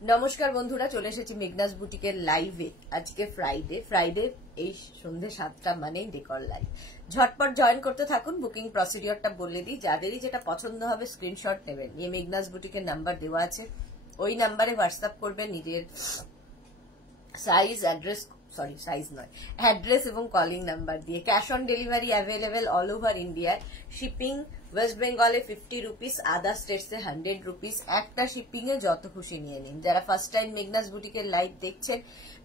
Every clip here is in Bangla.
নমস্কার বন্ধুরা, চলে এসেছি মেঘনাস বুটিকের লাইভে। আজকে ফ্রাইডে এই সন্ধ্যে 7টা মানেই ডেকর লাইভ। ঝটপট জয়েন করতে থাকুন। বুকিং প্রসিডিওরটা বলে দিই, যাদেরই যেটা পছন্দ হবে স্ক্রিনশট নেবেন। এই মেঘনাস বুটিকের নাম্বার দেওয়া আছে, ওই নাম্বারে হোয়াটসঅ্যাপ করবেন নিজের অ্যাড্রেস এবং কলিং নাম্বার দিয়ে। Cash on delivery available all over India. Shipping West বেঙ্গলে 50 রুপিস, আদার স্টেটসে 100 রুপিস। একটা শিপিং এ যত খুশি নিয়ে নিন। যারা ফার্স্ট টাইম মেঘনাস বুটিকের লাইভ দেখছেন,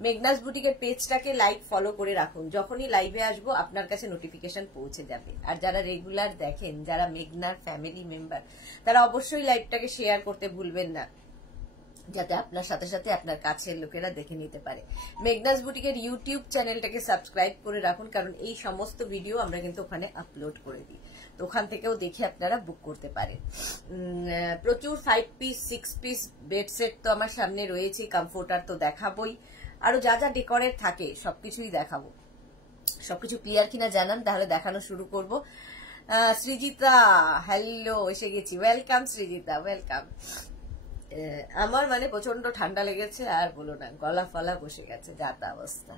মেঘনাস বুটিকের পেজটাকে লাইক ফলো করে রাখুন। যখনই লাইভে আসবো আপনার কাছে নোটিফিকেশন পৌঁছে যাবে। আর যারা রেগুলার দেখেন, যারা মেঘনার ফ্যামিলি মেম্বার, তারা অবশ্যই লাইভটাকে শেয়ার করতে ভুলবেন না, যাতে আপনার সাথে সাথে আপনার কাছের লোকেরা দেখে নিতে পারে। মেঘনাস বুটিকের ইউটিউব চ্যানেলটাকে সাবস্ক্রাইব করে রাখুন, কারণ এই সমস্ত ভিডিও আমরা কিন্তু ওখানে আপলোড করে দিই। তো ওখান থেকেও দেখে আপনারা বুক করতে পারেন। প্রচুর 5 পিস 6 পিস বেড সেট তো আমার সামনে রয়েছে, কমফোর্টার তো দেখাবোই, আরো যা যা ডেকোরেট থাকে সবকিছুই দেখাবো। সবকিছু ক্লিয়ার কিনা জানান, তাহলে দেখানো শুরু করব। সৃজিতা হ্যালো, এসে গেছি। Welcome Srijita, welcome. আমার মানে প্রচন্ড ঠান্ডা লেগেছে, আর বলো না, গলা ফলা বসে গেছে, যাতা অবস্থা।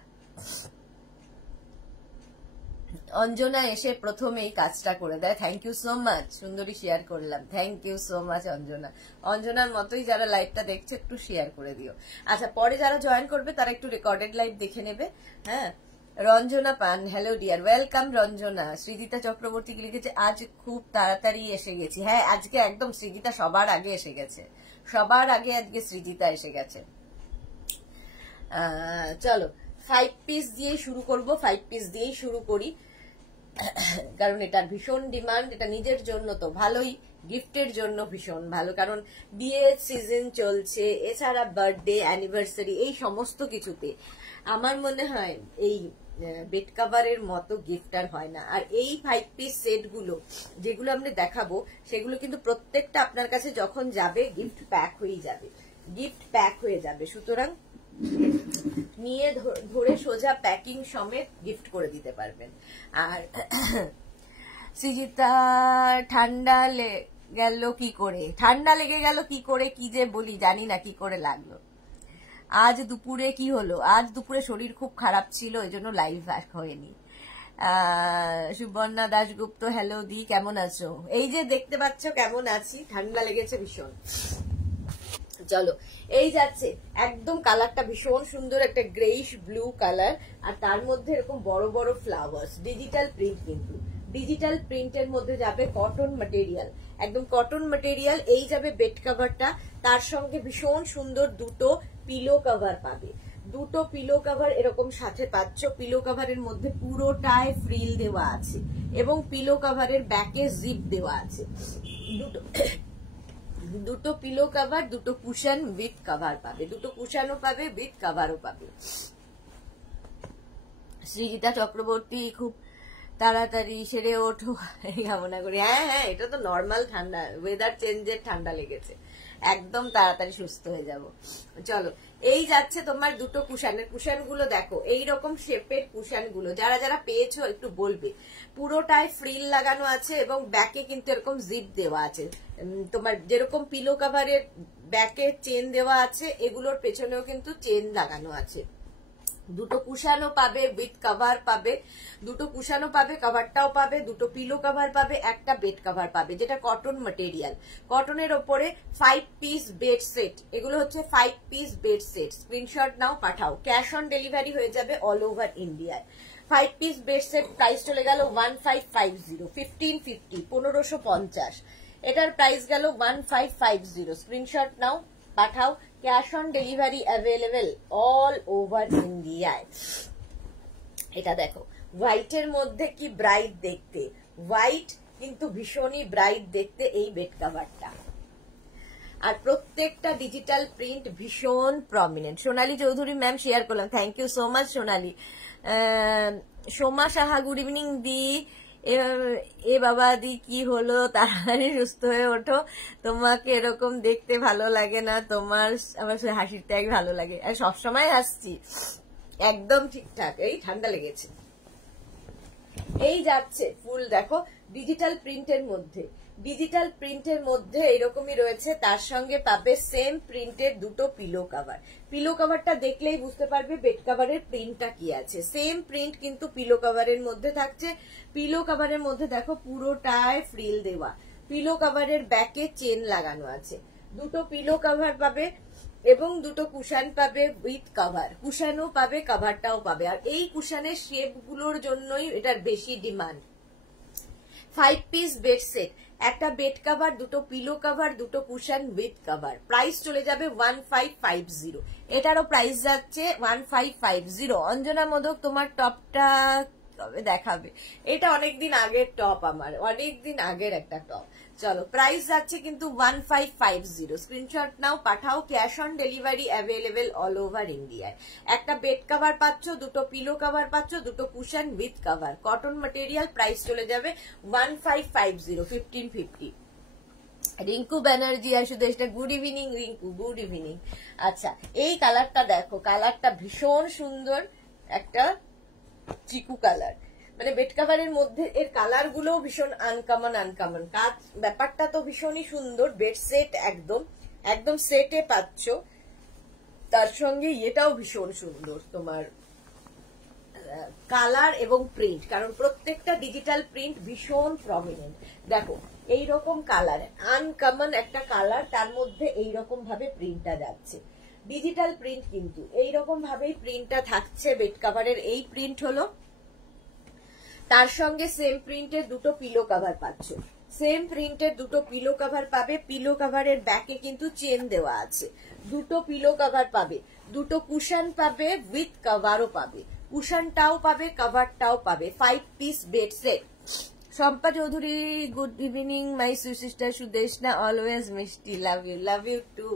অঞ্জনা এসে প্রথমেই কাজটা করে দেয়, thank you so much. Sundari share করলাম, thank you so much Anjana. অঞ্জনার মতোই যারা লাইভটা দেখছে একটু শেয়ার করে দিও। আচ্ছা, পরে যারা জয়েন করবে তারা একটু রেকর্ডেড লাইভ দেখে নেবে। হ্যাঁ, রঞ্জনা পান, hello dear, welcome Ranjana. Srijita Chakraborty লিখেছে, আজ খুব তাড়াতাড়ি এসে গেছি। হ্যাঁ, আজকে একদম সৃজিতা সবার আগে এসে গেছে, সবার আগে আজকে সৃজিতা এসে গেছে। চলো 5 পিস দিয়েই শুরু করব, 5 পিস দিয়েই শুরু করি, কারণ এটার ভীষণ ডিমান্ড। এটা নিজের জন্য তো ভালোই, গিফটের জন্য ভীষণ ভালো, কারণ বিয়ের সিজন চলছে, এছাড়া বার্থডে অ্যানিভার্সারি এই সমস্ত কিছুতে আমার মনে হয় এই বেড কাভারের মতো গিফট আর হয় না। আর এই 5 পিস সেট গুলো যেগুলো আমরা দেখাবো, সেগুলো কিন্তু প্রত্যেকটা আপনার কাছে যখন যাবে গিফট প্যাক হয়ে যাবে, গিফট প্যাক হয়ে যাবে। সুতরাং নিয়ে ধরে সোজা প্যাকিং সমেত গিফট করে দিতে পারবেন। আর সৃজিতা ঠান্ডা গেল কি করে, ঠান্ডা লেগে গেল কি করে, কি যে বলি জানি না কি করে লাগলো। আজ দুপুরে কি হলো, আজ দুপুরে শরীর খুব খারাপ ছিল, ওই জন্য লাইভ হয়নি। সুবর্ণা দাশগুপ্ত, হ্যালো দি, কেমন আছো? এই যে দেখতে পাচ্ছ কেমন আছি, ঠান্ডা লেগেছে ভীষণ। চলো, এই যাচ্ছে একদম কালারটা ভীষণ সুন্দর, একটা গ্রেইশ ব্লু কালার, আর তার মধ্যে এরকম বড় বড় ফ্লাওয়ার্স, ডিজিটাল প্রিন্ট, কিন্তু ডিজিটাল প্রিন্টের মধ্যে যাবে কটন ম্যাটেরিয়াল, একদম কটন ম্যাটেরিয়াল। এই যাবে বেড কভারটা, তার সঙ্গে ভীষণ সুন্দর দুটো পিলো কভার পাবে, দুটো পিলো কভার এরকম সাথে পাচ্ছ। পিলো কভারের মধ্যে পুরোটায় ফ্রিল দেওয়া আছে এবং পিলো কভারের ব্যাকে জিপ দেওয়া আছে। দুটো পিলো কভার, দুটো কুশন উইথ কভার পাবে, দুটো কুশনও পাবে উইথ কভারও পাবে। সৃজিতা চক্রবর্তী, খুব তাড়াতাড়ি সেরে ওঠো এই কামনা করি। হ্যাঁ হ্যাঁ, এটা তো নর্মাল ঠান্ডা, ওয়েদার চেঞ্জের ঠান্ডা লেগেছে, একদম তাড়াতাড়ি সুস্থ হয়ে যাব। চলো, এই যাচ্ছে তোমার দুটো কুশানের, কুশান গুলো দেখো এইরকম শেপের কুশান গুলো, যারা যারা পেয়েছো একটু বলবে। পুরোটায় ফ্রিল লাগানো আছে এবং ব্যাকে কিন্তু এরকম জিপ দেওয়া আছে। তোমার যেরকম পিলো কভারের ব্যাকে চেন দেওয়া আছে, এগুলোর পেছনেও কিন্তু চেন লাগানো আছে। দুটো কুশানও পাবে উইথ কভার পাবে, দুটো কুশানও পাবে, কভারটাও পাবে, দুটো পিলো কভার পাবে, একটা বেড কভার পাবে, যেটা কটন ম্যাটেরিয়াল। কটনের ওপরে 5 পিস বেড সেট, এগুলো হচ্ছে 5 পিস বেড সেট। স্ক্রিনশট নাও, পাঠাও। ক্যাশ অন ডেলিভারি হয়ে যাবে অল ওভার ইন্ডিয়ায়। 5 পিস বেড সেট প্রাইস চলে গেল 1550, 1550, 1550। এটার প্রাইস গেল 1550। স্ক্রিনশট নাও, পাঠাও। Cash on delivery available all over ইন্ডিয়ায়। এটা দেখো, হোয়াইটের মধ্যে কি ব্রাইট দেখতে, হোয়াইট কিন্তু ভীষণই ব্রাইট দেখতে এই বেড কভারটা। আর প্রত্যেকটা ডিজিটাল প্রিন্ট ভীষণ prominent. Sonali Chowdhury ma'am share করলাম, thank you so much Sonali. Soma Saha, good evening দি। এ বাবা দি, কি হলো, তাড়াতাড়ি সুস্থ হয়ে ওঠো, তোমাকে এরকম দেখতে ভালো লাগে না, তোমার আমার হাসির ত্যাগ ভালো লাগে। আর সবসময় হাসছি, একদম ঠিকঠাক, এই ঠান্ডা লেগেছে। এই যাচ্ছে ফুল দেখো ডিজিটাল প্রিন্টের মধ্যে, ডিজিটাল প্রিন্টের মধ্যে এরকমই রয়েছে, তার সঙ্গে পাবে সেম প্রিন্টের দুটো পিলো কভার। পিলো কভারটা দেখলেই বুঝতে পারবে বেড কভারের প্রিন্টটা কি আছে। সেম প্রিন্ট কিন্তু পিলো কভারের মধ্যে থাকছে। পিলো কভারের মধ্যে দেখো পুরোটায় ফ্রিল দেওয়া, পিলো কভারের ব্যাকে চেন লাগানো আছে। দুটো পিলো কভার পাবে এবং দুটো কুশান পাবে উইথ কভার, কুশানও পাবে কভারটাও পাবে। আর এই কুশানের শেপ গুলোর জন্যই এটার বেশি ডিমান্ড। 5 পিস বেড সেট, একটা বেড কভার, দুটো পিলো কভার, দুটো কুশান উইথ কভার। প্রাইস চলে যাবে 1550। এটারও প্রাইস যাচ্ছে 1550। অঞ্জনা মোদক তোমার টপটা কবে দেখাবে? এটা অনেকদিন আগের টপ, আমার অনেকদিন আগের একটা টপ। চলো, প্রাইস যাচ্ছে কিন্তু 1550। স্ক্রিনশট নাও, পাঠাও। Cash on delivery available all over ইন্ডিয়ায়। একটা বেড কভার পাচ্ছ, দুটো পিলো কভার পাচ্ছ, দুটো cushion with cover, cotton material. Price চলে যাবে 1550, 1550। রিঙ্কু ব্যানার্জি আসুদ, good evening Rinku, good evening. আচ্ছা, এই কালারটা দেখো, কালারটা ভীষণ সুন্দর, একটা চিকু কালার। মানে বেড কাভারের মধ্যে এর কালার গুলো ভীষণ আনকমন কাজ, ব্যাপারটা তো ভীষণই সুন্দর। বেড সেট একদম একদম সেটে পাচ্ছ, তার সঙ্গে এটাও ভীষণ সুন্দর তোমার কালার এবং প্রিন্ট, কারণ প্রত্যেকটা ডিজিটাল প্রিন্ট ভীষণ প্রমিনেন্ট। দেখো এইরকম কালার, আনকমন একটা কালার, তার মধ্যে এইরকম ভাবে প্রিন্টটা যাচ্ছে। ডিজিটাল প্রিন্ট কিন্তু এইরকম ভাবেই প্রিন্টটা থাকছে। বেড কাভারের এই প্রিন্ট হলো, তার সঙ্গে সেম প্রিন্টের দুটো পিলো কভার পাচ্ছ। সেম প্রিন্টের দুটো পিলো কভার পাবে। পিলো কভারের ব্যাকে কিন্তু চেন দেওয়া আছে। দুটো পিলো কভার পাবে, দুটো কুশন পাবে, উইথ কভারও পাবে। কুশনটাও পাবে, কভারটাও পাবে। 5 piece bed set. Shampa Chowdhury, good evening my sister Sudeshna, always মিষ্টি, লাভ ইউ টু।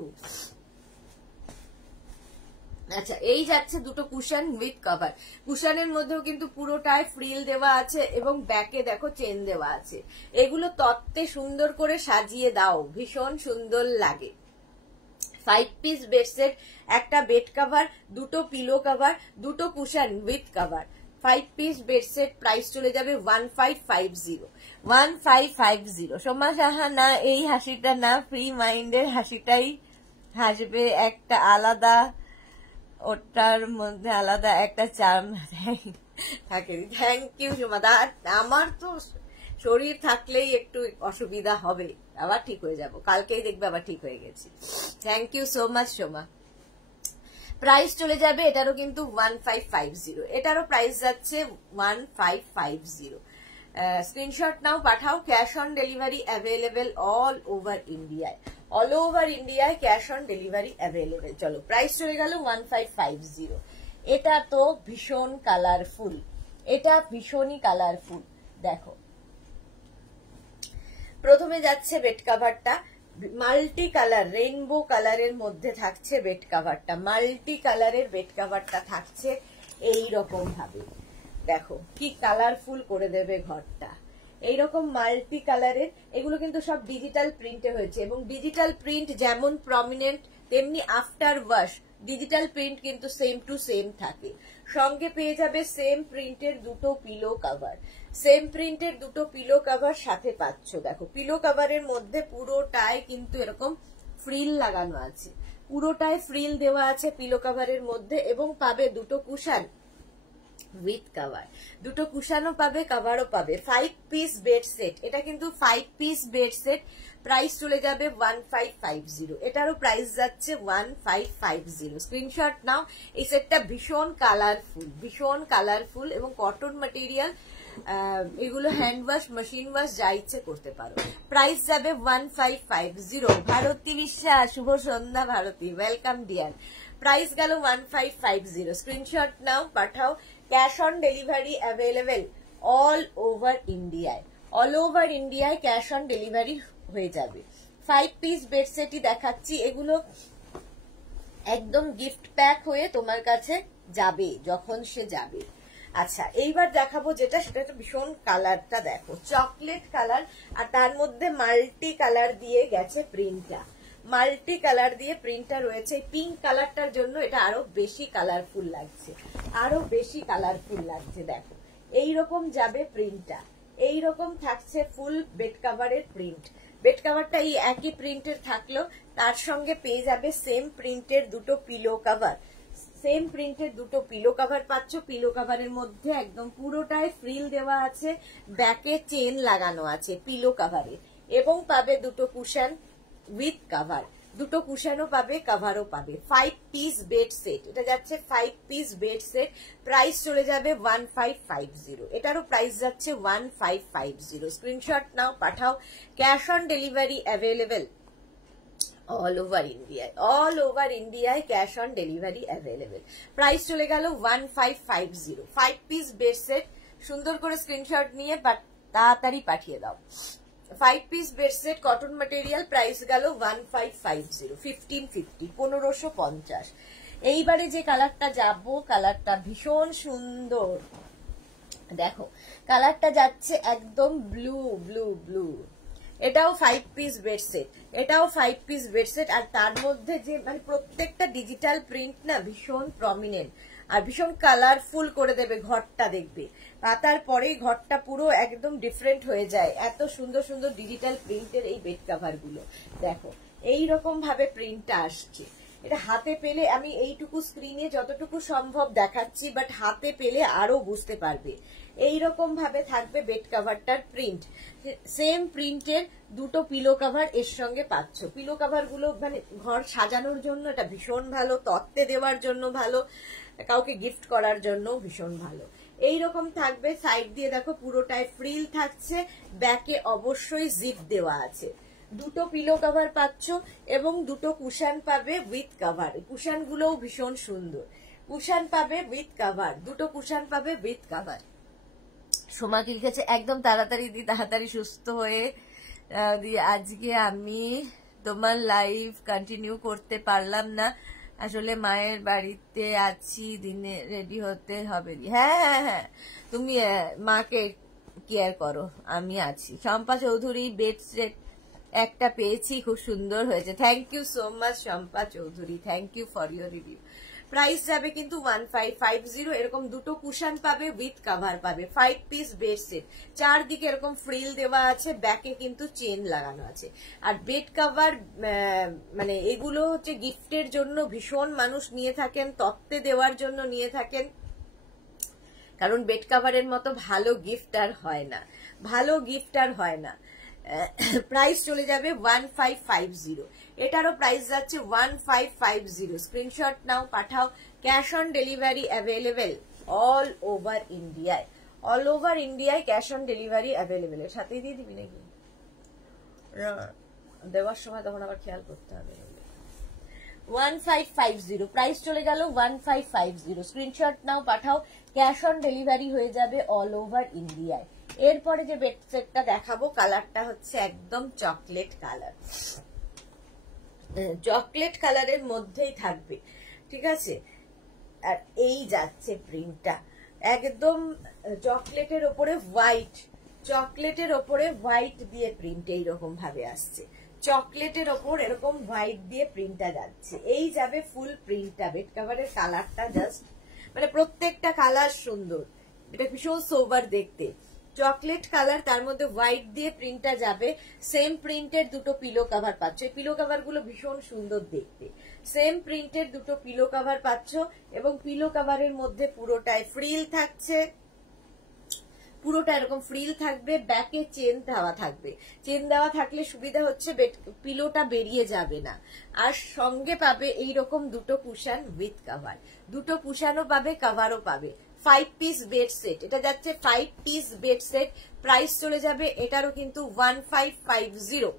আচ্ছা, এই যাচ্ছে দুটো কুশন উইথ কভার। কুশনের মধ্যেও কিন্তু পুরোটায় ফ্রিল দেওয়া আছে এবং ব্যাকে দেখো চেন দেওয়া আছে। এগুলো তত্ত্বে সুন্দর করে সাজিয়ে দাও, ভীষণ সুন্দর লাগে। 5 পিস বেড সেট, একটা বেড কভার, দুটো পিলো কভার, দুটো cushion with cover. 5 piece bed set. Price চলে যাবে 1550, 1550। সোমা সাহা, না এই হাসিটা না, ফ্রি মাইন্ডের হাসিটাই হাসবে, একটা আলাদা, ওটার মধ্যে আলাদা একটা চার্ম থাকে। থ্যাংক ইউ সোমা দা। আমার তো শরীর থাকলেই একটু অসুবিধা হবে, আবার ঠিক হয়ে যাব, কালকেই দেখবে আবার ঠিক হয়ে গেছি। Thank you so much Soma. Price চলে যাবে এটারও কিন্তু 1550, এটারও প্রাইস যাচ্ছে 1550। স্ক্রিনশট নাও, পাঠাও। Cash on delivery available all over ইন্ডিয়ায়, অল ওভার ইন্ডিয়ায় ক্যাশ অন ডেলিভারি অ্যাভেলেবেল। চলো, প্রাইস চলে গেল 1550। এটা তো ভীষণ কালারফুল, এটা ভীষণই কালারফুল। দেখো, প্রথমে যাচ্ছে বেড কাভারটা, মাল্টি কালার, রেইনবো কালারের মধ্যে থাকছে বেড কাভারটা। মাল্টি কালারের বেড কাভারটা থাকছে এইরকম ভাবে। দেখো কি কালারফুল করে দেবে ঘরটা, এইরকম মাল্টি কালারের। এগুলো কিন্তু সব ডিজিটাল প্রিন্টে হয়েছে এবং ডিজিটাল প্রিন্ট যেমন প্রমিনেন্ট তেমনি আফটার ওয়াশ ডিজিটাল প্রিন্ট কিন্তু সেম টু সেম থাকে। সঙ্গে পেয়ে যাবে সেম প্রিন্টের দুটো পিলো কভার, সেম প্রিন্টের দুটো পিলো কভার সাথে পাচ্ছ। দেখো পিলো কভারের মধ্যে পুরোটায় কিন্তু এরকম ফ্রিল লাগানো আছে, পুরোটায় ফ্রিল দেওয়া আছে পিলো কভারের মধ্যে, এবং পাবে দুটো কুশন উইথ কভার, দুটো কুশনও পাবে, কভারও পাবে। 5 পিস বেড সেট, এটা কিন্তু 5 পিস বেড সেট। প্রাইস চলে যাবে 1550, এটারও প্রাইস যাচ্ছে 1550। স্ক্রিনশট নাও। এই সেটটা ভীষণ কালারফুল এবং কটন ম্যাটেরিয়াল। এগুলো হ্যান্ড ওয়াশ, মেশিন ওয়াশ যা ইচ্ছে করতে পারো। প্রাইস যাবে 1550। ভারতী বিশ্বাস, শুভ সন্ধ্যা ভারতী, ওয়েলকাম ডিয়ার। প্রাইস গেল 1550। স্ক্রিনশট নাও, পাঠাও। Cash on delivery available all over ইন্ডিয়ায়, অল ওভার ইন্ডিয়ায় ক্যাশ অন ডেলিভারি হয়ে যাবে। 5 পিস বেড সেটই দেখাচ্ছি, এগুলো একদম গিফট প্যাক হয়ে তোমার কাছে যাবে যখন সে যাবে। আচ্ছা, এইবার দেখাবো যেটা, সেটা একটা ভীষণ কালারটা দেখো, চকলেট কালার, আর তার মধ্যে মাল্টি কালার দিয়ে গেছে প্রিন্টটা, মাল্টি কালার দিয়ে প্রিন্টটা রয়েছে। পিঙ্ক কালারটার জন্য এটা আরো বেশি কালারফুল লাগছে, আরো বেশি কালারফুল লাগছে। দেখো এইরকম যাবে প্রিন্টটা, এইরকম থাকছে ফুল বেড কাভারের প্রিন্ট। বেড কাভারটা এই একই প্রিন্টের থাকলো, তার সঙ্গে পেয়ে যাবে সেম প্রিন্টের দুটো পিলো কাভার। সেম প্রিন্টের দুটো পিলো কাভার পাচ্ছ। পিলো কাভারের মধ্যে একদম পুরোটায় ফ্রিল দেওয়া আছে, ব্যাকে চেন লাগানো আছে পিলো কাভারে, এবং পাবে দুটো কুশন উইথ কাভার। দুটো কুশনও পাবে, কাভারও পাবে। 5 পিস বেড সেট, এটা যাচ্ছে 5 পিস বেড সেট। প্রাইস চলে যাবে 1550। এটারও প্রাইস যাচ্ছে 1550। স্ক্রিনশট নাও, পাঠাও। Cash on delivery available all over ইন্ডিয়ায়। অল ওভার ইন্ডিয়ায় cash on delivery available. Price চলে গেল 1550। 5 পিস বেড সেট। সুন্দর করে স্ক্রিনশট নিয়ে তাড়াতাড়ি পাঠিয়ে দাও। 5 piece bed set, cotton material, price গেল 1550, 1550, 1550। এইবারে যে কালারটা যাব, কালারটা ভীষণ সুন্দর। দেখো কালারটা যাচ্ছে একদম ব্লু ব্লু ব্লু। এটাও 5 পিস বেড সেট, এটাও 5 পিস বেড সেট। আর তার মধ্যে যে মানে প্রত্যেকটা ডিজিটাল প্রিন্ট না ভীষণ প্রমিনেন্ট আর ভীষণ কালারফুল করে দেবে ঘরটা। দেখবে পাতার পরেই ঘরটা পুরো একদম ডিফারেন্ট হয়ে যায়। এত সুন্দর সুন্দর ডিজিটাল প্রিন্টের এই বেড কাভার গুলো দেখো এইরকম ভাবে প্রিন্টটা আসছে। এটা হাতে পেলে, আমি এইটুকু স্ক্রিনে যতটুকু সম্ভব দেখাচ্ছি, বাট হাতে পেলে আরো বুঝতে পারবে। এইরকম ভাবে থাকবে বেড কাভারটার প্রিন্ট। সেম প্রিন্টের দুটো পিলো কাভার এর সঙ্গে পাচ্ছ। পিলো কাভার গুলো মানে ঘর সাজানোর জন্য এটা ভীষণ ভালো, তত্ত্বে দেওয়ার জন্য ভালো, কাউকে গিফট করার জন্য ভীষণ ভালো। এইরকম থাকবে। সাইড দিয়ে দেখো পুরোটায় ফ্রিল থাকছে, ব্যাকে অবশ্যই জিপ দেওয়া আছে। দুটো পিলো কাভার পাচ্ছ এবং দুটো কুশন পাবে উইথ কাভার। কুশন গুলোও ভীষণ সুন্দর। কুশন পাবে উইথ কাভার, দুটো কুশন পাবে উইথ কাভার। সোমা কি লিখেছে, একদম তাড়াতাড়ি দি, তাড়াতাড়ি সুস্থ হয়ে আজকে আমি তোমার লাইভ কন্টিনিউ করতে পারলাম না, আসলে মায়ের বাড়িতে আছি, দিনে রেডি হতে হবে। হ্যাঁ হ্যাঁ হ্যাঁ, তুমি মাকে কেয়ার করো, আমি আছি। শম্পা চৌধুরী বেড সেট একটা পেয়েছি, খুব সুন্দর হয়েছে। Thank you so much Shampa Chowdhury, thank you for your review. Price যাবে কিন্তু 1550। এরকম দুটো কুশন পাবে উইথ কাভার পাবে। 5 পিস বেড সেট, চারদিকে এরকম ফ্রিল দেওয়া আছে, ব্যাকে কিন্তু চেন লাগানো আছে। আর বেড কাভার মানে এগুলো হচ্ছে গিফটের জন্য ভীষণ মানুষ নিয়ে থাকেন, তত্ত্বে দেওয়ার জন্য নিয়ে থাকেন, কারণ বেড কাভারের মতো ভালো গিফট আর হয় না, ভালো গিফট আর হয় না। প্রাইস চলে যাবে 1550। এটারও প্রাইস যাচ্ছে 1550। স্ক্রিনশট নাও, পাঠাও। Cash on delivery available all over ইন্ডিয়ায়। অল ওভার ইন্ডিয়ায় ক্যাশ অন ডেলিভারি অ্যাভেলেবেল। এর সাথেই দিয়ে দিবি নাকি দেওয়ার সময়, তখন আবার খেয়াল করতে হবে। 1550 প্রাইস চলে গেল 1550। স্ক্রিনশট নাও, পাঠাও। ক্যাশ অন ডেলিভারি হয়ে যাবে অল ওভার ইন্ডিয়ায়। এরপরে যে বেড সেটটা দেখাবো, কালারটা হচ্ছে একদম চকলেট কালার। চকলেট কালারের মধ্যেই থাকবে, ঠিক আছে। আর এই যাচ্ছে প্রিন্টটা একদম চকলেটের ওপরে হোয়াইট, চকলেটের ওপরে হোয়াইট দিয়ে প্রিন্ট এইরকম ভাবে আসছে। চকলেটের ওপর এরকম হোয়াইট দিয়ে প্রিন্টটা যাচ্ছে। এই যাবে ফুল প্রিন্টটা। বেড কাভারের কালারটা জাস্ট মানে প্রত্যেকটা কালার সুন্দর, এটা ভীষণ সোবার দেখতে। চকলেট কালার, তার মধ্যে হোয়াইট দিয়ে প্রিন্টটা যাবে। সেম প্রিন্টের দুটো পিলো কাভার পাচ্ছ। এই পিলো কাভার গুলো ভীষণ সুন্দর দেখতে। সেম প্রিন্টের দুটো পিলো কাভার পাচ্ছ এবং পিলো কাভারের মধ্যে পুরোটায় ফ্রিল থাকছে, পুরোটা এরকম ফ্রিল থাকবে, ব্যাকে চেন দেওয়া থাকবে। চেন দেওয়া থাকলে সুবিধা হচ্ছে পিলোটা বেরিয়ে যাবে না। আর সঙ্গে পাবে এইরকম দুটো কুশন উইথ কাভার, দুটো কুশনও পাবে, কাভারও পাবে। 5 পিস বেড সেট, এটা যাচ্ছে 5 পিস বেড সেট। প্রাইস চলে যাবে এটারও কিন্তু 1550।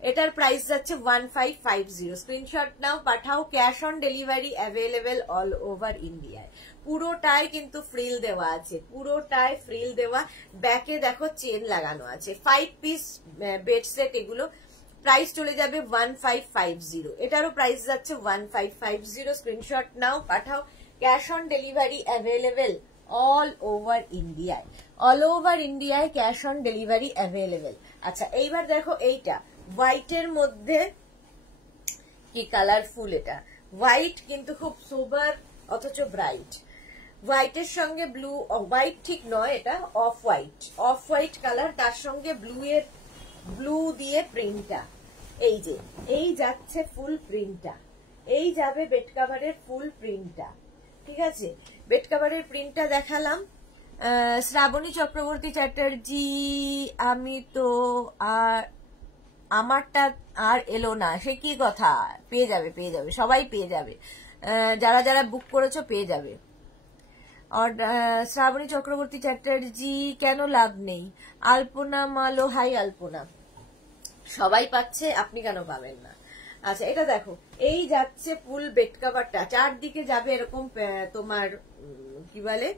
এটার প্রাইস যাচ্ছে 1550। স্ক্রিনশট নাও, পাঠাও। Cash on delivery available all over ইন্ডিয়ায়। পুরোটাই কিন্তু ফ্রিল দেওয়া আছে, পুরোটাই ফ্রিল দেওয়া। ব্যাকে দেখো চেন লাগানো আছে। 5 পিস বেড সেট এগুলো। প্রাইস চলে যাবে 1550। এটারও প্রাইস যাচ্ছে 1550। স্ক্রিনশট নাও, পাঠাও। Cash on delivery available all over ইন্ডিয়ায়। অল ওভার ইন্ডিয়ায় ক্যাশ অন ডেলিভারি অ্যাভেলেবেল। আচ্ছা এইবার দেখো এইটা হোয়াইটের মধ্যে কি কালারফুল। এটা হোয়াইট কিন্তু খুব সোবার অথচ ব্রাইট। হোয়াইটের সঙ্গে ব্লু, হোয়াইট ঠিক নয়, এটা অফ হোয়াইট কালার, তার সঙ্গে ব্লু দিয়ে প্রিন্টটা। এই যে এই যাচ্ছে ফুল প্রিন্টটা, এই যাবে বেড কাভারের ফুল প্রিন্টটা। ঠিক আছে, বেড কাভারের প্রিন্টটা দেখালাম। শ্রাবণী চক্রবর্তী চ্যাটার্জি, আমি তো আর আমারটা আর এলো না, সে কি কথা? পেয়ে যাবে, সবাই পেয়ে যাবে, যারা যারা বুক করেছো পেয়ে যাবে। আর শ্রাবণী চক্রবর্তী চ্যাটার্জি, কেন লাভ নেই? আলপনা মালো, হাই আলপনা, সবাই পাচ্ছে, আপনি কেন পাবেন না? আচ্ছা, এটা দেখো, এই যাচ্ছে ফুল বেড কাভারটা, চারদিকে যাবে এরকম তোমার কি বলে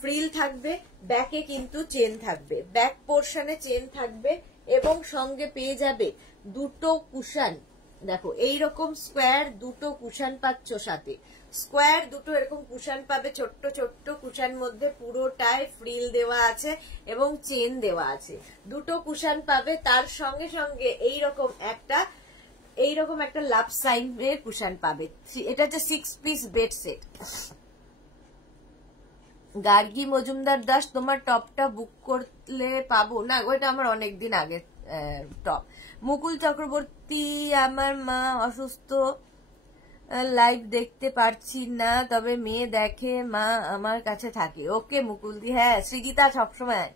ফ্রিল থাকবে, ব্যাকে কিন্তু চেন থাকবে, ব্যাক পোর্শনে চেন থাকবে, এবং সঙ্গে পেয়ে যাবে দুটো কুশন। দেখো এইরকম স্কোয়ার দুটো কুশন পাচ্ছ, সাথে স্কোয়ার দুটো এরকম কুশন পাবে, ছোট্ট ছোট্ট কুশন মধ্যে পুরোটায় ফ্রিল দেওয়া আছে এবং চেন দেওয়া আছে, দুটো কুশন পাবে। তার সঙ্গে সঙ্গে এইরকম একটা লাভ সাইনের কুশন পাবে। এটা হচ্ছে 6 piece bed set. Gargi Majumdar Das, তোমার টপটা বুক করলে পাবো না? ওইটা আমার অনেকদিন আগে টপ। মুকুল চক্রবর্তী, আমার মা অসুস্থ, লাইভ দেখতে পারছি না, তবে মেয়ে দেখে, মা আমার কাছে থাকে। ওকে মুকুলদি, হ্যাঁ সৃজিতা সবসময়,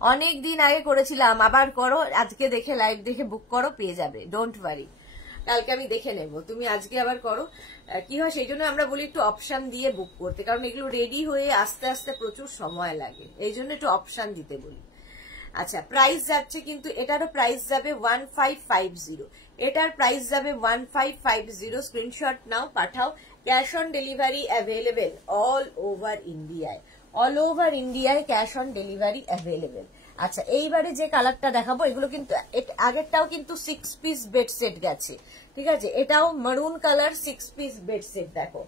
অনেক দিন আগে করেছিলাম, আবার করো, আজকে দেখে লাইভ দেখে বুক করো, পেয়ে যাবে, ডোন্ট ওয়ারি, কালকে আমি দেখে নেব, তুমি আজকে আবার করো। কি হয়, সেই জন্য আমরা বলি একটু অপশন দিয়ে বুক করতে, কারণ এগুলো রেডি হয়ে আস্তে আস্তে প্রচুর সময় লাগে, এই জন্য একটু অপশন দিতে বলি। আচ্ছা, প্রাইস যাচ্ছে কিন্তু, এটারও প্রাইস যাবে 1550, এটার প্রাইস যাবে 1550। স্ক্রিনশট নাও, পাঠাও। Cash on delivery available all over ইন্ডিয়ায়, অল ওভার ইন্ডিয়ায় ক্যাশ অন ডেলিভারি অ্যাভেলেবেল। আচ্ছা, এইবারে যে কালারটা দেখাবো, এগুলো কিন্তু আগেরটাও কিন্তু 6 পিস বেড সেট গেছে, ঠিক আছে, এটাও মারুন কালার 6 পিস বেড সেট। দেখো,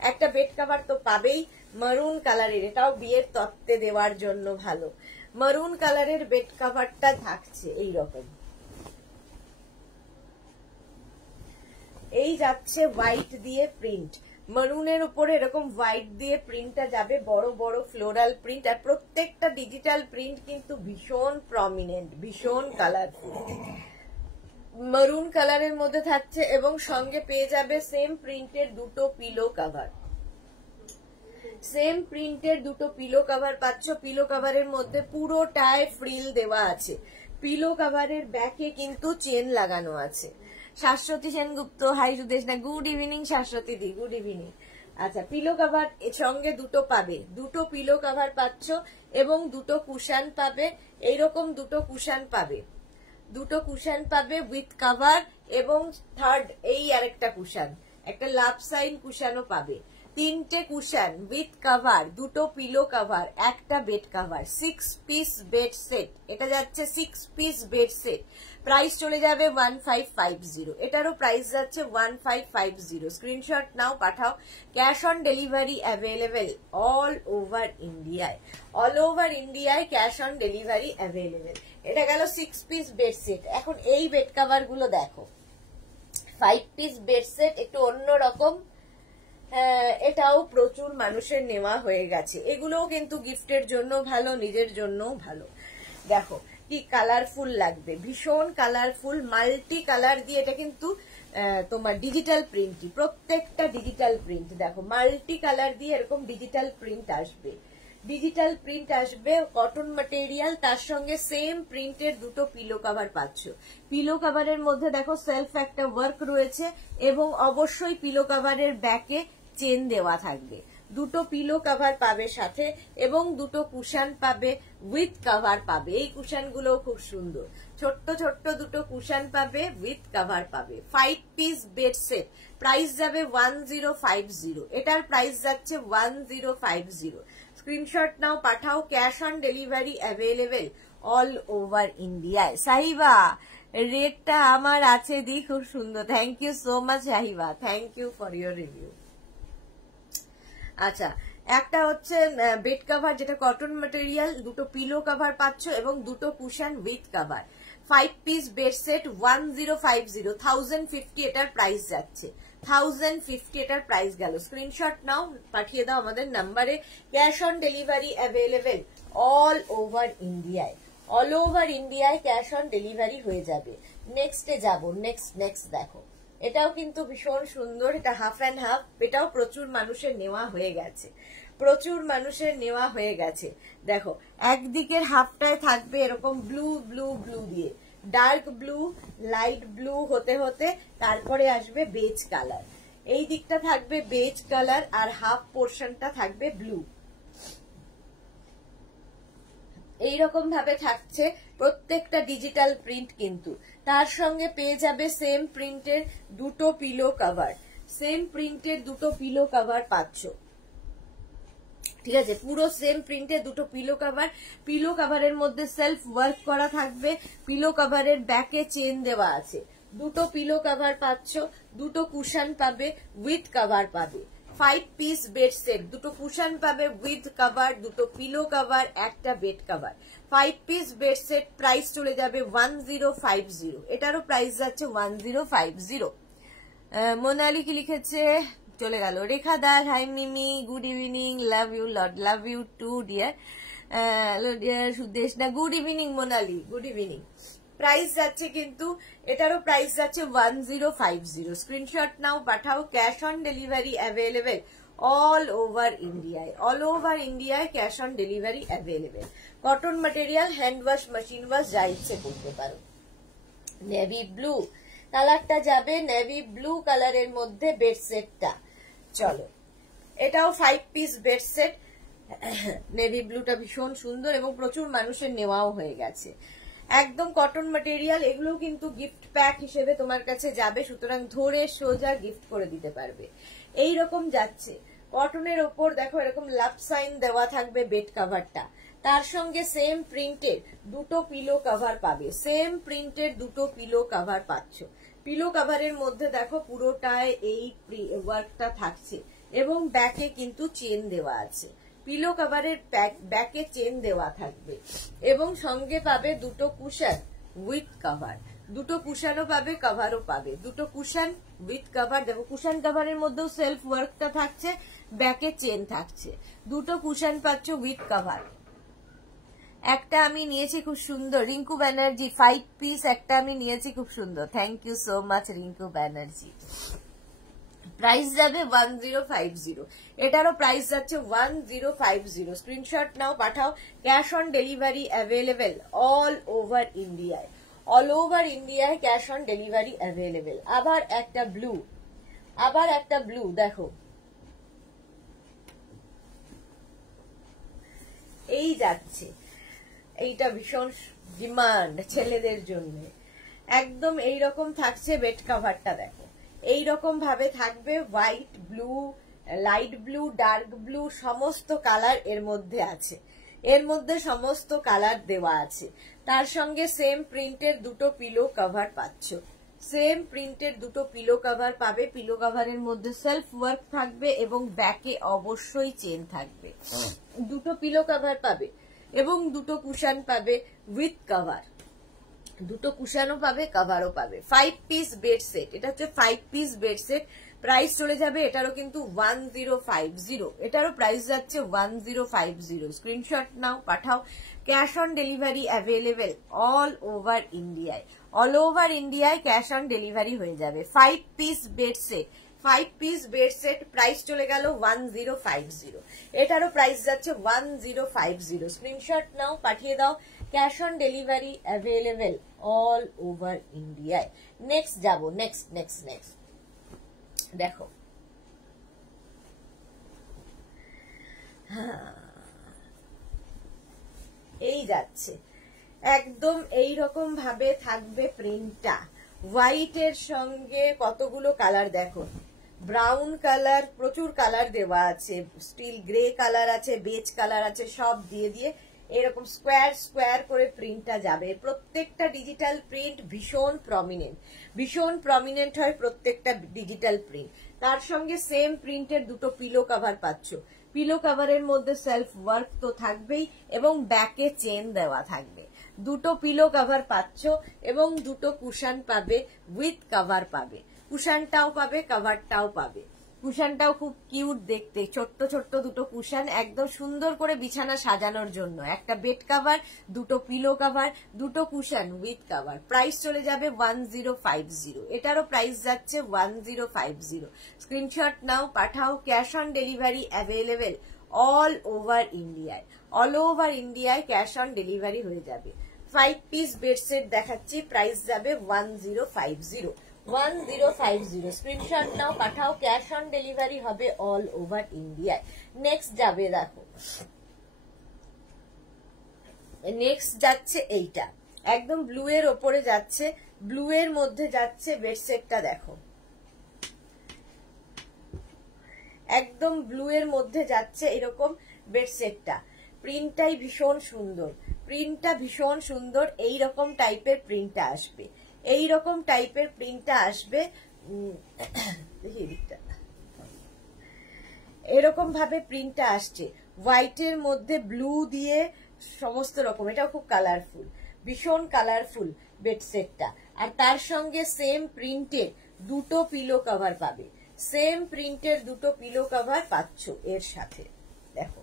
একটা বেড কভার তো পাবেই মারুন কালারের, এটাও বিয়ের তত্ত্বে দেওয়ার জন্য ভালো। মারুন কালারের বেড কভারটা থাকছে এইরকম, এই যাচ্ছে হোয়াইট দিয়ে প্রিন্ট, মারুনের উপরে এরকম হোয়াইট দিয়ে প্রিন্টটা যাবে, বড় বড় ফ্লোরাল প্রিন্ট, আর প্রত্যেকটা ডিজিটাল প্রিন্ট কিন্তু ভীষণ প্রমিনেন্ট, ভীষণ কালারফুল। মারুন কালারের মধ্যে থাকছে, এবং সঙ্গে পেয়ে যাবে সেম প্রিন্টের দুটো পিলো কভার, সেম প্রিন্টের দুটো পিলো কভার পাচ্ছ। পিলো কভারের মধ্যে পুরোটায় ফ্রিল দেওয়া আছে, পিলো কভারের ব্যাকে কিন্তু চেন লাগানো আছে। শাশ্বতী সেনগুপ্ত, হাই সুদেশ না, গুড ইভিনিং শাশ্বতী দি, গুড ইভিনিং। আচ্ছা, পিলো কভার সঙ্গে দুটো পাবে, দুটো পিলো কভার পাচ্ছ, এবং দুটো কুশন পাবে, এইরকম দুটো কুশন পাবে, দুটো কুশন পাবে উইথ কভার, এবং থার্ড এই আরেকটা কুশন, একটা লাভ সাইন কুশনও পাবে। তিনটে কুশন উইথ কভার, দুটো পিলো কভার, একটা bed cover, 6 piece bed set. এটা যাচ্ছে 6 পিস বেড সেট, প্রাইস চলে যাবে 1550, এটারও প্রাইস যাচ্ছে 1550। স্ক্রিনশট নাও, পাঠাও। Cash on delivery available all over ইন্ডিয়ায়, অল ওভার ইন্ডিয়ায় ক্যাশ অন ডেলিভারি অ্যাভেলেবেল। এটা গেল 6 পিস বেড সেট। এখন এই বেড কভার গুলো দেখো, 5 পিস বেড সেট, একটু অন্যরকম, এটাও প্রচুর মানুষের নেওয়া হয়ে গেছে, এগুলোও কিন্তু গিফটের জন্য ভালো, নিজের জন্যও ভালো। দেখো কি কালারফুল লাগবে, ভীষণ কালারফুল, মাল্টি কালার দিয়ে, এটা কিন্তু তোমার ডিজিটাল প্রিন্টই, প্রত্যেকটা ডিজিটাল প্রিন্ট। দেখো মাল্টি কালার দিয়ে এরকম ডিজিটাল প্রিন্ট আসবে, ডিজিটাল প্রিন্ট আসবে, কটন ম্যাটেরিয়াল, তার সঙ্গে সেম প্রিন্টের দুটো পিলো কভার পাচ্ছ। পিলো কভারের মধ্যে দেখো সেলফ একটা ওয়ার্ক রয়েছে, এবং অবশ্যই পিলো কভারের ব্যাকে চেন দেওয়া থাকবে, দুটো পিলো কভার পাবে সাথে, এবং দুটো কুশন পাবে উইথ কভার পাবে। এই কুশন গুলো খুব সুন্দর, ছোট্ট ছোট্ট দুটো কুশন পাবে উইথ কভার পাবে। 5 পিস বেড সেট, প্রাইস যাবে 1050, এটার প্রাইস যাচ্ছে 1050। স্ক্রিনশট নাও, পাঠাও। Cash on delivery available all over ইন্ডিয়ায়। সাহিবা, রেটটা আমার আছে দি, খুব সুন্দর, thank you so much Sahiba, thank you for your review. আচ্ছা, একটা হচ্ছে বেড কভার, যেটা কটন ম্যাটেরিয়াল, দুটো পিলো কভার পাচ্ছ, এবং দুটো cushion with cover. 5 piece bed set 1050, 1050 এটার প্রাইস যাচ্ছে। 1050 এটার প্রাইস গেল। স্ক্রিনশট নাও, পাঠিয়ে দাও আমাদের নাম্বারে। Cash on delivery available all over ইন্ডিয়ায়, অল ওভার ইন্ডিয়ায় ক্যাশ অন ডেলিভারি হয়ে যাবে। নেক্সটে যাব, নেক্সট দেখো, এটাও কিন্তু ভীষণ সুন্দর, এটা হাফ অ্যান্ড হাফ, এটাও প্রচুর মানুষের নেওয়া হয়ে গেছে, প্রচুর মানুষের নেওয়া হয়ে গেছে। দেখো একদিকের হাফটায় থাকবে এরকম ব্লু ব্লু ব্লু দিয়ে, ডার্ক ব্লু লাইট ব্লু হতে হতে তারপরে আসবে বেজ কালার, এই দিকটা থাকবে বেজ কালার আর হাফ পোর্শনটা থাকবে ব্লু। এইরকম ভাবে থাকছে প্রত্যেকটা ডিজিটাল প্রিন্ট, কিন্তু তার সঙ্গে পেয়ে যাবে সেম প্রিন্টের দুটো পিলো কভার, সেম প্রিন্টের দুটো পিলো কভার পাচ্ছ, ঠিক আছে? পুরো সেম প্রিন্টে দুটো পিলো কভার, পিলো কভারের মধ্যে সেলফ ওয়ার্ক করা থাকবে, পিলো কভারের ব্যাকে চেন দেওয়া আছে, দুটো পিলো কভার পাচ্ছ, দুটো কুশন পাবে উইথ কভার পাবে, 5 পিস বেড সেট, দুটো কুশন পাবে উইথ কভার, দুটো পিলো কভার, একটা bed cover, 5 piece bed set. Price চলে যাবে 1050, এটারও প্রাইস যাচ্ছে 1050। মোনালি কি লিখেছে? চলে গেল। Rekha Das, hi Mimi, good evening, love you lot, love you too dear. Dear Sudesh না, good evening Monali, good evening. Price যাচ্ছে কিন্তু এটারও প্রাইস যাচ্ছে 1050। স্ক্রিনশট নাও, পাঠাও। Cash on delivery available all over ইন্ডিয়ায়, অল ওভার ইন্ডিয়ায় cash on delivery available. Cotton material, hand wash, machine wash, যা ইচ্ছে করতে পারো। নেভি ব্লু কালারটা যাবে, নেভি ব্লু কালারের মধ্যে বেডসেটটা। চলো, এটাও 5 পিস বেডসেট, নেভি ব্লুটা ভীষণ সুন্দর এবং প্রচুর মানুষের নেওয়াও হয়ে গেছে। একদম কটন ম্যাটেরিয়াল, এগুলো কিন্তু গিফট প্যাক হিসেবে তোমার কাছে যাবে, সুতরাং ধরে সোজা গিফট করে দিতে পারবে। এই রকম যাচ্ছে কটনের ওপর, দেখো এরকম লাভ সাইন দেওয়া থাকবে বেড কভারটা, তার সঙ্গে সেম প্রিন্টের দুটো পিলো কভার পাবে, সেম প্রিন্টের দুটো পিলো কভার পাচ্ছ। পিলো কভারের মধ্যে দেখো পুরোটায় এই ওয়ার্কটা থাকছে এবং ব্যাকে কিন্তু চেন দেওয়া আছে, পিলো কভারের ব্যাকে চেন দেওয়া থাকবে এবং সঙ্গে পাবে দুটো কুশন উইথ কভার, দুটো কুশনও পাবে কভারও পাবে, দুটো কুশন উইথ কভার। দেখো কুশন কভারের মধ্যেও সেলফ ওয়ার্কটা থাকছে, ব্যাকে চেন থাকছে, দুটো কুশন পাচ্ছ উইথ কভার। একটা আমি নিয়েছি খুব সুন্দর, রিঙ্কু ব্যানার্জি 5 পিস একটা আমি নিয়েছি খুব সুন্দর, thank you so much Rinku Banerjee. Price যাবে 1050, এটারও প্রাইস যাচ্ছে 1050। স্ক্রিনশট নাও, পাঠাও। Cash on delivery available all over ইন্ডিয়ায়, অল ওভার ইন্ডিয়ায় ক্যাশ অন ডেলিভারি অ্যাভেলেবেল। আবার একটা ব্লু, আবার একটা ব্লু, দেখো এই যাচ্ছে, এইটা ভীষণ ডিমান্ড ছেলেদের জন্য। একদম এইরকম থাকছে বেড কভারটা, দেখো এইরকম ভাবে থাকবে, white blue, light blue, dark blue, সমস্ত কালার এর মধ্যে আছে, এর মধ্যে সমস্ত কালার দেওয়া আছে। তার সঙ্গে সেম প্রিন্টের দুটো পিলো কভার পাচ্ছ, সেম প্রিন্টের দুটো পিলো কভার পাবে, পিলো কভারের মধ্যে সেলফ ওয়ার্ক থাকবে এবং ব্যাকে অবশ্যই চেন থাকবে, দুটো পিলো কভার পাবে এবং দুটো কুশন পাবে উইথ কভার, দুটো কুশনও পাবে কভারও পাবে। 5 পিস বেড সেট, এটা হচ্ছে 5 পিস বেড সেট। প্রাইস চলে যাবে এটারও কিন্তু 1050, এটারও প্রাইস যাচ্ছে 1050। স্ক্রিনশট নাও, পাঠাও। Cash on delivery available all over ইন্ডিয়ায়, অল ওভার ইন্ডিয়ায় ক্যাশ অন ডেলিভারি হয়ে যাবে। 5 piece bed set, 5 piece bed set, price চলে গেল 1050, এটারও প্রাইস যাচ্ছে 1050। স্ক্রিনশট নাও, পাঠিয়ে দাও। Cash on delivery available all over ইন্ডিয়ায়। নেক্সট যাব, নেক্সট দেখো, এই যাচ্ছে একদম এইরকম ভাবে থাকবে প্রিন্টটা, হোয়াইটের সঙ্গে কতগুলো কালার, দেখো ব্রাউন কালার, প্রচুর কালার দেওয়া আছে, স্টিল গ্রে কালার আছে, বেজ কালার আছে, সব দিয়ে দিয়ে এরকম স্কোয়ার স্কোয়ার করে প্রিন্টটা যাবে। প্রত্যেকটা ডিজিটাল প্রিন্ট ভীষণ প্রমিনেন্ট হয় প্রত্যেকটা ডিজিটাল প্রিন্ট। তার সঙ্গে সেম প্রিন্টের দুটো পিলো কভার পাচ্ছ, পিলো কভারের মধ্যে সেলফ ওয়ার্ক তো থাকবেই এবং ব্যাকে চেন দেওয়া থাকবে, দুটো পিলো কভার পাচ্ছ এবং দুটো কুশন পাবে উইথ কভার পাবে। কুশানটাও পাবে, কভারটাও পাবে। কুশানটাও খুব কিউট দেখতে, ছোট্ট ছোট্ট দুটো কুশান, একদম সুন্দর করে বিছানা সাজানোর জন্য। একটা বেড কাভার, দুটো পিলো কাভার, দুটো কুশান উইথ কাভার। প্রাইস চলে যাবে 1050। এটারও প্রাইস যাচ্ছে 1050। স্ক্রিনশট নাও, পাঠাও। Cash on delivery available all over ইন্ডিয়ায়। অল ওভার ইন্ডিয়ায় ক্যাশ অন ডেলিভারি হয়ে যাবে। 5 পিস বেডসেট দেখাচ্ছি, প্রাইস যাবে 1050। 1050 স্ক্রিনশট নাও, পাঠাও। ক্যাশ অন ডেলিভারি হবে অল ওভার ইন্ডিয়ায়। নেক্সট যাবে, দেখো নেক্সট যাচ্ছে এইটা, একদম ব্লু এর ওপরে যাচ্ছে, ব্লু এর মধ্যে যাচ্ছে বেডসেটটা। দেখো একদম ব্লু এর মধ্যে যাচ্ছে এরকম বেডসেটটা। প্রিন্টটাই ভীষণ সুন্দর, প্রিন্টটা ভীষণ সুন্দর। এইরকম টাইপের প্রিন্টটা আসবে, এইরকম টাইপের প্রিন্টটা আসবে। দেখি এদিকটা, এরকম ভাবে প্রিন্টটা আসছে, হোয়াইটের মধ্যে ব্লু দিয়ে সমস্ত রকম। এটাও খুব কালারফুল, ভীষণ কালারফুল বেডসেটটা। আর তার সঙ্গে সেম প্রিন্টের দুটো পিলো কভার পাবে, সেম প্রিন্টের দুটো পিলো কভার পাচ্ছ এর সাথে। দেখো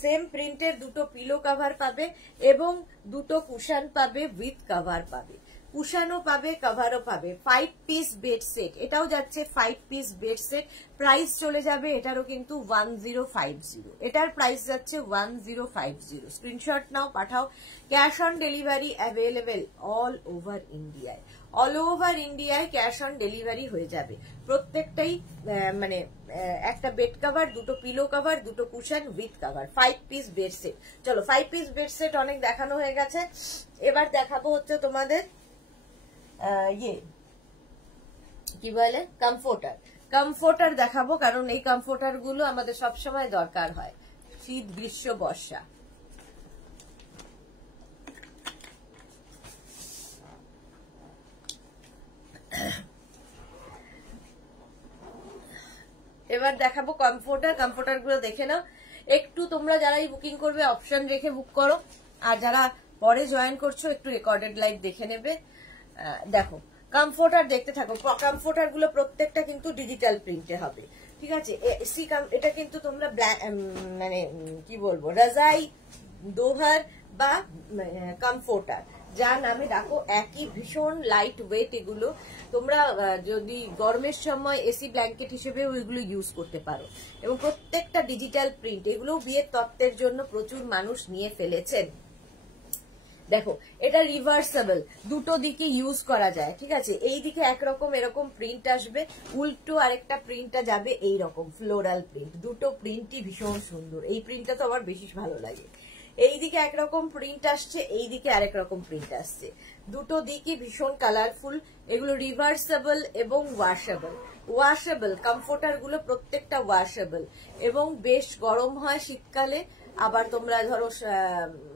সেম প্রিন্টের দুটো পিলো কভার পাবে এবং দুটো কুশান পাবে, উইথ কভার পাবে। কুশানও পাবে, কভারও পাবে। 5 পিস বেড সেট, এটাও যাচ্ছে 5 পিস বেড সেট। প্রাইস চলে যাবে এটারও কিন্তু 1050। এটার প্রাইস যাচ্ছে 1050। স্ক্রিনশট নাও, পাঠাও। Cash on delivery available all over ইন্ডিয়ায়। অল ওভার ইন্ডিয়ায় ক্যাশ অন ডেলিভারি হয়ে যাবে। প্রত্যেকটাই মানে একটা বেড কভার, দুটো পিলো কভার, দুটো cushion with cover. 5 piece bed set. চলো 5 পিস বেড সেট অনেক দেখানো হয়ে গেছে, এবার দেখাবো হচ্ছে তোমাদের ইয়ে কি বলে, কমফোর্টার। কমফোর্টার দেখাবো, কারণ এই কমফোর্টার গুলো আমাদের সবসময় দরকার হয়, শীত গ্রীষ্ম বর্ষা। এবার দেখাবো কমফোর্টার। কমফোর্টার গুলো দেখে নাও একটু, তোমরা যারাই বুকিং করবে অপশন রেখে বুক করো, আর যারা পরে জয়েন করছো একটু রেকর্ডেড লাইভ দেখে নেবে। দেখো কমফোর্টার দেখতে থাকো। কমফোর্টার গুলো প্রত্যেকটা কিন্তু ডিজিটাল প্রিন্টে হবে, ঠিক আছে। এটা কিন্তু তোমরা মানে কি বলবো, রাজাই, দোহার বা কমফোর্টার যা নামে ডাকো, একই, ভীষণ লাইট ওয়েট এগুলো। তোমরা যদি গরমের সময় এসি ব্ল্যাঙ্কেট হিসেবে ওইগুলো ইউজ করতে পারো। এবং প্রত্যেকটা ডিজিটাল প্রিন্ট, এগুলো বিয়ের তত্ত্বের জন্য প্রচুর মানুষ নিয়ে ফেলেছেন। দেখো এটা রিভার্সেবল, দুটো দিকে ইউজ করা যায়, ঠিক আছে। এই দিকে একরকম এরকম প্রিন্ট আসবে, উল্টো আরেকটা প্রিন্টটা যাবে এইরকম ফ্লোরাল প্রিন্ট। দুটো প্রিন্টই ভীষণ সুন্দর, এই প্রিন্টটা তো আমার বেশি ভালো লাগে। এইদিকে একরকম প্রিন্ট আসছে, এইদিকে আরেক রকম প্রিন্ট আসছে, দুটো দিকই ভীষণ কালারফুল। এগুলো রিভার্সেবল এবং ওয়াশেবল। ওয়াশেবল কমফোর্টার গুলো প্রত্যেকটা ওয়াশেবল এবং বেশ গরম হয় শীতকালে। আবার তোমরা ধরো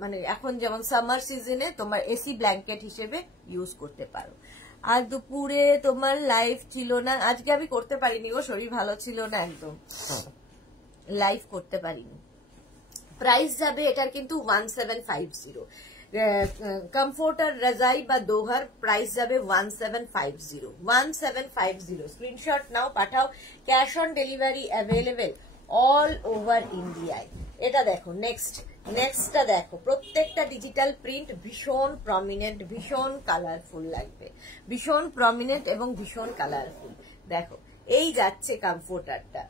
মানে এখন যেমন সামার সিজনে তোমার এসি ব্ল্যাঙ্কেট হিসেবে ইউজ করতে পারো। আর দুপুরে তোমার লাইভ ছিল না, আজকে আমি করতে পারিনি গো, শরীর ভালো ছিল না, একদম লাইভ করতে পারিনি। প্রাইস যাবে এটার কিন্তু 1750। কমফোর্টার, রাজাই বা দোহার প্রাইস যাবে 1750। 1750 স্ক্রিনশট নাও, পাঠাও। Cash on delivery available all over ইন্ডিয়ায়। এটা দেখো নেক্সটটা দেখো, প্রত্যেকটা ডিজিটাল প্রিন্ট ভীষণ প্রমিনেন্ট, ভীষণ কালারফুল লাগবে, ভীষণ প্রমিনেন্ট এবং ভীষণ কালারফুল। দেখো এই যাচ্ছে কমফোর্টারটা,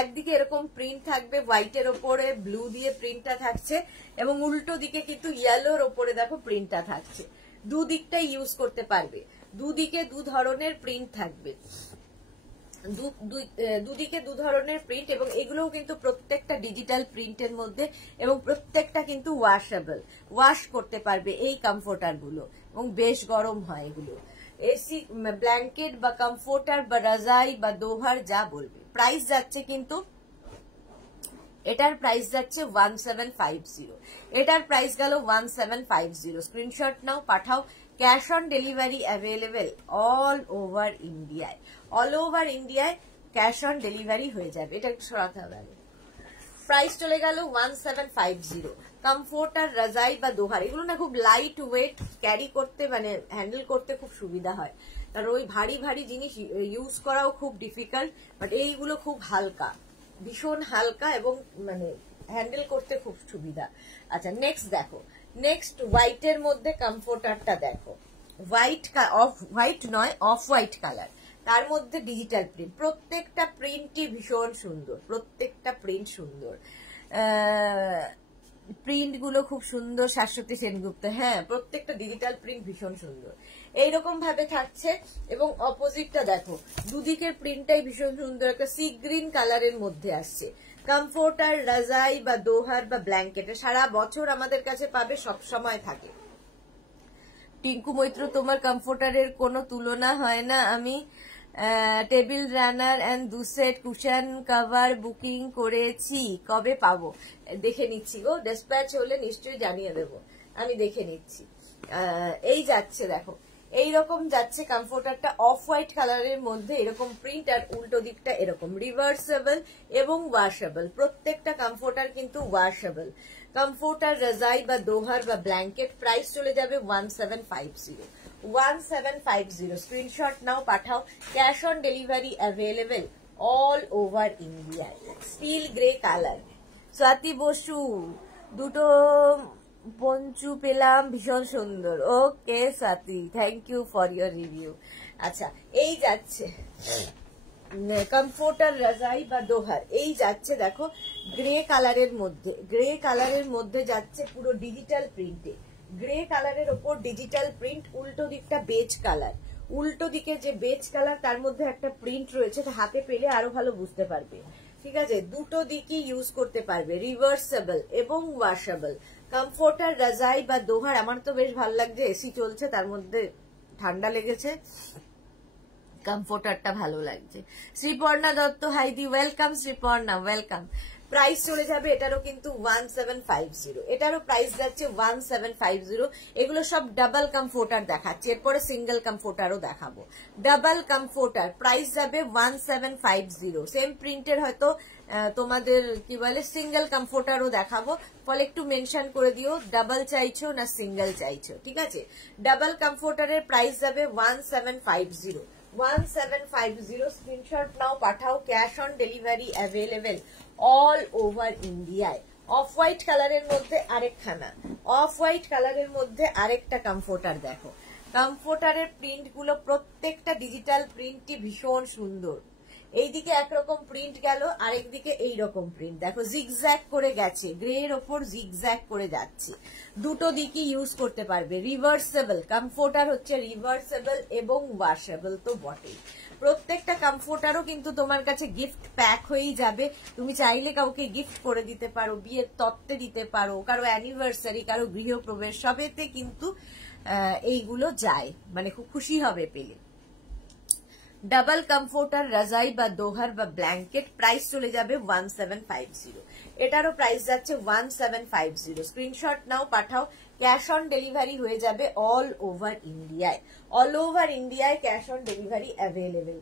একদিকে এরকম প্রিন্ট থাকবে হোয়াইটের ওপরে, ব্লু দিয়ে প্রিন্টটা থাকছে এবং উল্টো দিকে কিন্তু ইয়েলোর ওপরে দেখো প্রিন্টটা থাকছে। দুদিকটাই ইউজ করতে পারবে, দুদিকে দু ধরনের প্রিন্ট থাকবে, দুদিকে দু ধরনের প্রিন্ট। এবং এগুলোও কিন্তু প্রত্যেকটা ডিজিটাল প্রিন্টের মধ্যে এবং প্রত্যেকটা কিন্তু ওয়াশেবল, ওয়াশ করতে পারবে এই কমফোর্টার গুলো এবং বেশ গরম হয় এগুলো। এসি ব্ল্যাঙ্কেট বা কমফোর্টার বা রাজাই বা দোহার যা বলবে। প্রাইস যাচ্ছে কিন্তু এটার প্রাইস যাচ্ছে 1750। এটার প্রাইস গেল 1750। স্ক্রিনশট নাও, পাঠাও। Cash on delivery available all over ইন্ডিয়ায়। অল ওভার ইন্ডিয়ায় ক্যাশ অন ডেলিভারি হয়ে যাবে। এটা একটু সরাতে হবে। প্রাইস চলে গেল 1750। কমফোর্টার, রাজাই বা দোহার এগুলো না খুব লাইট ওয়েট, ক্যারি করতে মানে হ্যান্ডেল করতে খুব সুবিধা হয়, কারণ ওই ভারী ভারী জিনিস ইউজ করাও খুব ডিফিকাল্ট, বাট এইগুলো খুব হালকা, ভীষণ হালকা এবং মানে হ্যান্ডেল করতে খুব সুবিধা। আচ্ছা নেক্সট দেখো, নেক্সট হোয়াইটের মধ্যে কমফোর্টারটা দেখো, হোয়াইট নয় অফ হোয়াইট কালার, তার মধ্যে ডিজিটাল প্রিন্ট, প্রত্যেকটা প্রিন্টই ভীষণ সুন্দর, প্রত্যেকটা প্রিন্ট সুন্দর, প্রিন্ট গুলো খুব সুন্দর, শাশ্বতী সেনগুপ্ত, হ্যাঁ প্রত্যেকটা ডিজিটাল প্রিন্ট ভীষণ সুন্দর এইরকম ভাবে থাকছে। এবং অপোজিটটা দেখো, দুদিকের প্রিন্টটাই ভীষণ সুন্দর, একটা সি গ্রিন কালারের মধ্যে আসছে। কমফোর্টার, রাজাই বা দোহার বা ব্ল্যাঙ্কেট সারা বছর আমাদের কাছে পাবে, সব সময় থাকে। টিঙ্কু মৈত্র, তোমার কমফোর্টারের কোনো তুলনা হয় না, আমি table runner and 2 set cushion cover booking করেছি, কবে পাবো? দেখে নিচ্ছি গো, ডিসপ্যাচ হলে নিশ্চয়ই জানিয়ে দেব, আমি দেখে নিচ্ছি। এই যাচ্ছে দেখো, এইরকম যাচ্ছে কমফোর্টারটা, অফ হোয়াইট কালারের মধ্যে এরকম প্রিন্ট, আর উল্টো দিকটা এরকম রিভার্সেবল এবং ওয়াশেবল, প্রত্যেকটা কমফোর্টার কিন্তু ওয়াশেবল। কমফোর্টার, রাজাই বা দোহার বা ব্ল্যাঙ্কেট, প্রাইস চলে যাবে 1750। 1750 স্ক্রিনশট নাও, পাঠাও, cash on delivery available all over India. Steel grey colour, Swati Basu, দুটো পঞ্চু পেলাম, ভীষণ সুন্দর। Okay Swati, thank you for your review. আচ্ছা এই যাচ্ছে কমফোর্টার, রাজাই বা দোহার, এই যাচ্ছে দেখো গ্রে কালারের মধ্যে, গ্রে কালারের মধ্যে যাচ্ছে পুরো ডিজিটাল প্রিন্টে, গ্রে কালারের ওপর ডিজিটাল প্রিন্ট, উল্টো দিকটা বেজ কালার, উল্টো দিকে যে বেজ কালার তার মধ্যে একটা প্রিন্ট রয়েছে, হাতে পেলে আরো ভালো বুঝতে পারবে, ঠিক আছে? দুটো দিকই ইউজ করতে পারবে, রিভার্সেবল এবং ওয়াশেবল। কমফোর্টার, রাজাই বা দোহার, আমার তো বেশ ভালো লাগছে, এসি চলছে তার মধ্যে ঠান্ডা লেগেছে, কমফোর্টারটা ভালো লাগছে। শ্রীপর্ণা দত্ত, হাইদি, ওয়েলকাম শ্রীপর্ণা, ওয়েলকাম। প্রাইস চলে যাবে এটারও কিন্তু 1750, এটারও প্রাইস যাচ্ছে 1750। এগুলো সব ডাবল কমফোর্টার দেখাচ্ছে, এরপরে সিঙ্গেল কমফোর্টারও দেখাবো। ডাবল কমফোর্টার প্রাইস যাবে 1750, সেম প্রিন্টের হয়তো তোমাদের কি বলে সিঙ্গেল কমফোর্টারও দেখাবো, ফলে একটু মেনশন করে দিও ডাবল চাইছো না সিঙ্গেল চাইছো, ঠিক আছে? ডাবল কমফোর্টারের প্রাইস যাবে 1750। 1750 স্ক্রিনশট নাও, পাঠাও, cash on delivery available all over ইন্ডিয়ায়। অফ হোয়াইট কালারের মধ্যে আরেকখানা, অফ হোয়াইট কালারের মধ্যে আরেকটা কমফোর্টার দেখো, কমফোর্টারের প্রিন্ট গুলো প্রত্যেকটা ডিজিটাল প্রিন্টই ভীষণ সুন্দর, এইদিকে একরকম প্রিন্ট গেল, আরেক দিকে এইরকম প্রিন্ট দেখো, জিগজ্যাগ করে গেছে, গ্রে এর ওপর জিগজ্যাগ করে যাচ্ছে, দুটো দিকই ইউজ করতে পারবে, রিভার্সেবল কমফোর্টার হচ্ছে, রিভার্সেবল এবং ওয়াশেবল তো বটেই। প্রত্যেকটা কমফোর্টারও কিন্তু তোমার কাছে গিফট প্যাক হয়েই যাবে, তুমি চাইলে কাউকে গিফট করে দিতে পারো, বিয়ের তত্ত্বে দিতে পারো, কারো অ্যানিভার্সারি, কারো গৃহপ্রবেশ, সবেতে কিন্তু এইগুলো যায়, মানে খুব খুশি হবে পেলে। ডাবল কমফোর্টার, রাজাই বা দোহার বা ব্ল্যাঙ্কেট, প্রাইস চলে যাবে 1750, এটারও প্রাইস যাচ্ছে 1750। স্ক্রিনশট নাও, পাঠাও, ক্যাশ অন ডেলিভারি হয়ে যাবে অল ওভার ইন্ডিয়ায়, অল ওভার ইন্ডিয়ায় ক্যাশ অন ডেলিভারি অ্যাভেলেবেল।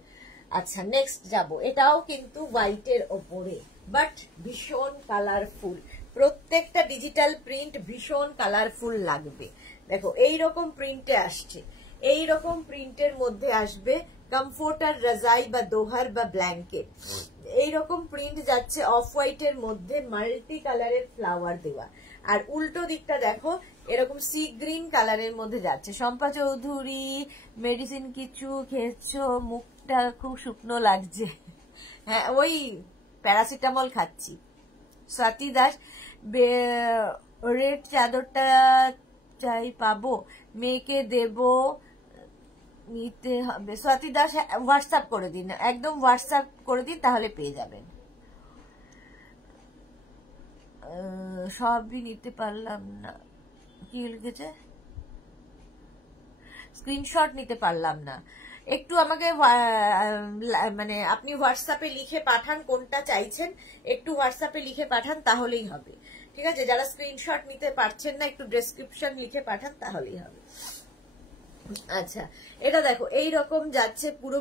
আচ্ছা নেক্সট যাব, এটাও কিন্তু হোয়াইটের ওপরে, বাট ভীষণ কালারফুল, প্রত্যেকটা ডিজিটাল প্রিন্ট ভীষণ কালারফুল লাগবে। দেখো এইরকম প্রিন্টে আসছে, এইরকম প্রিন্টের মধ্যে আসবে কমফোর্টার, রাজাই বা দোহার বা ব্ল্যাঙ্কেট, এইরকম প্রিন্ট যাচ্ছে অফ হোয়াইটের মধ্যে মাল্টি কালারের ফ্লাওয়ার দেওয়া, আর উল্টো দিকটা দেখো এরকম সি গ্রিন কালারের মধ্যে যাচ্ছে। শম্পা চৌধুরী, মেডিসিন কিছু খেয়েছো, মুখটা খুব শুকনো লাগছে, হ্যাঁ ওই প্যারাসিটামল খাচ্ছি। স্বাতি দাস, রেড চাদরটা চাই, পাবো? মেয়েকে দেব, নিতে হবে। স্বাতি দাস হোয়াটসঅ্যাপ করে দিন, একদম হোয়াটসঅ্যাপ করে দিন, তাহলে পেয়ে যাবেন। সবই নিতে পারলাম না, কি লিখেছে, স্ক্রিনশট নিতে পারলাম না, একটু আমাকে মানে আপনি হোয়াটসঅ্যাপে লিখে পাঠান কোনটা চাইছেন, একটু হোয়াটসঅ্যাপে লিখে পাঠান তাহলেই হবে, ঠিক আছে? যারা স্ক্রিনশট নিতে পারছেন না একটু ডেসক্রিপশন লিখে পাঠান তাহলেই হবে। আচ্ছা এটা দেখো এইরকম যাচ্ছে পুরো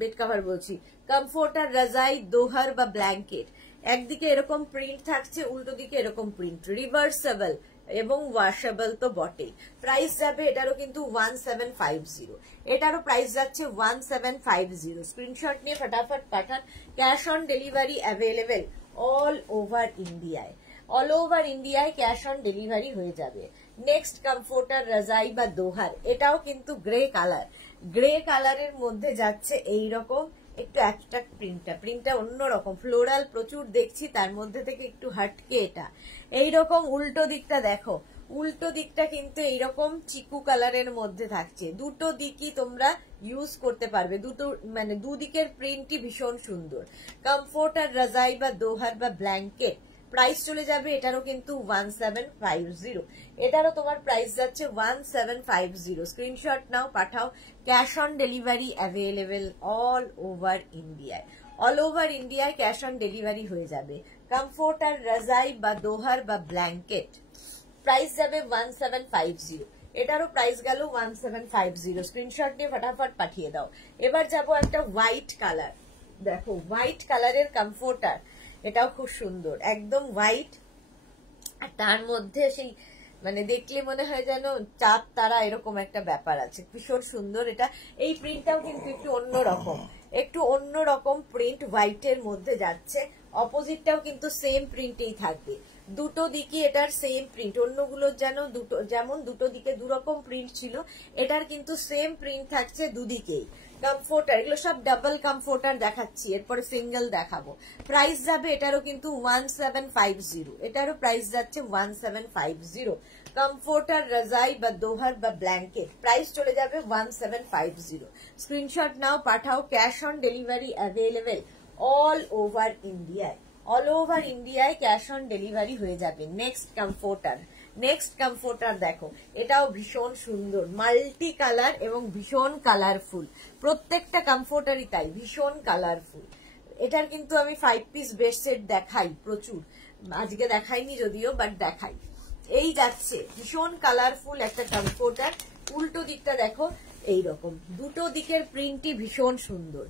বেড কাভার বলছি, কমফোর্টার, রাজাই, দোহার বা ব্ল্যাঙ্কেট, একদিকে এরকম প্রিন্ট থাকছে, উল্টো দিকে এরকম প্রিন্ট, রিভার্সেবল এবং ওয়াশেবল তো বটেই। প্রাইস যাবে এটারও কিন্তু 1750, এটারও প্রাইস যাচ্ছে 1750। স্ক্রিনশট নিয়ে ফটাফট পাঠান। Cash on delivery available all over ইন্ডিয়ায়, অল ওভার ইন্ডিয়ায় ক্যাশ অন ডেলিভারি হয়ে যাবে। নেক্সট কমফোর্টার রাজাই বা দোহার, এটাও কিন্তু গ্রে কালার, গ্রে কালারের মধ্যে যাচ্ছে এইরকম একটু অ্যাবস্ট্রাক্ট প্রিন্টটা অন্যরকম, ফ্লোরাল প্রচুর দেখছি, তার মধ্যে থেকে একটু হাটকে এটা। এইরকম উল্টো দিকটা দেখো, উল্টো দিকটা কিন্তু এইরকম চিকু কালারের মধ্যে থাকছে। দুটো দিকই তোমরা ইউজ করতে পারবে, দুটো মানে দুদিকের প্রিন্টই ভীষণ সুন্দর। কমফোর্টার রাজাই বা দোহার বা ব্ল্যাঙ্কেট, প্রাইস চলে যাবে এটারও কিন্তু 1750, এটারও তোমার প্রাইস যাচ্ছে 1750। স্ক্রিনশট নাও, পাঠাও। Cash on delivery available all over ইন্ডিয়ায়, অল ওভার ইন্ডিয়ায় ক্যাশ অন ডেলিভারি হয়ে যাবে। কমফোর্টার রাজাই বা দোহার বা ব্ল্যাঙ্কেট, প্রাইস যাবে 1750, এটারও প্রাইস গেল 1750। স্ক্রিনশট নিয়ে ফটাফট পাঠিয়ে দাও। এবার যাবো একটা হোয়াইট কালার, দেখো হোয়াইট কালারের কমফোর্টার, এটাও খুব সুন্দর, একদম হোয়াইট, আর তার মধ্যে সেই মানে দেখলে মনে হয় যেন চাঁদ তারা এরকম একটা ব্যাপার আছে, ভীষণ সুন্দর এটা। এই প্রিন্টটাও কিন্তু একটু অন্যরকম, একটু অন্যরকম প্রিন্ট হোয়াইটের মধ্যে যাচ্ছে। অপোজিটটাও কিন্তু সেম প্রিন্টেই থাকবে, দুটো দিকে এটার সেম প্রিন্ট। অন্যগুলোর যেমন দুটো দিকে দুরকম প্রিন্ট ছিল, এটার কিন্তু সেম প্রিন্ট থাকছে দুদিকেই। কমফোর্টার, এগুলো সব ডাবল কমফোর্টার দেখাচ্ছি, এরপরে সিঙ্গেল দেখাবো। প্রাইস যাবে এটারও কিন্তু 1750, এটারও প্রাইস যাচ্ছে 1750। কমফোর্টার রাজাই বা দোহার বা ব্ল্যাঙ্কেট, প্রাইস চলে যাবে 1750। স্ক্রিনশট নাও, পাঠাও। Cash on delivery available all over ইন্ডিয়ায়, অল ওভার ইন্ডিয়ায় ক্যাশ অন ডেলিভারি হয়ে যাবে। নেক্সট কমফোর্টার, নেক্সট কমফোর্টার দেখো, এটাও ভীষণ সুন্দর, মাল্টি কালার এবং ভীষণ কালারফুল, প্রত্যেকটা কমফোর্টারই তাই ভীষণ কালারফুল। এটার কিন্তু আমি 5 পিস বেস্ট সেট দেখাই প্রচুর, আজকে দেখাইনি যদিও, বাট দেখাই। এই যাচ্ছে ভীষণ কালারফুল একটা কমফোর্টার, উল্টো দিকটা দেখো এইরকম, দুটো দিকের প্রিন্টই ভীষণ সুন্দর,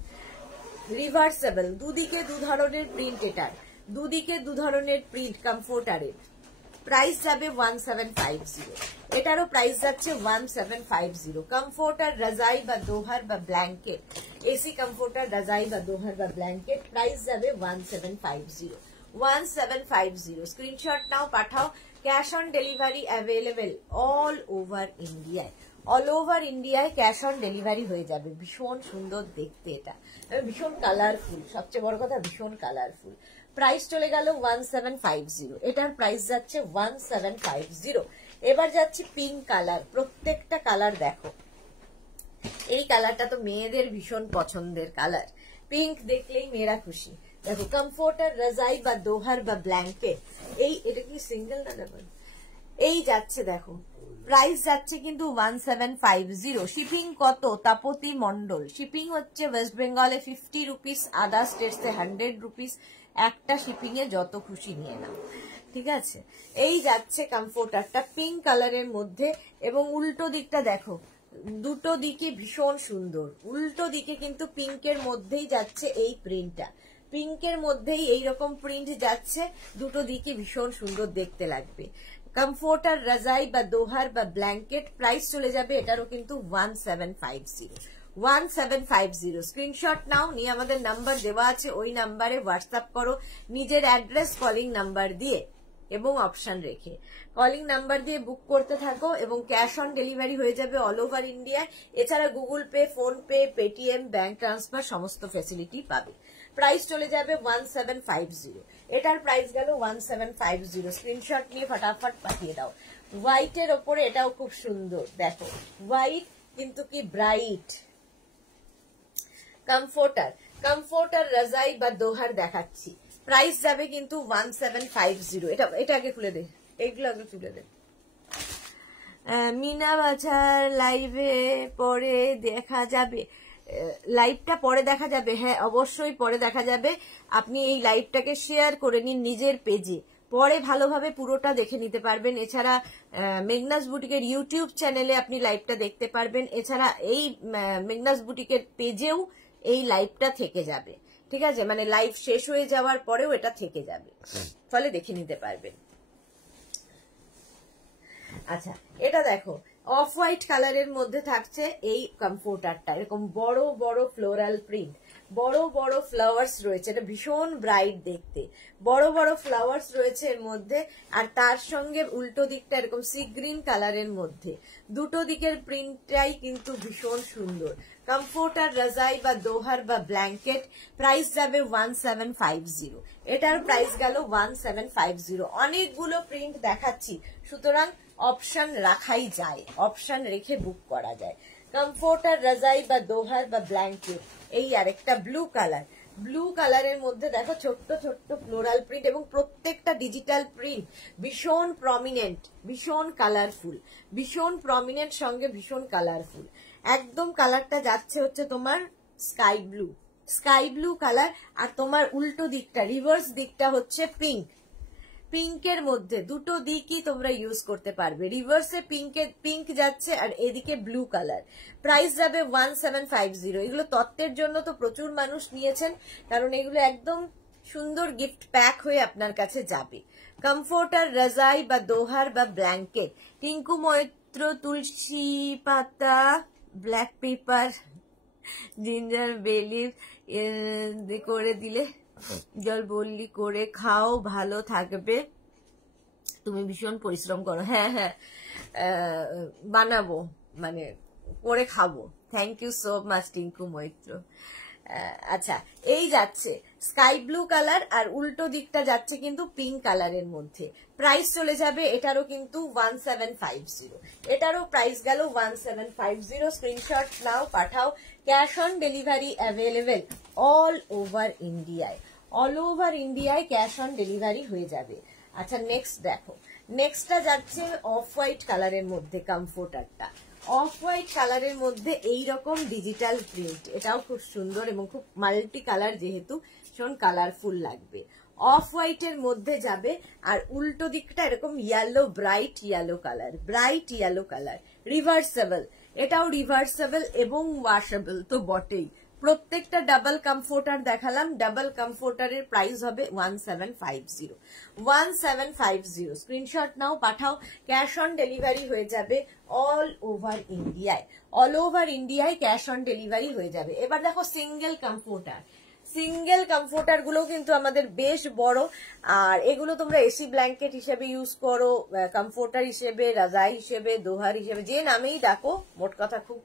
রিভার্সেবল, দুদিকে দু ধরনের প্রিন্ট, এটার দুদিকে দু ধরনের প্রিন্ট কমফোর্টারের। প্রাইস যাবে 1750, এটারও প্রাইস যাচ্ছে 1750। কমফোর্টার রাজাই বা দোহার বা ব্ল্যাঙ্কেট, এসি কমফোর্টার রাজাই বা দোহার বা ব্ল্যাঙ্কেট, প্রাইস যাবে 1750, 1750। স্ক্রিনশট নাও, পাঠাও। Cash on delivery available all over ইন্ডিয়ায়, অল ওভার ইন্ডিয়ায় ক্যাশ অন ডেলিভারি হয়ে যাবে। ভীষণ সুন্দর দেখতে এটা, ভীষণ কালারফুল, সবচেয়ে বড় কথা ভীষণ কালারফুল। প্রাইস চলে গেল 1750, এটার প্রাইস যাচ্ছে 1750। এবার যাচ্ছি পিঙ্ক কালার, প্রত্যেকটা কালার দেখো, এই কালারটা তো মেয়েদের ভীষণ পছন্দের কালার, পিঙ্ক দেখলেই মেয়েরা খুশি। দেখো কমফোর্টার রাজাই বা দোহার বা ব্ল্যাঙ্কেট, এটা কি সিঙ্গেল না ডাবল, এই যাচ্ছে দেখো, প্রাইস যাচ্ছে কিন্তু 1750। শিপিং কত? তাপতি মন্ডল, শিপিং হচ্ছে ওয়েস্ট বেঙ্গলে 50 রুপিস, আদার স্টেটসে 100 রুপিস, একটা শিপিং এ যত খুশি নিয়ে নাও, ঠিক আছে। এই যাচ্ছে কমফোর্টারটা পিঙ্ক কালারের মধ্যে, এবং উল্টো দিকটা দেখো, দুটো দিকে ভীষণ সুন্দর, উল্টো দিকে কিন্তু পিঙ্কের মধ্যেই যাচ্ছে এই প্রিন্টটা, পিঙ্কের মধ্যেই এইরকম প্রিন্ট যাচ্ছে, দুটো দিকে ভীষণ সুন্দর দেখতে লাগবে। কমফোর্টার রাজাই বা দোহার বা ব্ল্যাঙ্কেট, প্রাইস চলে যাবে এটারও কিন্তু 1750, 1750। স্ক্রিনশট নাও, নিয়ে আমাদের নাম্বার দেওয়া আছে, ওই নাম্বারে হোয়াটসঅ্যাপ করো নিজের অ্যাড্রেস কলিং নাম্বার দিয়ে এবং অপশন রেখে, কলিং নাম্বার দিয়ে বুক করতে থাকো, এবং ক্যাশ অন ডেলিভারি হয়ে যাবে অল ওভার ইন্ডিয়ায়। এছাড়া Google pay, phone pay, Paytm, bank transfer সমস্ত ফ্যাসিলিটি পাবে। প্রাইস চলে যাবে 1750, এটার প্রাইস গেল 1750। স্ক্রিনশট নিয়ে ফটাফট পাঠিয়ে দাও। হোয়াইটের ওপরে এটাও খুব সুন্দর, দেখো হোয়াইট কিন্তু কি ব্রাইট। কমফোর্টার, কমফোর্টার রাজাই বা দোহার দেখাচ্ছি, প্রাইস যাবে কিন্তু 1750। এটা আগে খুলে দে, এইগুলো আগে তুলে দে। মিনা বাজার লাইভে পরে দেখা যাবে, লাইভটা পরে দেখা যাবে, হ্যাঁ অবশ্যই পরে দেখা যাবে। আপনি এই লাইভটাকে শেয়ার করে নিন নিজের পেজে, পরে ভালোভাবে পুরোটা দেখে নিতে পারবেন। এছাড়া মেঘনাস বুটিকের ইউটিউব চ্যানেলে আপনি লাইভটা দেখতে পারবেন। এছাড়া এই মেঘনাস বুটিকের পেজেও এই লাইভটা থেকে যাবে, ঠিক আছে, মানে লাইভ শেষ হয়ে যাওয়ার পরেও এটা থেকে যাবে, ফলে দেখে নিতে পারবেন। আচ্ছা, এটা দেখো অফ হোয়াইট কালারের মধ্যে থাকছে এই কমফোর্টারটা, এরকম বড় বড় ফ্লোরাল প্রিন্ট, বড় বড় ফ্লাওয়ার্স রয়েছে, এটা ভীষণ ব্রাইট দেখতে, বড় বড় ফ্লাওয়ার্স রয়েছে এর মধ্যে, আর তার সঙ্গে উল্টো দিকটা এরকম সি গ্রিন কালারের মধ্যে, দুটো দিকের প্রিন্টটাই কিন্তু ভীষণ সুন্দর। কমফোর্টার, রাজাই বা দোহার বা ব্ল্যাঙ্কেট, প্রাইস যাবে 1750, এটার প্রাইস গেল 1750। অনেকগুলো প্রিন্ট দেখাচ্ছি, সুতরাং অপশন রাখাই যায়, অপশন রেখে বুক করা যায়। কমফোর্টার, রাজাই বা দোহার বা ব্ল্যাঙ্কেট, এই আরেকটা ব্লু কালার, ব্লু কালারের মধ্যে দেখো ছোট্ট ছোট্ট ফ্লোরাল প্রিন্ট এবং প্রত্যেকটা ডিজিটাল প্রিন্ট, ভীষণ প্রমিনেন্ট, ভীষণ কালারফুল, ভীষণ প্রমিনেন্ট সঙ্গে ভীষণ কালারফুল। একদম কালারটা যাচ্ছে হচ্ছে তোমার sky blue, sky blue colour, আর তোমার উল্টো দিকটা রিভার্স দিকটা হচ্ছে পিঙ্ক, পিঙ্কের মধ্যে দুটো দিকই তোমরা ইউজ করতে পারবে, রিভার্সে পিঙ্ক যাচ্ছে আর এদিকে ব্লু কালার। প্রাইস যাবে 1750। এগুলো তত্ত্বের জন্য তো প্রচুর মানুষ নিয়েছেন, কারণ এগুলো একদম সুন্দর গিফট প্যাক হয়ে আপনার কাছে যাবে। কমফোর্টার, রাজাই বা দোহার বা ব্ল্যাঙ্কেট, টিঙ্কু মৈত্র, তুলসী পাতা, ব্ল্যাক পেপার, জিঞ্জার, বেলিভ করে দিলে, জল বললি করে খাও, ভালো থাকবে, তুমি ভীষণ পরিশ্রম করো। হ্যাঁ হ্যাঁ, বানাবো, মানে করে খাবো। Thank you so much Tinku Maitra. আচ্ছা, এই যাচ্ছে স্কাই ব্লু কালার আর উল্টো দিকটা যাচ্ছে কিন্তু পিঙ্ক কালারের মধ্যে। প্রাইস চলে যাবে এটারও কিন্তু 1750, এটারও প্রাইস গেল 1750। স্ক্রিনশট নাও, পাঠাও। Cash on delivery available all over ইন্ডিয়ায়, অল ওভার ইন্ডিয়ায় ক্যাশ অন ডেলিভারি হয়ে যাবে। আচ্ছা, নেক্সট দেখো, নেক্সটটা যাচ্ছে অফ হোয়াইট কালারের মধ্যে, কমফোর্টারটা অফ হোয়াইট কালারের মধ্যে এইরকম ডিজিটাল প্রিন্ট, এটাও খুব সুন্দর এবং খুব মাল্টি কালার, যেহেতু ভীষণ কালারফুল লাগবে। অফ হোয়াইটের মধ্যে যাবে আর উল্টো দিকটা এরকম yellow, bright yellow colour, bright yellow colour, reversible, এটাও রিভার্সেবল এবং ওয়াশেবল তো বটেই। প্রত্যেকটা ডাবল কমফোর্টার দেখালাম, ডাবল কমফোর্টারের প্রাইস হবে 1750, 1750। স্ক্রিনশট নাও, পাঠাও। ক্যাশ অন ডেলিভারি হয়ে যাবে অল ওভার ইন্ডিয়ায়, অল ওভার ইন্ডিয়ায় ক্যাশ অন ডেলিভারি হয়ে যাবে। এবার দেখো সিঙ্গেল কমফোর্টার, সিঙ্গেল কমফোর্টার গুলো কিন্তু আমাদের বেশ বড়, আর এগুলো তোমরা এসি ব্ল্যাঙ্কেট হিসেবে ইউজ করো, কমফোর্টার হিসেবে, রাজাই হিসেবে, দোহার হিসেবে, যে নামেই ডাকো, মোট কথা খুব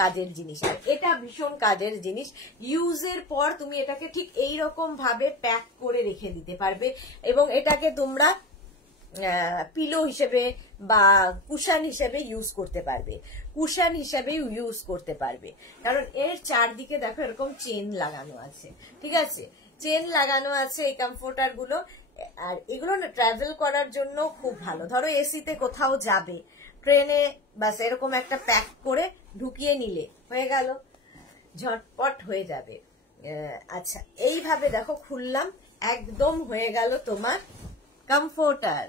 কাজের জিনিস। আর এটা ভীষণ কাজের জিনিস, ইউজের পর তুমি এটাকে ঠিক এইরকম ভাবে প্যাক করে রেখে দিতে পারবে এবং এটাকে তোমরা পিলো হিসেবে বা কুশন হিসেবে ইউজ করতে পারবে, কুশন হিসেবে ইউজ করতে পারবে, কারণ এর চারদিকে দেখো এরকম চেন লাগানো আছে, ঠিক আছে, চেন লাগানো আছে এই কমফোর্টার গুলো। আর এগুলো না ট্রাভেল করার জন্য খুব ভালো। ধরো এসিতে কোথাও যাবে, ট্রেনে, বাস এরকম একটা প্যাক করে ঢুকিয়ে নিলে হয়ে গেল, ঝটপট হয়ে যাবে। আচ্ছা, এইভাবে দেখো খুললাম, একদম হয়ে গেল তোমার কমফোর্টার,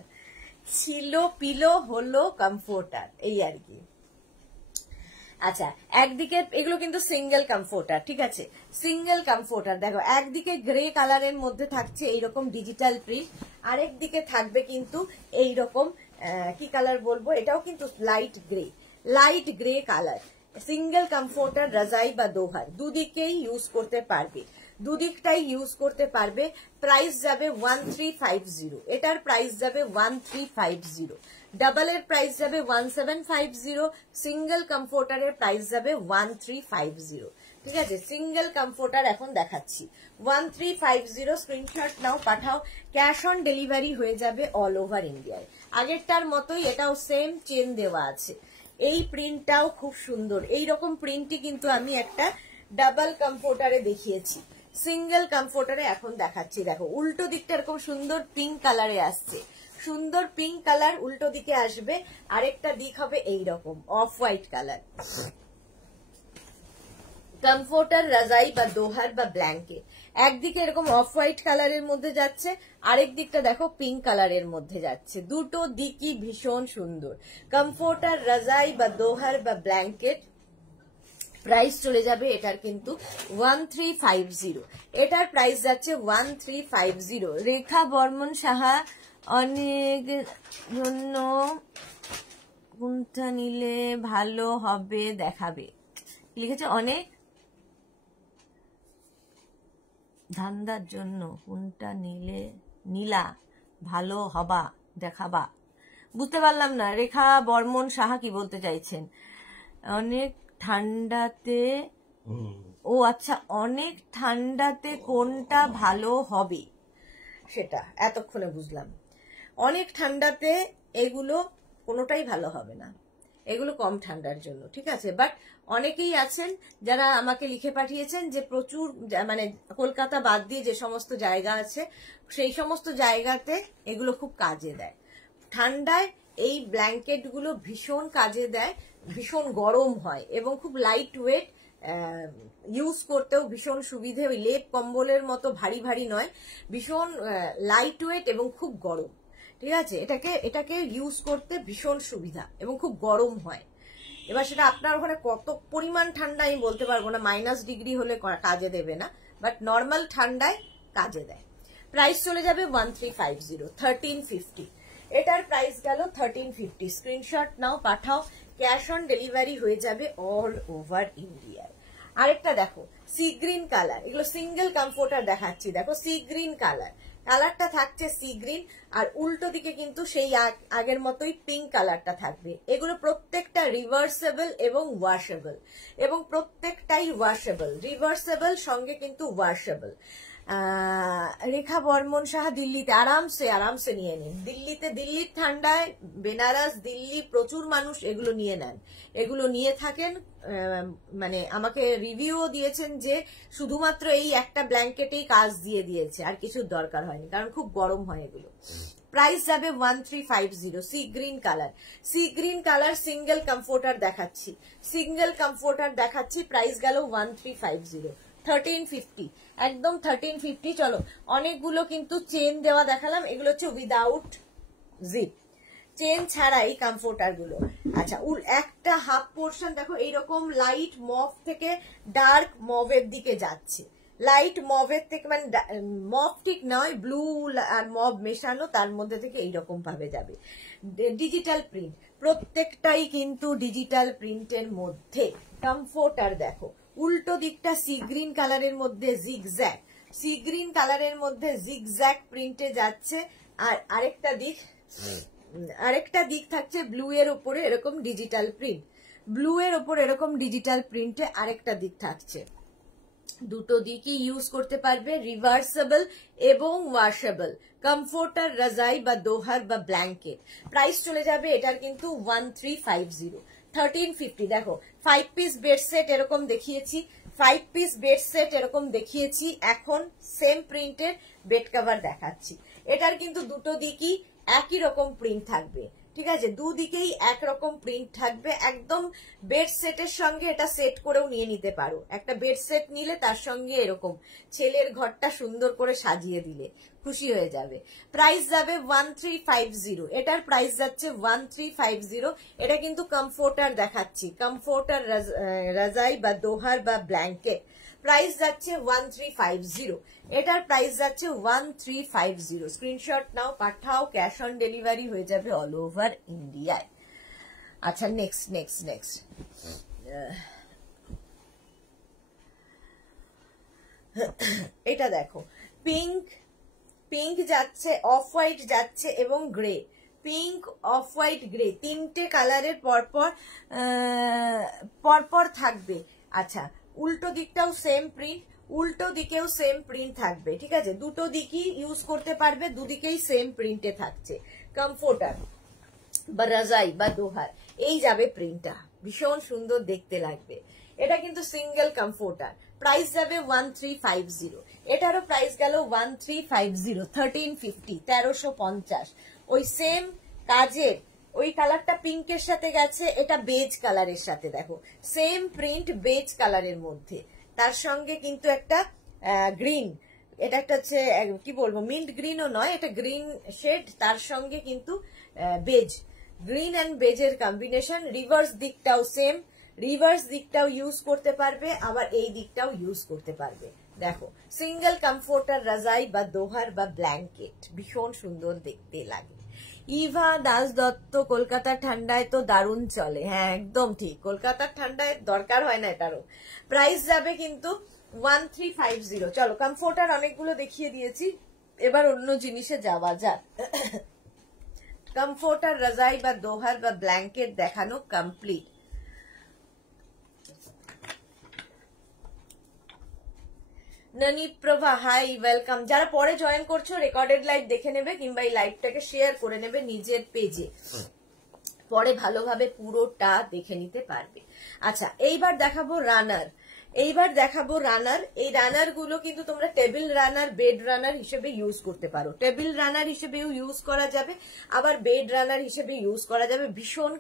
ছিল পিলো হলো কমফোর্টার, এই আর কি। আচ্ছা, একদিকে এগুলো কিন্তু সিঙ্গেল কমফোর্টার, ঠিক আছে, সিঙ্গেল কমফোর্টার। দেখো একদিকে গ্রে কালারের মধ্যে থাকছে এইরকম ডিজিটাল প্রিন্ট, আরেক দিকে থাকবে কিন্তু এইরকম কি কালার বলবো, এটাও কিন্তু light grey, light grey colour. Single comforter, রাজাই বা দোহার দুদিকেই ইউজ করতে পারবে, দুদিকটাই ইউজ করতে পারবে। প্রাইস যাবে 1350, এটার প্রাইস যাবে 1350, ডাবলের প্রাইস যাবে 1750, সিঙ্গেল কমফোর্টারের প্রাইস যাবে 1350, ঠিক আছে। সিঙ্গেল কমফোর্টার এখন দেখাচ্ছি 1350। স্ক্রিনশট নাও, পাঠাও। ক্যাশ অন ডেলিভারি হয়ে যাবে অল ওভার ইন্ডিয়ায়। আগেরটার মতোই এটাও সেম চেন দেওয়া আছে। এই প্রিন্টটাও খুব সুন্দর, এইরকম প্রিন্টই কিন্তু আমি একটা ডাবল কমফোর্টারে দেখিয়েছি, সিঙ্গেল কমফোর্টারে এখন দেখাচ্ছি। দেখো উল্টো দিকটা এরকম সুন্দর পিঙ্ক কালারে আসছে, সুন্দর পিঙ্ক কালার উল্টো দিকে আসবে, আরেকটা দিক হবে এইরকম অফ হোয়াইট কালার। কমফোর্টার, রাজাই বা দোহার বা ব্ল্যাঙ্কেট, একদিকে এরকম অফ হোয়াইট কালারের মধ্যে যাচ্ছে, আরেক দিকটা দেখো পিঙ্ক কালারের মধ্যে যাচ্ছে, দুটো দিকই ভীষণ সুন্দর। কমফোর্টার, রাজাই বা দোহার বা ব্ল্যাঙ্কেট, প্রাইস চলে যাবে এটার কিন্তু 1350, এটার প্রাইস যাচ্ছে 1350। রেখা বর্মন সাহা, অনেক জন্য কোনটা নিলে ভালো হবে দেখাবে লিখেছে, অনেক ধান্দার জন্য কোনটা নীলা ভালো হবা দেখাবা। বুঝতে পারলাম না রেখা বর্মন সাহা কি বলতে চাইছেন। অনেক ঠান্ডাতে, ও আচ্ছা, অনেক ঠান্ডাতে কোনটা ভালো হবে সেটা এতক্ষণে বুঝলাম। অনেক ঠান্ডাতে এগুলো কোনোটাই ভালো হবে না, এগুলো কম ঠান্ডার জন্য, ঠিক আছে। বাট অনেকেই আছেন যারা আমাকে লিখে পাঠিয়েছেন যে প্রচুর, মানে কলকাতা বাদ দিয়ে যে সমস্ত জায়গা আছে সেই সমস্ত জায়গাতে এগুলো খুব কাজে দেয়। ঠান্ডায় এই ব্ল্যাঙ্কেট গুলো ভীষণ কাজে দেয়, ভীষণ গরম হয় এবং খুব লাইট ওয়েট, ইউজ করতেও ভীষণ সুবিধে। ওই লেপ কম্বলের মতো ভারী ভারী নয়, ভীষণ লাইট ওয়েট এবং খুব গরম, ঠিক আছে। এটাকে ইউজ করতে ভীষণ সুবিধা এবং খুব গরম হয়। এবার সেটা আপনার ওখানে কত পরিমাণ ঠান্ডা আমি বলতে পারবো না, -ডিগ্রি হলে কাজে দেবে না, বাট নর্মাল ঠান্ডায় কাজে দেয়। প্রাইস চলে যাবে 1350, 1350। এটার প্রাইস গেল 1350। স্ক্রিনশট নাও, পাঠাও, ক্যাশ অন ডেলিভারি হয়ে যাবে অল ওভার ইন্ডিয়ায়। আরেকটা দেখো সি গ্রিন কালার, এগুলো সিঙ্গেল কমফোর্টার দেখাচ্ছি, দেখো সি গ্রিন কালার, কালারটা থাকছে সি গ্রিন, আর উল্টো দিকে কিন্তু সেই আগের মতোই পিঙ্ক কালারটা থাকবে। এগুলো প্রত্যেকটা রিভার্সেবল এবং ওয়াশেবল, এবং প্রত্যেকটাই ওয়াশেবল, রিভার্সেবল সঙ্গে কিন্তু ওয়াশেবল। রেখা বর্মন সাহা, দিল্লিতে আরামসে নিয়ে নিন। দিল্লির ঠান্ডায়, বেনারস, দিল্লি প্রচুর মানুষ এগুলো নিয়ে নেন, এগুলো নিয়ে থাকেন। মানে আমাকে রিভিউও দিয়েছেন যে শুধুমাত্র এই একটা ব্ল্যাঙ্কেটেই কাজ দিয়ে দিয়েছে, আর কিছুর দরকার হয়নি, কারণ খুব গরম হয় এগুলো। প্রাইস যাবে 1350। Sea green colour single comforter দেখাচ্ছি, প্রাইস গেল 1350, 1350, একদম 1350। চলো, অনেকগুলো কিন্তু চেন দেওয়া দেখালাম, এগুলো হচ্ছে উইদাউট জিপ, চেন ছাড়া এই কমফোর্টার গুলো। আচ্ছা, একটা হাফ পোর্শন দেখো এইরকম লাইট মভ থেকে ডার্ক মভের দিকে যাচ্ছে, লাইট মভের থেকে, মানে মভ ঠিক নয়, ব্লু আর মভ মেশানো, তার মধ্যে থেকে এইরকম ভাবে যাবে। ডিজিটাল প্রিন্ট, প্রত্যেকটাই কিন্তু ডিজিটাল প্রিন্টের মধ্যে। কমফোর্টার দেখো, উল্টো দিকটা সি গ্রিন কালারের মধ্যে জিগজ্যাগ প্রিন্টে যাচ্ছে, আর আরেকটা দিক থাকছে ব্লু এর উপরে এরকম ডিজিটাল প্রিন্টে আরেকটা দিক থাকছে। দুটো দিকই ইউজ করতে পারবে, রিভার্সেবল এবং ওয়াশেবল। কমফোর্টার, রাজাই বা দোহার বা ব্ল্যাঙ্কেট। প্রাইস চলে যাবে এটার কিন্তু 1350, 1350। দেখো 5 পিস বেড সেট এরকম দেখিয়েছি, এখন সেম প্রিন্টের বেড কভার দেখাচ্ছি। এটার কিন্তু দুটো দিকই একই রকম প্রিন্ট থাকবে, ঠিক আছে, দুদিকেই একরকম প্রিন্ট থাকবে। একদম বেড সেটের সঙ্গে এটা সেট করেও নিয়ে নিতে পারো, একটা বেড সেট নিলে তার সঙ্গে এরকম ছেলের ঘরটা সুন্দর করে সাজিয়ে দিলে খুশি হয়ে যাবে। প্রাইস যাবে 1350, এটার প্রাইস যাচ্ছে 1350। এটা কিন্তু কমফোর্টার দেখাচ্ছি, কমফোর্টার, রাজাই বা দোহার বা ব্ল্যাঙ্কেট। প্রাইস যাচ্ছে 1350, এটার প্রাইস যাচ্ছে 1350। স্ক্রিনশট নাও, পাঠাও, ক্যাশ অন ডেলিভারি হয়ে যাবে অল ওভার ইন্ডিয়ায়। আচ্ছা, নেক্সট এটা দেখো, পিঙ্ক যাচ্ছে, অফ হোয়াইট যাচ্ছে এবং grey, pink, off white, grey, তিনটে কালারের পরপর থাকবে। আচ্ছা, উল্টো দিকটাও সেম প্রিন্ট, উল্টো দিকেও সেম প্রিন্ট থাকবে, ঠিক আছে, দুটো দিকই ইউজ করতে পারবে, দুদিকেই সেম প্রিন্টে থাকছে। কমফোর্টার বা রাজাই বা দোহার, এই যাবে প্রিন্টটা, ভীষণ সুন্দর দেখতে লাগবে। এটা কিন্তু সিঙ্গেল কমফোর্টার, প্রাইস যাবে 1350। এটারও প্রাইস গেল 1350, 1350, 1350। ওই সেম কাজের, ওই কালারটা পিঙ্কের সাথে গেছে, এটা বেজ কালারের সাথে, দেখো সেম প্রিন্ট বেজ কালারের মধ্যে, তার সঙ্গে কিন্তু একটা গ্রিন, এটা একটা হচ্ছে কি বলবো, মিন্ট গ্রিনও নয়, এটা গ্রিন শেড, তার সঙ্গে কিন্তু বেজ, গ্রিন অ্যান্ড বেজের কম্বিনেশন। রিভার্স দিকটাও সেম, রিভার্স দিকটাও ইউজ করতে পারবে, আবার এই দিকটাও ইউজ করতে পারবে। দেখো সিঙ্গেল কমফোর্টার রাজাই বা দোহার বা ব্ল্যাঙ্কেট ভীষণ সুন্দর দেখতে লাগে। ইভা দাস দত্ত, কলকাতার ঠান্ডায় তো দারুণ চলে। হ্যাঁ একদম ঠিক, কলকাতার ঠান্ডায় দরকার হয় না এটারও। প্রাইস যাবে কিন্তু 1350। চলো কমফোর্টার অনেকগুলো দেখিয়ে দিয়েছি, এবার অন্য জিনিসে যাওয়া যাক। কমফোর্টার রাজাই বা দোহার বা ব্ল্যাঙ্কেট দেখানো কমপ্লিট। ননীপ প্রভা হাই, ওয়েলকাম। যারা পরে জয়েন করছো রেকর্ডেড লাইভ দেখে নেবে, কিংবা এই লাইভটাকে শেয়ার করে নেবে নিজের পেজে, পরে ভালোভাবে পুরোটা দেখে নিতে পারবে। আচ্ছা এইবার দেখাবো রানার। এই রানার গুলো কিন্তু তোমরা টেবিল রানার, বেড রানার হিসেবে ইউজ করতে পারো। টেবিল রানার হিসেবেও ইউজ করা যাবে, আবার বেড রানার হিসেবে ইউজ করা যাবে। ভীষণ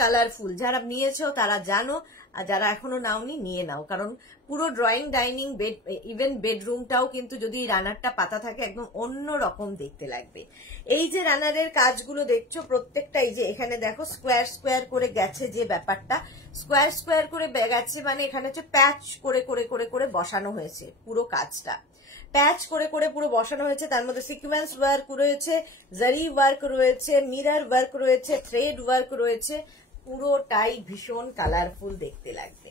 কালারফুল। যারা নিয়েছো তারা জানো, আর যারা এখনো নাওনি নিয়ে নাও, কারণ পুরো ড্রয়িং, ডাইনিং, বেড, ইভেন বেডরুমটাও কিন্তু যদি রানারটা পাতা থাকে একদম অন্য রকম দেখতে লাগবে। এই যে রানারের কাজগুলো দেখছো প্রত্যেকটা, এই যে এখানে দেখো স্কোয়ার করে গেছে, যে ব্যাপারটা স্কোয়ার করে গেছে মানে এখানে হচ্ছে প্যাচ করে বসানো হয়েছে। পুরো কাজটা প্যাচ করে পুরো বসানো হয়েছে। তার মধ্যে সিকোয়েন্স ওয়ার্ক রয়েছে, জারি ওয়ার্ক রয়েছে, মিরর ওয়ার্ক রয়েছে, থ্রেড ওয়ার্ক রয়েছে। পুরোটাই ভীষণ কালারফুল দেখতে লাগবে।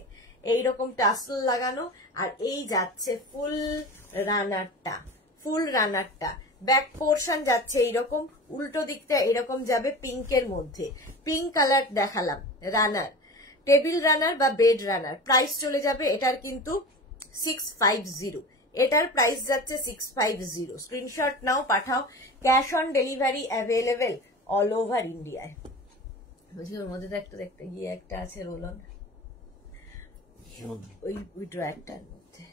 এইরকম টাসল লাগানো, আর এই যাচ্ছে ফুল রানারটা। ব্যাক পোর্শন যাচ্ছে এইরকম, উল্টো দিকটা এরকম যাবে পিঙ্কের মধ্যে। পিঙ্ক কালার দেখালাম রানার, টেবিল রানার বা বেড রানার। প্রাইস চলে যাবে এটার কিন্তু 650। এটার প্রাইস যাচ্ছে 650। স্ক্রিনশট নাও, পাঠাও। Cash on delivery available all over ইন্ডিয়ায়। বুঝলি ওর মধ্যে তো একটা দেখতে গিয়ে একটা আছে রোল অন, ওই ড্রয়ারটার মধ্যে।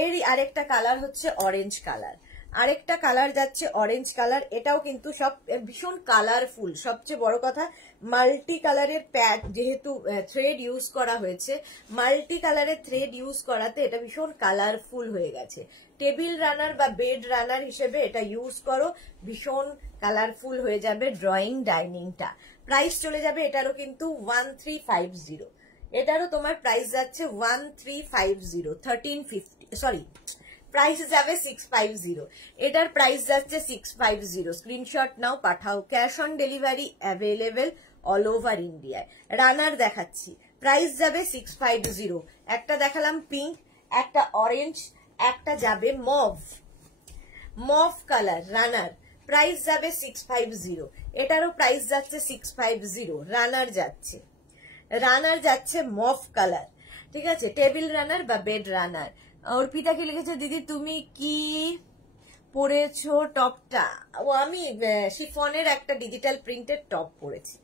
এরই আরেকটা কালার হচ্ছে অরেঞ্জ কালার, আরেকটা কালার যাচ্ছে অরেঞ্জ কালার। এটাও কিন্তু সব ভীষণ কালারফুল। সবচেয়ে বড় কথা মাল্টি কালারের প্যাড, যেহেতু থ্রেড ইউজ করা হয়েছে, মাল্টি কালারের থ্রেড ইউজ করাতে এটা ভীষণ কালারফুল হয়ে গেছে। টেবিল রানার বা বেড রানার হিসেবে এটা ইউজ করো, ভীষণ কালারফুল হয়ে যাবে ড্রয়িং, ডাইনিংটা। প্রাইস চলে যাবে এটারও কিন্তু 1350। এটারও তোমার প্রাইস যাচ্ছে 1350, 1350, সরি প্রাইস যাবে 650। এটার প্রাইস যাচ্ছে 650। স্ক্রিনশট নাও, পাঠাও। Cash on delivery available all over ইন্ডিয়ায়। রানার দেখাচ্ছি, প্রাইস যাবে 650। একটা দেখালাম পিঙ্ক, একটা অরেঞ্জ, একটা যাবে মভ কালার রানার। প্রাইস যাবে 650। এটারও প্রাইস যাচ্ছে 650। রানার যাচ্ছে মভ কালার, ঠিক আছে। টেবিল রানার বা বেড রানার। অর্পিতা কি লিখেছে, দিদি তুমি কি পরেছো টপটা? ও আমি শিফনের একটা ডিজিটাল প্রিন্টের টপ পরেছি,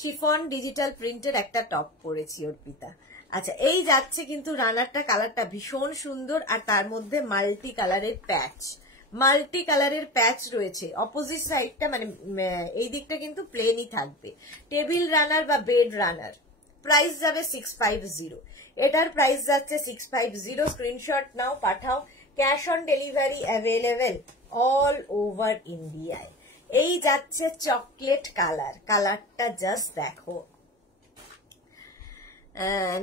শিফন ডিজিটাল প্রিন্টের একটা টপ পরেছি অর্পিতা। আচ্ছা এই যাচ্ছে কিন্তু রানারটা, কালারটা ভীষণ সুন্দর, আর তার মধ্যে মাল্টি কালারের প্যাচ রয়েছে। অপোজিট সাইডটা মানে এই দিকটা কিন্তু প্লেনই থাকবে। টেবিল রানার বা বেড রানার, প্রাইস যাবে 650। এটার প্রাইস যাচ্ছে 650। স্ক্রিনশট নাও, পাঠাও। Cash on delivery available all over ইন্ডিয়ায়। এই যাচ্ছে চকলেট কালার, কালারটা জাস্ট দেখো।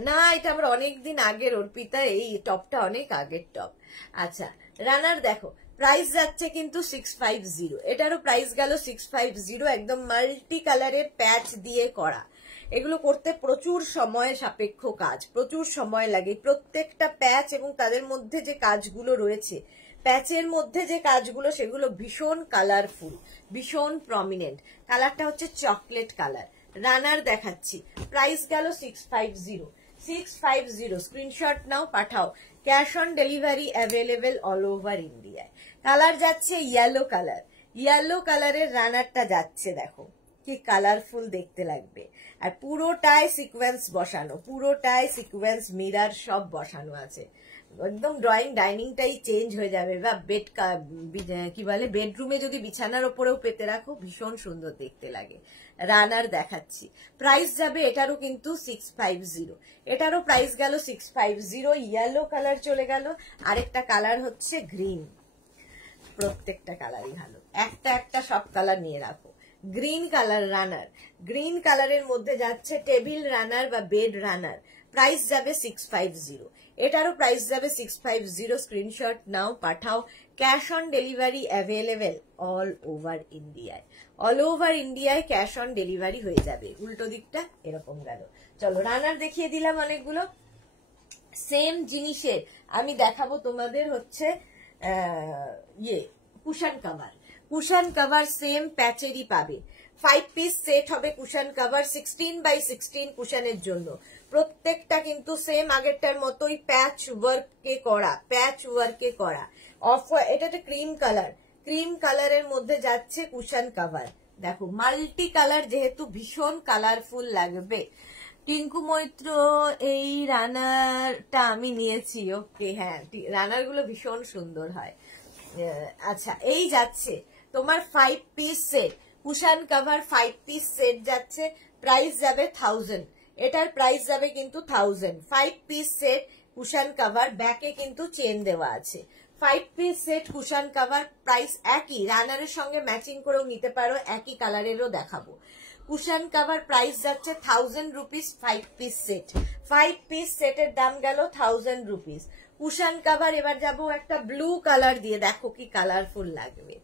না এটা আমরা অনেকদিন আগের অর্পিতা, এই টপটা অনেক আগের টপ। আচ্ছা রানার দেখো, প্রাইস যাচ্ছে কিন্তু 650। এটারও প্রাইস গেল 650। একদম মাল্টি কালারের প্যাচ দিয়ে করা। এগুলো করতে প্রচুর সময় সাপেক্ষ কাজ, প্রচুর সময় লাগে। প্রত্যেকটা প্যাচ এবং তাদের মধ্যে যে কাজগুলো রয়েছে, প্যাচের মধ্যে যে কাজগুলো, সেগুলো ভীষণ কালারফুল, ভীষণ প্রমিনেন্ট। কালারটা হচ্ছে চকলেট কালার। রানার দেখাচ্ছি, প্রাইস গেল 650। স্ক্রিনশট নাও, পাঠাও। Cash on delivery available all over ইন্ডিয়ায়। কালার যাচ্ছে ইয়েলো কালারের রানারটা যাচ্ছে, দেখো কি কালারফুল দেখতে লাগবে। আর পুরোটাই সিকোয়েন্স বসানো, পুরোটাই সিকোয়েন্স, মিরর সব বসানো আছে। একদম ড্রয়িং, ডাইনিংটাই চেঞ্জ হয়ে যাবে। বা বেড কি বলে, বেডরুমে যদি বিছানার ওপরেও পেতে রাখো ভীষণ সুন্দর দেখতে লাগে। রানার দেখাচ্ছি, প্রাইস যাবে এটারও কিন্তু 650। এটারও প্রাইস গেল 650। ইয়েলো কালার চলে গেল। আরেকটা কালার হচ্ছে গ্রিন। প্রত্যেকটা কালারই ভালো, একটা সব কালার নিয়ে রাখো। গ্রিন কালার রানার, গ্রিন কালারের মধ্যে যাচ্ছে টেবিল রানার বা বেড রানার, প্রাইস যাবে 650। এটারও প্রাইস যাবে 650। স্ক্রিনশট নাও, পাঠাও। Cash on delivery available all over ইন্ডিয়ায়, অল ওভার ইন্ডিয়ায় ক্যাশ অন ডেলিভারি হয়ে যাবে। উল্টো দিকটা এরকম গেল। চলো রানার দেখিয়ে দিলাম অনেকগুলো। সেম জিনিসের আমি দেখাবো তোমাদের হচ্ছে cushion cover. Cushion cover same প্যাচেরই পাবে। 5 পিস সেট হবে কুশন কভার, 16x16 কুশনের জন্য। প্রত্যেকটা কিন্তু সেম আগেরটার মতোই প্যাচ ওয়ার্কে করা, প্যাচ ওয়ার্কে করা। এটা একটা ক্রিম কালার, ক্রিম কালারের মধ্যে যাচ্ছে কুশন কভার। দেখো মাল্টি কালার, যেহেতু ভীষণ কালারফুল লাগবে। টিঙ্কু মৈত্র, এই রানারটা আমি নিয়েছি। ওকে, হ্যাঁ রানার গুলো ভীষণ সুন্দর হয়। আচ্ছা, এই যাচ্ছে তোমার 5 piece set cushion cover, 5 piece set যাচ্ছে, প্রাইস যাবে 1000। এটার প্রাইস যাবে কিন্তু 1000। 5 পিস সেট কুশন কভার, ব্যাকে কিন্তু চেন দেওয়া আছে। 5 piece set cushion cover, price একই, রানারের সঙ্গে ম্যাচিং করেও নিতে পারো, একই কালারেরও দেখাবো। কুশন কভার প্রাইস যাচ্ছে 1000 রুপিস 5 পিস সেট। 5 পিস সেটের দাম গেল 1000 রুপিস। কুশন কভার এবার যাবো একটা ব্লু কালার দিয়ে, দেখো কি কালারফুল লাগবে।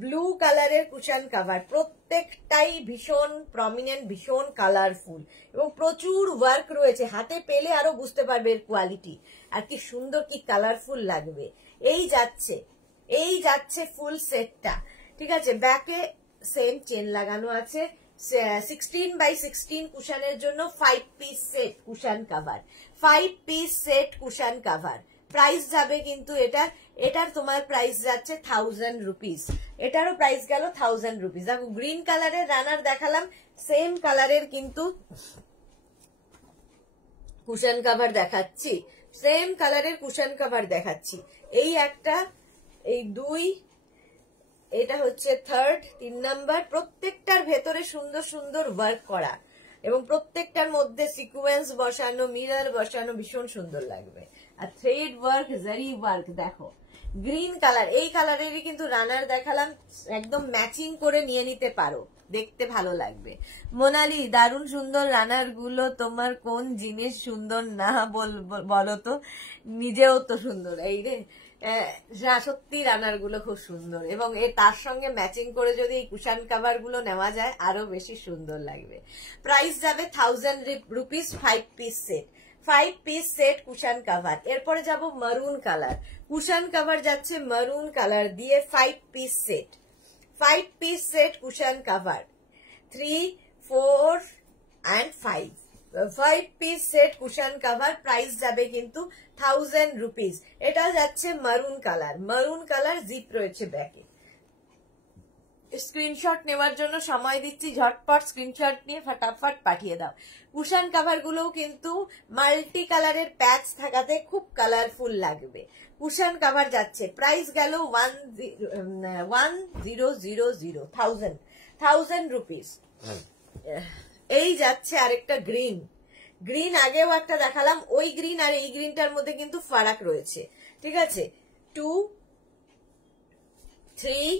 ব্লু কালারের কুশন কভার, প্রত্যেকটাই ভীষণ প্রমিনেন্ট, ভীষণ কালারফুল এবং প্রচুর ওয়ার্ক রয়েছে। হাতে পেলে আরো বুঝতে পারবে এর কোয়ালিটি আর কি সুন্দর, কি কালারফুল লাগবে। এই যাচ্ছে ফুল সেটটা, ঠিক আছে। ব্যাকে সেম চেন লাগানো আছে। 16x16 কুশনের জন্য 5 piece set cushion cover, 5 piece set cushion cover. Price যাবে কিন্তু এটার তোমার প্রাইস যাচ্ছে 1000 রুপিস। এটারও প্রাইস গেল 1000 রুপিস। দেখো গ্রিন কালারের রানার দেখালাম, সেম কালারের কিন্তু কুশন কভার দেখাচ্ছি, সেম কালারের কুশন কভার দেখাচ্ছি। এই একটা, এই 2, এটা হচ্ছে 3 নাম্বার। প্রত্যেকটার ভেতরে সুন্দর সুন্দর ওয়ার্ক করা এবং প্রত্যেকটার মধ্যে সিকোয়েন্স বসানো, মিরর বসানো, ভীষণ সুন্দর লাগবে। আর থ্রেড ওয়ার্ক, জারি ওয়ার্ক। দেখো গ্রিন কালার, এই কালারেরই কিন্তু রানার দেখালাম, একদম ম্যাচিং করে নিয়ে নিতে পারো, দেখতে ভালো লাগবে। মোনালি, দারুণ সুন্দর রানার গুলো, তোমার কোন জিনিস সুন্দর না বলো তো, নিজেও তো সুন্দর। এই রে, সত্যি রানার গুলো খুব সুন্দর এবং তার সঙ্গে ম্যাচিং করে যদি এই কুশন কভার গুলো নেওয়া যায় আরো বেশি সুন্দর লাগবে। প্রাইস যাবে 1000 rupees 5 piece set, 5 piece set cushion cover. এরপরে যাব মারুন কালার, কুশন কভার যাচ্ছে মারুন কালার দিয়ে 5 piece set, 5 piece set cushion cover, 3, 4 and 5। 5 piece set cushion cover, price যাবে কিন্তু 1000 রুপিস। এটা যাচ্ছে মারুন কালার, মারুন কালার, জিপ রয়েছে ব্যাকে। স্ক্রিনশট নেওয়ার জন্য সময় দিচ্ছি, ঝটপট স্ক্রিনশট নিয়ে ফটাফট পাঠিয়ে দাও। কুশন কভার গুলোও কিন্তু মাল্টি কালারের প্যাচ থাকাতে খুব কালারফুল লাগবে। কুশন কভার যাচ্ছে, প্রাইস গেল 1000 রুপিস। এই যাচ্ছে আরেকটা গ্রিন, গ্রিন আগেও একটা দেখালাম, ওই গ্রিন আর এই গ্রিনটার মধ্যে কিন্তু ফারাক রয়েছে, ঠিক আছে। 2, 3,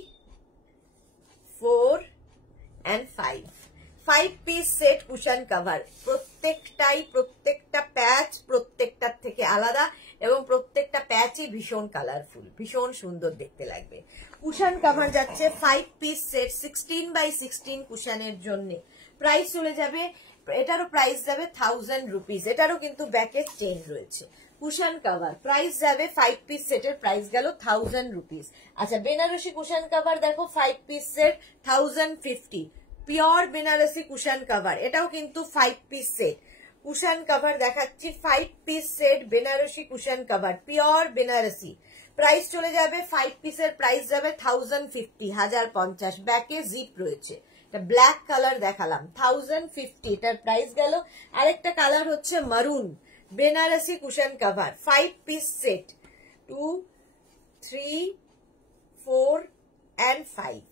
4 and 5, 5 piece set cushion cover. প্রত্যেকটা প্যাচ প্রত্যেকটার থেকে আলাদা এবং প্রত্যেকটা প্যাচই ভীষণ কালারফুল, ভীষণ সুন্দর দেখতে লাগবে। কুশন কভার যাচ্ছে 5 পিস সেট 16x16 কুশনের জন্য। প্রাইস চলে যাবে, এটারও প্রাইস যাবে 1000 রুপিস। এটারও কিন্তু ব্যাকের চেন রয়েছে। কুশন কভার প্রাইস যাবে 5 পিস সেটের প্রাইস গেল 1000 রুপিস। আচ্ছা, বেনারসি কুশন কভার দেখো 5 piece set 1050। Pure Banarasi cushion cover, এটাও কিন্তু 5 পিস সেট কুশন কভার দেখাচ্ছি। 5 piece set Banarasi cushion cover, pure Banarasi. Price চলে যাবে, 5 পিসের প্রাইস যাবে 1050, 1050। ব্যাকে জিপ রয়েছে। ব্ল্যাক কালার দেখালাম 1050, এটার প্রাইস গেল। আরেকটা কালার হচ্ছে maroon, Banarasi cushion cover 5 piece set 2, 3, 4 and 5।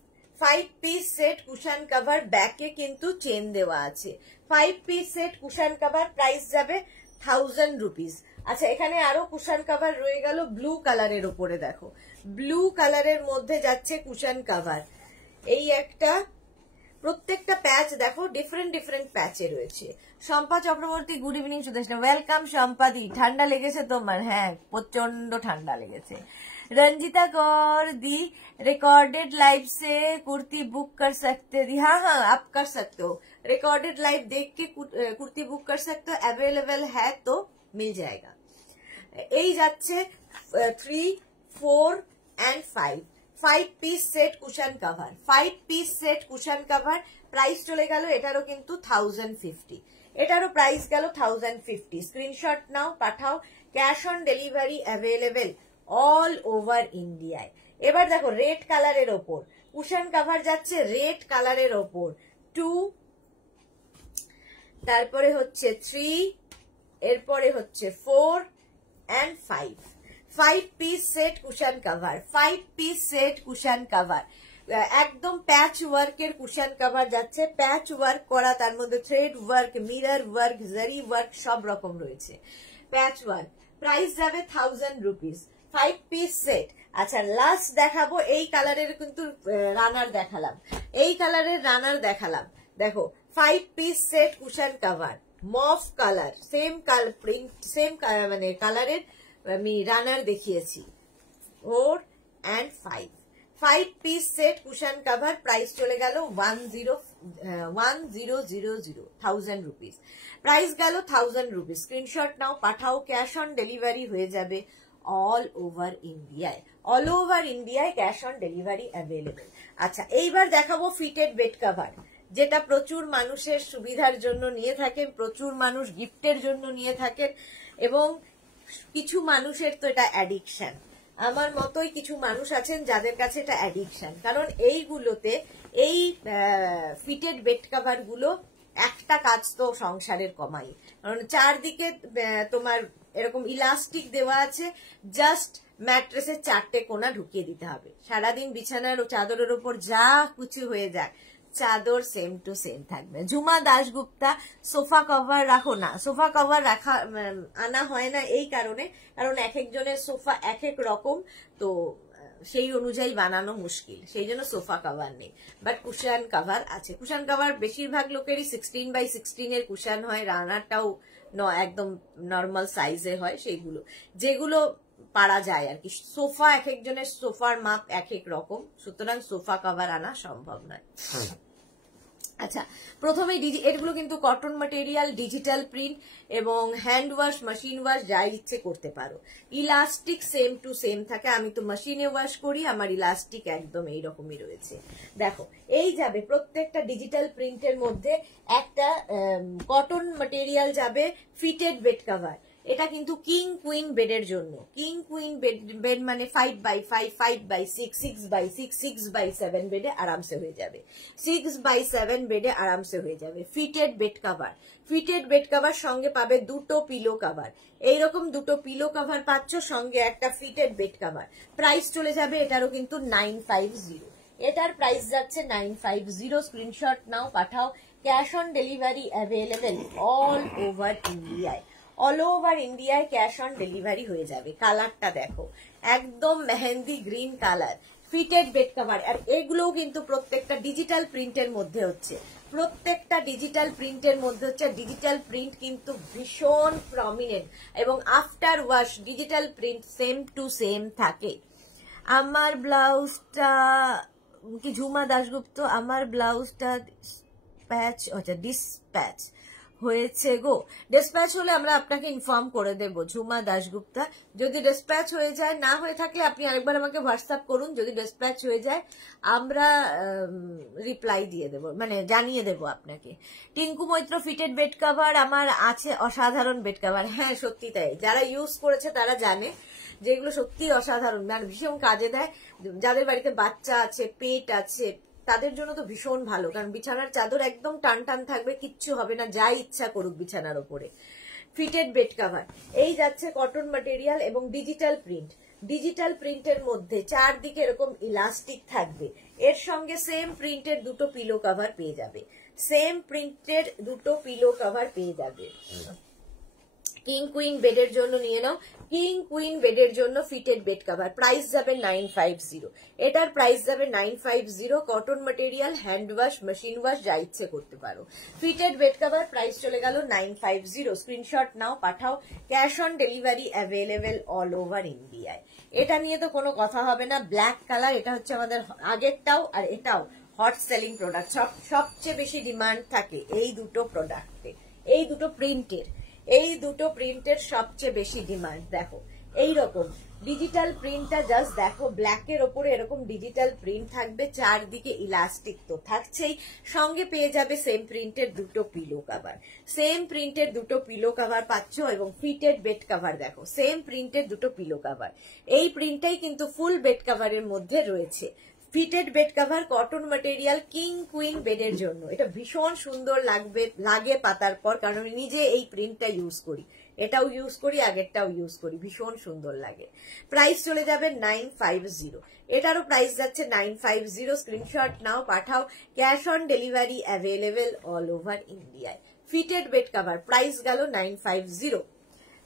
5 piece set cushion cover, ব্যাকে কিন্তু চেন দেওয়া আছে। 5 piece set cushion cover, price যাবে 1000 রুপিস। আচ্ছা, এখানে আরো কুশন কভার রয়ে গেল ব্লু কালারের উপরে। দেখো ব্লু কালারের মধ্যে যাচ্ছে কুশন কভার, এই একটা প্রত্যেকটা প্যাচ দেখো ডিফারেন্ট ডিফারেন্ট প্যাচে রয়েছে। Shampa Chakraborty good evening Sudeshna, welcome শম্পাদি। ঠান্ডা লেগেছে তোমার? হ্যাঁ প্রচন্ড ঠান্ডা লেগেছে। रंजिता कौर दी रिकॉर्डेड लाइव से कुर्ती बुक कर सकते दी, हाँ हाँ आप कर सकते हो, रिकॉर्डेड लाइव देख के कुर्ती बुक कर सकते हो, अवेलेबल है तो मिल जाएगा। এই যাচ্ছে 3, 4 and 5 piece set cushion cover, 5 piece set cushion cover. Price চলে গেল এটারও কিন্তু 1050, এটারও প্রাইস গেল 1050। স্ক্রিনশট নাও, পাঠাও। Cash on delivery available all over ইন্ডিয়ায়। এবার দেখো রেড কালারের ওপর কুশন কভার যাচ্ছে, রেড কালারের ওপর 2, তারপরে হচ্ছে 3, এরপরে হচ্ছে 4 and 5 piece set cushion cover, 5 piece set cushion cover. একদম প্যাচ ওয়ার্কের কুশন কভার যাচ্ছে, প্যাচ ওয়ার্ক করা, তার মধ্যে থ্রেড ওয়ার্ক, মিরর ওয়ার্ক, জারি ওয়ার্ক সব রকম রয়েছে, প্যাচ ওয়ার্ক। প্রাইস যাবে 1000 রুপিস, 5 পিস সেট। আচ্ছা লাস্ট দেখাবো এই কালারের কিন্তু রানার দেখালাম, এই কালারের রানার দেখালাম। দেখো 5 piece set cushion cover, মফ colour, same colour print, same মানে কালারের আমি রানার দেখিয়েছি। 4 and 5 piece set cushion cover. Price চলে গেল 1000 রুপিস, প্রাইস গেল 1000 রুপিস। স্ক্রিনশট নাও, পাঠাও। ক্যাশ অন ডেলিভারি হয়ে যাবে অল ওভার ইন্ডিয়ায়, অল ওভার ইন্ডিয়ায় ক্যাশ অন ডেলিভারি অ্যাভেলেবেল। আচ্ছা এইবার দেখাবো ফিটেড বেড কভার, যেটা প্রচুর মানুষের সুবিধার জন্য নিয়ে থাকেন, প্রচুর মানুষ গিফটের জন্য নিয়ে থাকেন, এবং কিছু মানুষের তো এটা অ্যাডিকশন। আমার মতোই কিছু মানুষ আছেন যাদের কাছে এটা অ্যাডিকশন, কারণ এইগুলোতে এই ফিটেড বেড কভার গুলো একটা কাজ তো সংসারের কমাই, কারণ চারদিকে তোমার এরকম ইলাস্টিক দেওয়া আছে, জাস্ট ম্যাট্রেসের 4টে কোণা ঢুকিয়ে দিতে হবে। সারাদিন বিছানার চাদরের উপর যা কিছু হয়ে যায়, চাদর সেম টু সেম থাকবে। ঝুমা দাশগুপ্তা সোফা কভার রাখো না, সোফা কভার রাখা আনা হয় না এই কারণে, কারণ এক একজনের সোফা এক এক রকম, তো সেই অনুযায়ী বানানো মুশকিল, সেই জন্য সোফা কভার নেই। বাট কুশন কভার আছে। কুশন কভার বেশিরভাগ লোকেরই 16x16 এর কুশন হয়, রানারটাও একদম নর্মাল সাইজের হয়, সেইগুলো যেগুলো পারা যায় আর কি। সোফা এক একজনের সোফার মাপ এক এক রকম, সুতরাং সোফা কভার আনা সম্ভব নয়। আচ্ছা প্রথমে এগুলো কিন্তু কটন ম্যাটেরিয়াল, ডিজিটাল প্রিন্ট এবং হ্যান্ড ওয়াশ, মেশিন ওয়াশ যা ইচ্ছে করতে পারো। ইলাস্টিক সেম টু সেম থাকে, আমি তো মেশিনে ওয়াশ করি, আমার ইলাস্টিক একদম এইরকমই রয়েছে। দেখো এই যাবে প্রত্যেকটা ডিজিটাল প্রিন্টের মধ্যে একটা কটন ম্যাটেরিয়াল যাবে ফিটেড বেড কভার। এটা কিন্তু কিং কুইন বেডের জন্য, কিং কুইন বেড মানে 5x5, 5x6, 6x6, 6x7 বেডে আরামসে হয়ে যাবে, 6x7 বেডে আরামসে হয়ে যাবে। Fitted bed cover, fitted bed cover সঙ্গে পাবে দুটো পিলো কভার, এইরকম দুটো পিলো কভার পাচ্ছ, সঙ্গে একটা ফিটেড বেড কভার। প্রাইস চলে যাবে এটারও কিন্তু 950, এটার প্রাইস যাচ্ছে 950। স্ক্রিনশট নাও, পাঠাও। Cash on delivery available all over ইন্ডিয়ায়, অল ওভার ইন্ডিয়ায় ক্যাশ অন ডেলিভারি হয়ে যাবে। কালারটা দেখো একদম mehendi green colour, fitted bed cover. আর এগুলোও কিন্তু প্রত্যেকটা ডিজিটাল প্রিন্টের মধ্যে হচ্ছে, প্রত্যেকটা ডিজিটাল প্রিন্টের মধ্যে হচ্ছে। ডিজিটাল প্রিন্ট কিন্তু ভীষণ প্রমিনেন্ট, এবং after wash digital print same to same থাকে। আমার ব্লাউজটা কি ঝুমা দাশগুপ্ত, আমার ব্লাউজটা প্যাচ, আচ্ছা ডিসপ্যাচ হয়েছে গো। ডিসপ্যাচ হলে আমরা আপনাকে ইনফর্ম করে দেব ঝুমা দাশগুপ্তা। যদি ডিসপ্যাচ হয়ে যায়, না হয়ে থাকলে আপনি আরেকবার আমাকে হোয়াটসঅ্যাপ করুন। যদি ডিসপ্যাচ হয়ে যায় আমরা রিপ্লাই দিয়ে দেব, মানে জানিয়ে দেব আপনাকে। Tinku Maitra fitted bed cover আমার আছে, অসাধারণ বেড কভার। হ্যাঁ সত্যি তাই, যারা ইউজ করেছে তারা জানে যেগুলো সত্যি অসাধারণ, মানে ভীষণ কাজে দেয়। যাদের বাড়িতে বাচ্চা আছে, পেট আছে, তাদের জন্য তো ভীষণ ভালো, কারণ বিছানার চাদর একদম টান টান থাকবে, কিচ্ছু হবে না, যা ইচ্ছা করুক বিছানার ওপরে। ফিটেড বেড কভার এই যাচ্ছে কটন ম্যাটেরিয়াল এবং ডিজিটাল প্রিন্ট। ডিজিটাল প্রিন্টের মধ্যে চারদিকে এরকম ইলাস্টিক থাকবে, এর সঙ্গে সেম প্রিন্টের দুটো পিলো কভার পেয়ে যাবে, সেম প্রিন্টের দুটো পিলো কভার পেয়ে যাবে। কিং কুইন বেডের জন্য নিয়ে নাও, কিং কুইন বেডের জন্য ফিটেড বেড কভার, প্রাইস যাবে 950। এটার প্রাইস যাবে 950। Cotton material, hand wash, machine wash যা ইচ্ছে করতে পারো। ফিটেড বেড কভার প্রাইস চলে গেল 950। স্ক্রিনশট নাও, পাঠাও। Cash on delivery available all over ইন্ডিয়ায়। এটা নিয়ে তো কোনো কথা হবে না। ব্ল্যাক কালার, এটা হচ্ছে আমাদের আগেরটাও আর এটাও হট সেলিং প্রোডাক্ট। সবচেয়ে বেশি ডিমান্ড থাকে এই দুটো প্রোডাক্টে, এই দুটো প্রিন্টের সবচেয়ে বেশি ডিমান্ড। দেখো এইরকম ডিজিটাল প্রিন্টটা জাস্ট দেখো, ব্ল্যাকের ওপরে এরকম ডিজিটাল প্রিন্ট থাকবে, চারদিকে ইলাস্টিক তো থাকছেই, সঙ্গে পেয়ে যাবে সেম প্রিন্টের দুটো পিলো কভার। সেম প্রিন্টের দুটো পিলো কভার পাচ্ছ এবং ফিটেড বেড কভার। দেখো সেম প্রিন্টের দুটো পিলো কভার, এই প্রিন্টটাই কিন্তু ফুল বেড কভারের মধ্যে রয়েছে। Fitted bed cover, cotton material, king queen বেডের জন্য এটা ভীষণ সুন্দর লাগে পাতার পর, কারণ আমি নিজে এই প্রিন্টটা ইউজ করি, এটাও ইউজ করি, আগেরটাও ইউজ করি, ভীষণ সুন্দর লাগে। প্রাইস চলে যাবে 950। এটারও প্রাইস যাচ্ছে 950। স্ক্রিনশট নাও, পাঠাও। Cash on delivery available all over ইন্ডিয়ায়। ফিটেড বেড কভার প্রাইস গেল 950।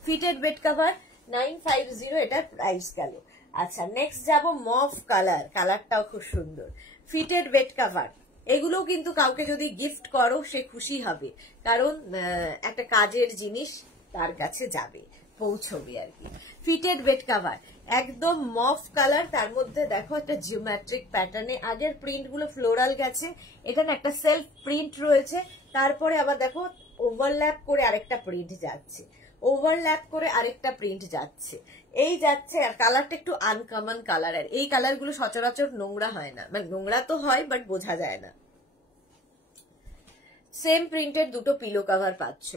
ফিটেড বেড কভার 950, এটার প্রাইস গেল। আচ্ছা, নেক্সট যাব মভ কালার, কালারটাও খুব সুন্দর। ফিটেড বেড কভার এগুলো কিন্তু কাউকে যদি গিফট করো সে খুশি হবে, কারণ একটা কাজের জিনিস তার কাছে যাবে, পৌঁছবে আর কি। ফিটেড বেড কভার একদম মভ কালার, তার মধ্যে দেখো একটা জিওমেট্রিক প্যাটার্নে, আগের প্রিন্ট গুলো ফ্লোরাল গেছে, এখানে একটা সেলফ প্রিন্ট রয়েছে, তারপরে আবার দেখো ওভারল্যাপ করে আরেকটা প্রিন্ট যাচ্ছে, ওভারল্যাপ করে আরেকটা প্রিন্ট যাচ্ছে, এই যাচ্ছে। আর কালারটা একটু আনকমন কালার, আর এই কালার গুলো সচরাচর নোংরা হয় না, মানে নোংরা তো হয় বাট বোঝা যায় না। সেম প্রিন্টের দুটো পিলো কভার পাচ্ছ,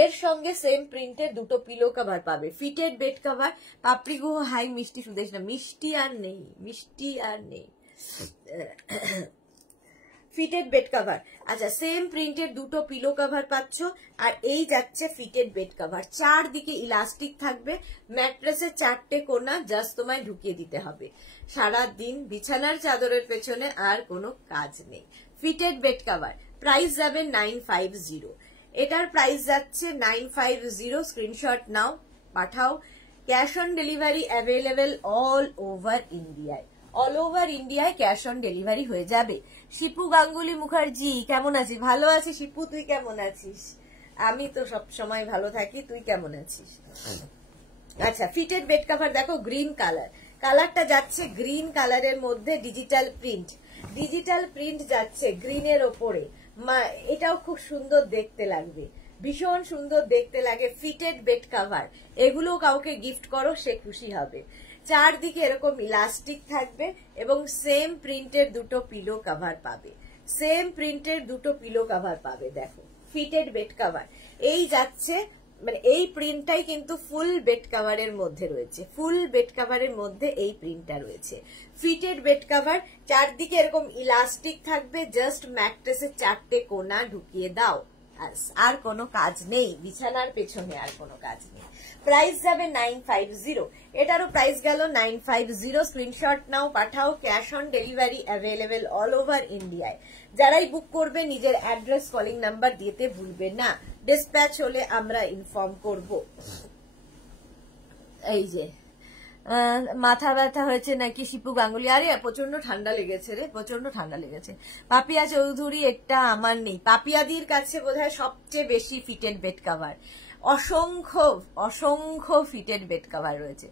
এর সঙ্গে সেম প্রিন্টের দুটো পিলো কভার পাবে। ফিটেড বেড কভার, পাপড়ি গুহ হাই মিষ্টি সুদেশ না, মিষ্টি আর নেই, মিষ্টি আর নেই। ফিটেড বেড কভার, আচ্ছা সেম প্রিন্টের দুটো পিলো কভার পাচ্ছ, আর এই যাচ্ছে ফিটেড বেড কভার। চারদিকে ইলাস্টিক থাকবে, ম্যাট্রেসের চারটে কোনা জাস্ট তোমায় ঢুকিয়ে দিতে হবে। সারা দিন বিছানার চাদরের পেছনে আর কোনো কাজ নেই। ফিটেড বেড কভার প্রাইস যাবে 950। এটার প্রাইস যাচ্ছে 950। স্ক্রিনশট নাও, পাঠাও। Cash on delivery available all over ইন্ডিয়ায়। অল ওভার ইন্ডিয়ায় ক্যাশ অন ডেলিভারি হয়ে যাবে। শিপু গাঙ্গুলি মুখার্জি কেমন আছিস? ভালো আছি শিপু, তুই কেমন আছিস? আমি তো সব সময় ভালো থাকি, তুই কেমন আছিস? আচ্ছা, ফিটেড বেড কভার দেখো গ্রিন কালার, কালারটা যাচ্ছে গ্রিন কালারের মধ্যে ডিজিটাল প্রিন্ট, ডিজিটাল প্রিন্ট যাচ্ছে গ্রিনের ওপরে, এটাও খুব সুন্দর দেখতে লাগবে, ভীষণ সুন্দর দেখতে লাগে। ফিটেড বেড কভার এগুলো কাউকে গিফট করো সে খুশি হবে। চারদিকে এরকম ইলাস্টিক থাকবে এবং সেম প্রিন্টের দুটো পিলো কভার পাবে, সেম প্রিন্টের দুটো পিলো কভার পাবে। দেখো ফিটেড বেড কভার এই যাচ্ছে, মানে এই প্রিন্টটাই কিন্তু ফুল বেড কভারের মধ্যে রয়েছে, ফুল বেড কভারের মধ্যে এই প্রিন্টটা রয়েছে। ফিটেড বেড কভার, চারদিকে এরকম ইলাস্টিক থাকবে, জাস্ট ম্যাট্রেসের চারটে কোনা ঢুকিয়ে দাও, আর কোনো কাজ নেই, বিছানার পেছনে আর কোনো কাজ নেই। প্রাইস যাবে 950। এটারও প্রাইস গেল 950। স্ক্রিনশট নাও, পাঠাও। Cash on delivery available all over ইন্ডিয়ায়। যারাই বুক করবে নিজের অ্যাড্রেস কলিং নাম্বার দিতে ভুলবে না, ডিসপ্যাচ হলে আমরা ইনফর্ম করব। এই যে মাথা ব্যথা হয়েছে নাকি শিপু গাঙ্গুলি? আরে প্রচন্ড ঠান্ডা লেগেছে রে, প্রচন্ড ঠান্ডা লেগেছে। পাপিয়া চৌধুরী, একটা আমার নেই, পাপিয়াদির কাছে বোধহয় সবচেয়ে বেশি ফিটেড বেড কভার, অসংখ্য অসংখ্য ফিটেড বেড কভার রয়েছে।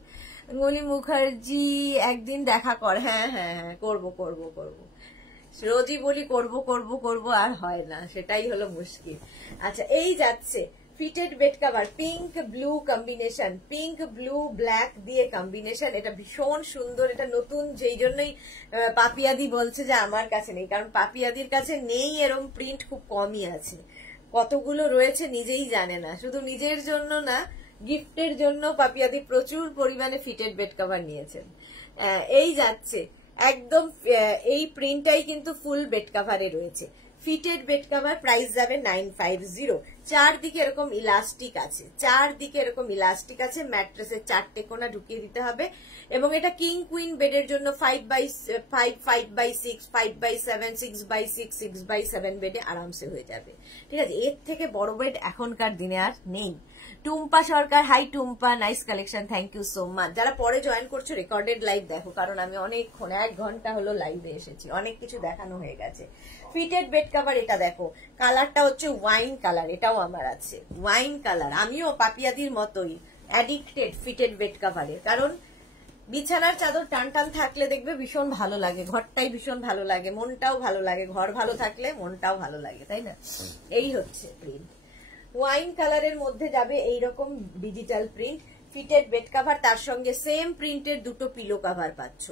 গাঙ্গুলি মুখার্জি একদিন দেখা কর। হ্যাঁ হ্যাঁ হ্যাঁ, করবো করবো করবো, রোজই বলি করবো করবো করবো, আর হয় না, সেটাই হলো মুশকিল। আচ্ছা, এই যাচ্ছে fitted bed cover, pink blue combination, pink blue black দিয়ে কম্বিনেশন, এটা ভীষণ সুন্দর, এটা নতুন, যেই জন্যই পাপিয়াদি বলছে যে আমার কাছে নেই, কারণ পাপিয়াদির কাছে নেই, এরকম প্রিন্ট খুব কমই আছে, কতগুলো রয়েছে নিজেই জানে না। শুধু নিজের জন্য না, গিফটের জন্য পাপিয়াদি প্রচুর পরিমাণে ফিটেড বেড কভার নিয়েছেন। এই যাচ্ছে একদম, এই প্রিন্টটাই কিন্তু ফুল বেড কভারে রয়েছে। ফিটেড বেড কভার প্রাইস যাবে 950। চারদিকে এরকম ইলাস্টিক আছে, চারদিকে এরকম ইলাস্টিক আছে, ম্যাট্রেসের চারটে কোনা ঢুকিয়ে দিতে হবে। এবং এটা কিং কুইন বেডের জন্য 5x5, 5x6, 5x7, 6x6, 6x7 বেডে আরামসে হয়ে যাবে। ঠিক আছে, এর থেকে বড় বেড এখনকার দিনে আর নেই, Tumpa Sarkar, hi Tumpa, nice collection, thank you so much. যারা পরে জয়েন করছো রেকর্ডেড লাইভ দেখো, কারণ আমি অনেকক্ষণ 1 ঘন্টা হলো লাইভে এসেছি, অনেক কিছু দেখানো হয়ে গেছে। ফিটেড বেড কাভার, এটা দেখো কালারটা হচ্ছে ওয়াইন কালার, এটাও আমার আছে ওয়াইন কালার। আমিও পাপিয়াদির মতোই অ্যাডিক্টেড ফিটেড বেড কাভারে, কারণ বিছানার চাদর টান টান থাকলে দেখবে ভীষণ ভালো লাগে, ঘরটাই ভীষণ ভালো লাগে, মনটাও ভালো লাগে, ঘর ভালো থাকলে মনটাও ভালো লাগে, তাই না? এই হচ্ছে প্রিন্ট, ওয়াইন কালারের মধ্যে যাবে এইরকম digital print fitted bed cover, তার সঙ্গে সেম প্রিন্টের দুটো পিলো কাভার পাচ্ছ,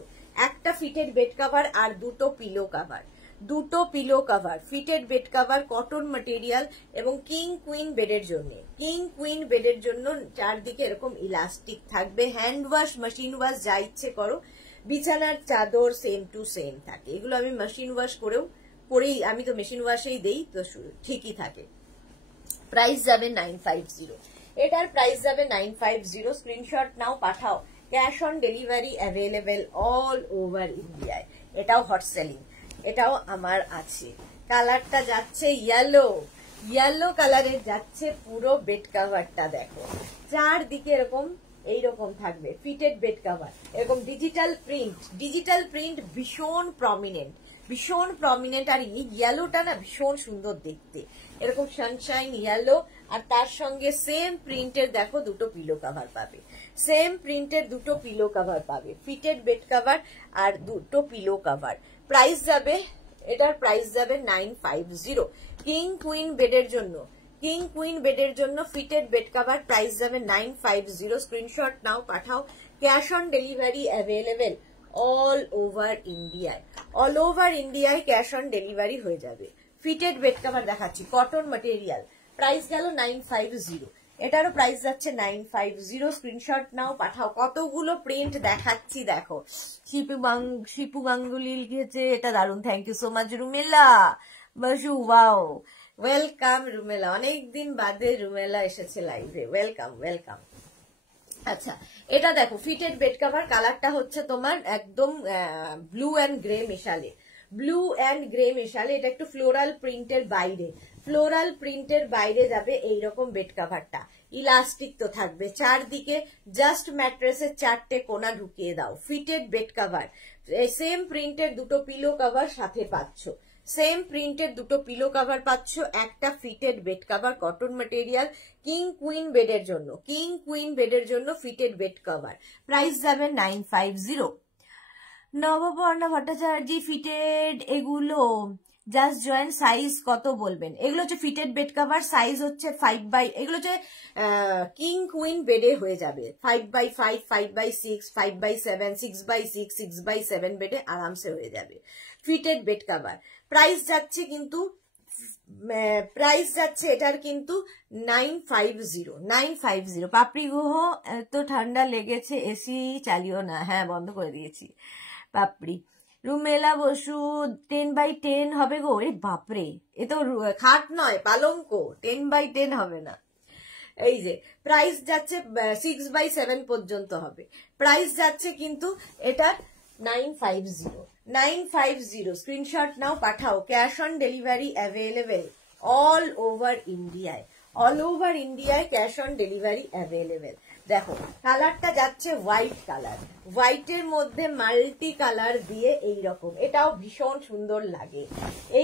একটা ফিটেড বেড কাভার আর দুটো পিলো কাভার, দুটো pillow cover, fitted bed cover, cotton material এবং কিং কুইন বেডের জন্য, কিং কুইন বেডের জন্য চারদিকে এরকম ইলাস্টিক থাকবে, হ্যান্ড ওয়াশ মেশিন ওয়াশ যা ইচ্ছে করো, বিছানার চাদর সেম টু সেম থাকে। এগুলো আমি মেশিন ওয়াশ করেই আমি তো মেশিন ওয়াশেই দেই, তো ঠিকই থাকে। প্রাইস যাবে 950, এটার প্রাইস যাবে 950, স্ক্রিনশট নাও পাঠাও, cash on delivery available all over ইন্ডিয়ায়। এটাও হট সেলিং, এটাও আমার আছে। কালারটা যাচ্ছে ইয়েলো, ইয়েলো কালারের যাচ্ছে পুরো বেড কাভারটা, দেখো চারদিকে এরকম এইরকম থাকবে ফিটেড বেড কাভার, এরকম ডিজিটাল প্রিন্ট ভীষণ প্রমিনেন্ট, ভীষণ প্রমিনেন্ট। আর এই ইয়েলোটা না ভীষণ সুন্দর দেখতে, এরকম সানশাইন ইয়েলো, আর তার সঙ্গে সেম প্রিন্টের দেখো দুটো পিলো কাভার পাবে, সেম প্রিন্টের দুটো পিলো কাভার পাবে, ফিটেড বেড কাভার আর দুটো পিলো কাভার। প্রাইস যাবে, এটার প্রাইস যাবে 950, কিং কুইন বেডের জন্য, কিং কুইন বেডের জন্য ফিটেড বেড কাভার, প্রাইস যাবে 950, স্ক্রিনশট নাও পাঠাও, cash on delivery available all over ইন্ডিয়ায়, অল ওভার ইন্ডিয়ায় ক্যাশ অন ডেলিভারি হয়ে যাবে। ফিটেড বেড কাভার দেখাচ্ছি, কটন ম্যাটেরিয়াল, প্রাইস গেল 950, এটারও প্রাইস যাচ্ছে 950, স্ক্রিনশট নাও পাঠাও। কতগুলো প্রিন্ট দেখাচ্ছি দেখো, শিপু গাঙ্গুলি লিখেছে, এটা দারুন, thank you so much Rumela Basu, wow welcome Rumela, অনেকদিন বাদে রুমেলা এসেছে লাইভে, ওয়েলকাম ওয়েলকাম। আচ্ছা, এটা দেখো ফিটেড বেড কাভার, কালারটা হচ্ছে তোমার একদম ব্লু অ্যান্ড গ্রে মেশালে, ব্লু অ্যান্ড গ্রে মেশালে, এটা একটু ফ্লোরাল প্রিন্টের বাইরে, ফ্লোরাল প্রিন্টের বাইরে যাবে এইরকম বেড কাভারটা, ইলাস্টিক তো থাকবে চারদিকে, জাস্ট ম্যাট্রেসের 4টে কোনা ঢুকিয়ে দাও, ফিটেড বেড কাভার, সেম প্রিন্টের দুটো পিলো কাভার সাথে পাচ্ছ, সেম প্রিন্টের দুটো পিলো কাভার পাচ্ছ, একটা fitted bed cover, cotton material, king queen বেডের জন্য, কিং কুইন বেডের জন্য ফিটেড বেড কাভার, প্রাইস যাবে 950। নববর্ণা ভট্টাচার্য, ফিটেড এগুলো জাস্ট জয়েন্ট, সাইজ কত বলবেন? এগুলো হচ্ছে ফিটেড বেড কাভার, সাইজ হচ্ছে 5 এগুলো হচ্ছে কিং কুইন বেডে হয়ে যাবে, 5x5, 5x6, 5x7, 6x6, 6x7 বেডে আরামসে হয়ে যাবে ফিটেড বেড কাভার। প্রাইস যাচ্ছে কিন্তু, প্রাইস যাচ্ছে এটার কিন্তু 950। পাপড়ি গুহ, এত ঠান্ডা লেগেছে, এসি চালিও না, হ্যাঁ বন্ধ করে দিয়েছি পাপড়ি। রুমেলা বসু, 10x10 হবে গো, এ বাপরে, এ তো খাট নয় পালঙ্ক, 10x10 হবে না। এই যে প্রাইস যাচ্ছে 6x7 পর্যন্ত হবে, প্রাইস যাচ্ছে কিন্তু এটা 950, স্ক্রিনশট নাও পাঠাও, cash on delivery available all over ইন্ডিয়ায়, অল ওভার ইন্ডিয়ায় ক্যাশ অন ডেলিভারি অ্যাভেলেবেল। দেখো কালারটা যাচ্ছে হোয়াইট কালার, হোয়াইটের মধ্যে মাল্টি কালার দিয়ে এইরকম, এটাও ভীষণ সুন্দর লাগে,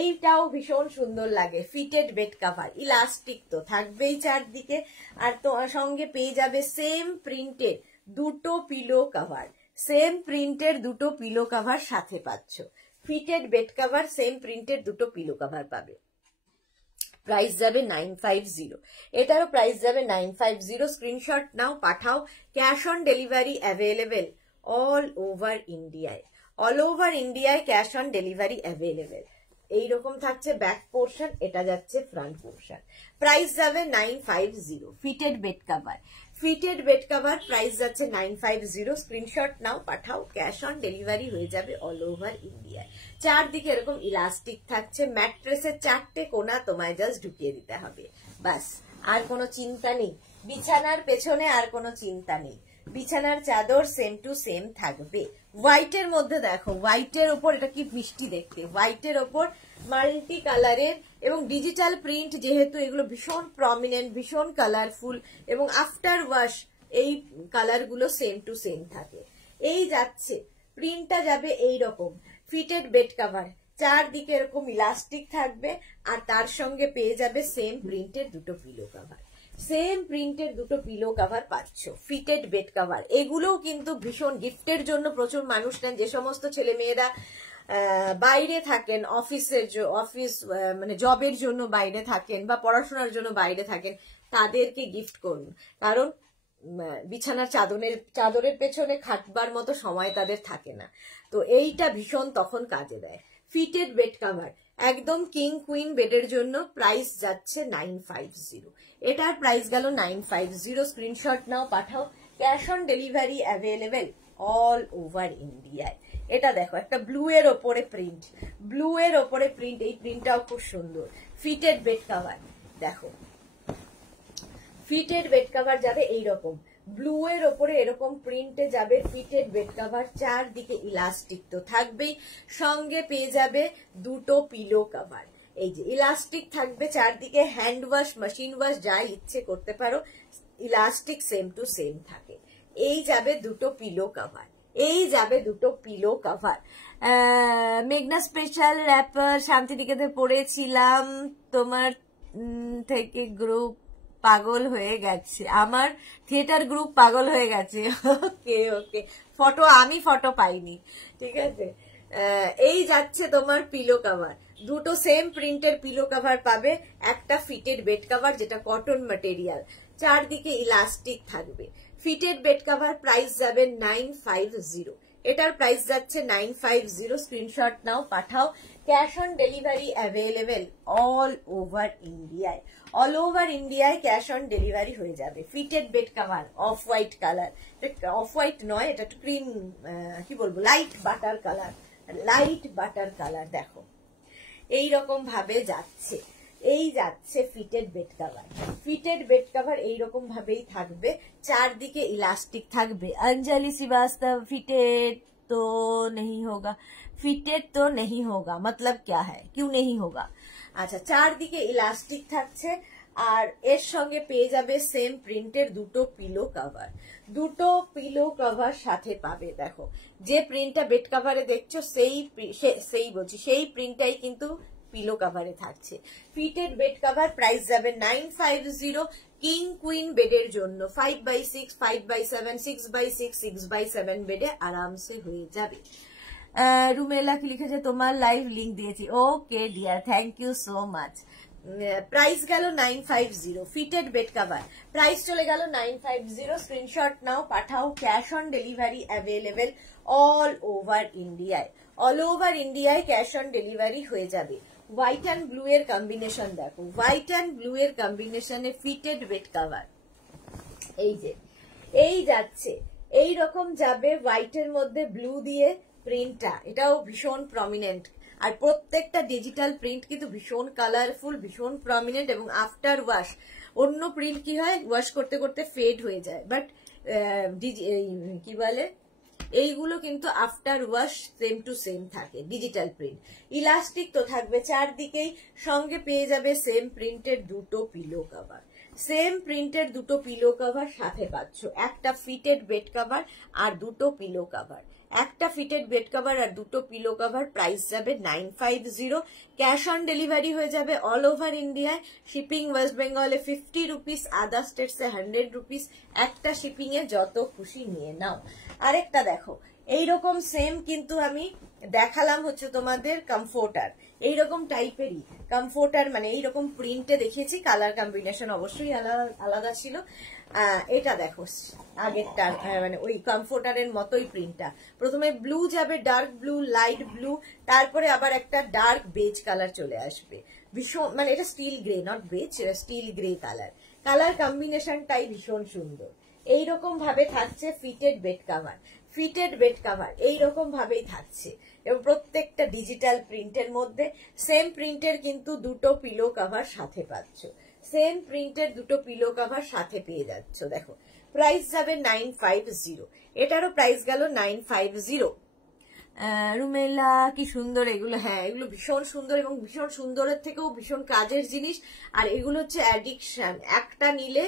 এইটাও ভীষণ সুন্দর লাগে, ফিটেড বেড কাভার, ইলাস্টিক তো থাকবেই চারদিকে, আর তোমার সঙ্গে পেয়ে যাবে সেম প্রিন্টের দুটো পিলো কাভার, সেম প্রিন্টের দুটো পিলো কাভার সাথে পাচ্ছ, ফিটেড বেড কাভার, সেম প্রিন্টের দুটো পিলো কাভার পাবে, প্রাইস যাবে 950, এটারও প্রাইস যাবে 950, স্ক্রিনশট নাও পাঠাও, cash on delivery available all over ইন্ডিয়ায়, অল ওভার ইন্ডিয়ায় ক্যাশ অন ডেলিভারি অ্যাভেলেবেল। এইরকম থাকছে ব্যাক পোর্শন, এটা যাচ্ছে ফ্রন্ট পোর্শন, প্রাইস যাবে 950, fitted bed cover, fitted bed cover, price যাচ্ছে 950, স্ক্রিনশট নাও পাঠাও, ক্যাশ অন ডেলিভারি হয়ে যাবে অল ওভার ইন্ডিয়ায়। চারদিকে এরকম ইলাস্টিক থাকছে, ম্যাট্রেসের 4টে কোনা তোমায় জাস্ট ঢুকিয়ে দিতে হবে, বাস, আর কোনো চিন্তা নেই, বিছানার পেছনে আর কোনো চিন্তা নেই, বিছানার চাদর সেম টু সেম থাকবে। হোয়াইটের মধ্যে দেখো, হোয়াইটের ওপর, এটা কি মিষ্টি দেখতে, হোয়াইটের ওপর মাল্টি কালারের এবং ডিজিটাল প্রিন্ট, যেহেতু এগুলো ভীষণ প্রমিনেন্ট, ভীষণ কালারফুল এবং আফটার ওয়াশ এই কালার গুলো সেম টু সেম থাকে। এই যাচ্ছে প্রিন্টটা যাবে এই রকম ফিটেড বেড কভার, চারদিকে এরকম ইলাস্টিক থাকবে আর তার সঙ্গে পেয়ে যাবে সেম প্রিন্টের দুটো পিলো কভার। সেম প্রিন্টের দুটো পিলো কভার পাচ্ছ, ফিটেড বেড কভার। এগুলোও কিন্তু ভীষণ গিফটের জন্য প্রচুর মানুষ নেন। যে সমস্ত ছেলে মেয়েরা বাইরে থাকেন, অফিস মানে জবের জন্য বাইরে থাকেন বা পড়াশোনার জন্য বাইরে থাকেন, তাদেরকে গিফট করুন। কারণ বিছানার চাদরের পেছনে খাটবার মতো সময় তাদের থাকে না, তো এইটা ভীষণ তখন কাজে দেয়। ফিটেড বেড কভার একদম কিং কুইন বেডের জন্য প্রাইস যাচ্ছে 950। এটার প্রাইস গেল 950। স্ক্রিনশট নাও, পাঠাও। Cash on delivery available all over ইন্ডিয়ায়। এটা দেখো একটা ব্লু এর ওপরে প্রিন্ট, ব্লু এর ওপরে প্রিন্ট, এই প্রিন্টটাও খুব সুন্দর। ফিটেড বেড কভার দেখো, ফিটেড বেড কভার যাবে এইরকম ব্লু এর ওপরে এরকম প্রিন্টে যাবে ফিটেড বেড কভার, চারদিকে ইলাস্টিক তো থাকবেই, সঙ্গে পেয়ে যাবে দুটো পিলো কভার। এই যে ইলাস্টিক থাকবে চারদিকে, হ্যান্ড ওয়াশ, মেশিন ওয়াশ যা ইচ্ছে করতে পারো, ইলাস্টিক সেম টু সেম থাকে। এই যাবে দুটো পিলো কভার, এই যাবে দুটো পিলো কভার। মেঘনা স্পেশাল র্যাপার শান্তিনিকেতনে পড়েছিলাম, তোমার থেকে গ্রুপ পাগল হয়ে গেছে, আমার থিয়েটার গ্রুপ পাগল হয়ে গেছে। ওকে ওকে, ফটো আমি ফটো পাইনি, ঠিক আছে। এই যাচ্ছে তোমার পিলো কভার, দুটো সেম প্রিন্টের পিলো কভার পাবে, একটা ফিটেড বেড কভার যেটা কটন ম্যাটেরিয়াল, চারদিকে ইলাস্টিক থাকবে। ফিটেড বেড কভার প্রাইস যাবে 950। এটার প্রাইস যাচ্ছে 950। স্ক্রিনশট নাও, পাঠাও। Cash on delivery available all over ইন্ডিয়ায়, অল ওভার ইন্ডিয়ায় ক্যাশ অন ডেলিভারি হয়ে যাবে। Fitted bed cover off white colour, off white নয়, এটা একটু ক্রিম, কি বলবো, light butter colour, light butter colour. দেখো এইরকম ভাবে যাচ্ছে, এই যাচ্ছে fitted bed cover. Fitted bed cover এইরকম ভাবেই থাকবে, চারদিকে ইলাস্টিক থাকবে। अंजलि श्रीवास्तव फिटेड तो नहीं होगा, फिटेड तो नहीं होगा मतलब क्या है, क्यों नहीं होगा? আচ্ছা, চারদিকে ইলাস্টিক থাকছে আর এর সঙ্গে পেয়ে যাবে সেম প্রিন্টের দুটো পিলো কভার, দুটো পিলো কভার সাথে পাবে। দেখো যে প্রিন্টটা বেড কভারে দেখছো সেই প্রিন্টটাই কিন্তু পিলো কভারে থাকছে। ফিটেড বেড কভার প্রাইস যাবে 950। কিং কুইন বেডের জন্য 5x6, 5x7, 6x6, 6x7 বেডে আরামসে হয়ে যাবে। রুমেলা কি লিখেছে, তোমার লাইভ লিংক দিয়েছি। Okay dear, thank you so much. Price গেল 950। ফিটেড বেড কভার প্রাইস চলে গেল 950। স্ক্রিনশট নাও, পাঠাও। Cash on delivery available all over ইন্ডিয়ায়, অল ওভার ইন্ডিয়ায় ক্যাশ অন ডেলিভারি হয়ে যাবে। হোয়াইট অ্যান্ড ব্লু এর কম্বিনেশন দেখো, হোয়াইট অ্যান্ড ব্লু এর কম্বিনেশনে ফিটেড বেড কভার, এই যে এই যাচ্ছে এইরকম যাবে হোয়াইটের মধ্যে ব্লু দিয়ে প্রিন্টটা, এটাও ভীষণ প্রমিনেন্ট। আর প্রত্যেকটা ডিজিটাল প্রিন্ট কিন্তু ভীষণ কালারফুল, ভীষণ প্রমিনেন্ট এবং আফটার ওয়াশ, অন্য প্রিন্ট কি হয় ওয়াশ করতে করতে ফেড হয়ে যায়, বাট কি বলে এইগুলো কিন্তু after wash same to same থাকে। ডিজিটাল প্রিন্ট, ইলাস্টিক তো থাকবে চারদিকেই, সঙ্গে পেয়ে যাবে সেম প্রিন্টের দুটো পিলো কভার, সেম প্রিন্টের দুটো পিলো কভার সাথে পাচ্ছ। একটা ফিটেড বেড কভার আর দুটো পিলো কভার, একটা ফিটেড বেড কভার আর দুটো পিলো কভার, প্রাইস যাবে 950। ক্যাশ অন ডেলিভারি হয়ে যাবে অল ওভার ইন্ডিয়ায়। শিপিং ওয়েস্ট বেঙ্গলে 50 রুপিস, আদার স্টেটসে 100 রুপিস। একটা শিপিং এ যত খুশি নিয়ে নাও। আরেকটা দেখো এইরকম সেম কিন্তু আমি দেখালাম হচ্ছে তোমাদের কমফোর্টার, এইরকম টাইপেরই কমফোর্টার, মানে এইরকম প্রিন্টে দেখিয়েছি, কালার কম্বিনেশন অবশ্যই আলাদা ছিল। এটা দেখো আগেরটা, মানে ওই কমফোর্টারের মতোই প্রিন্টটা, প্রথমে ব্লু যাবে, ডার্ক ব্লু, লাইট ব্লু, তারপরে আবার একটা ডার্ক বেজ কালার চলে আসবে, ভীষণ, মানে এটা steel grey, not beige, steel grey colour, colour কম্বিনেশনটাই ভীষণ সুন্দর। এইরকম ভাবে থাকছে fitted bed cover, fitted bed cover এইরকম ভাবেই থাকছে এবং প্রত্যেকটা ডিজিটাল প্রিন্টের মধ্যে সেম প্রিন্টের কিন্তু দুটো পিলো কভার সাথে পাচ্ছ, সেম প্রিন্টের দুটো পিলো কভার সাথে পেয়ে যাচ্ছ। দেখো প্রাইস যাবে 950, এটারও প্রাইস গেল 950। রুমেলা কি সুন্দর এগুলো, হ্যাঁ এগুলো ভীষণ সুন্দর এবং ভীষণ সুন্দরের থেকেও ভীষণ কাজের জিনিস। আর এগুলো হচ্ছে অ্যাডিকশন, একটা নিলে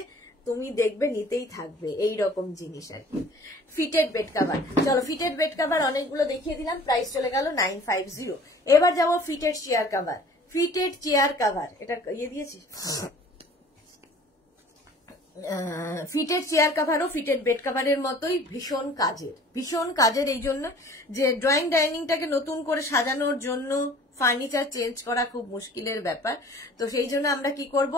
তুমি দেখবে নিতেই থাকবে, এই রকম জিনিস আর কি। ফিটেড বেড কাভার, চলো ফিটেড বেড কাভার অনেকগুলো দেখিয়ে দিলাম, প্রাইস চলে গেল 950। এবার যাবো fitted chair cover. Fitted chair cover এটা ইয়ে দিয়েছি, ফিটেড চেয়ার কাভারও ফিটেড বেড কাভারের মতোই ভীষণ কাজের, ভীষণ কাজের। এই জন্য যে ড্রয়িং ডাইনিংটাকে নতুন করে সাজানোর জন্য ফার্নিচার চেঞ্জ করা খুব মুশকিলের ব্যাপার, তো সেই জন্য আমরা কি করব,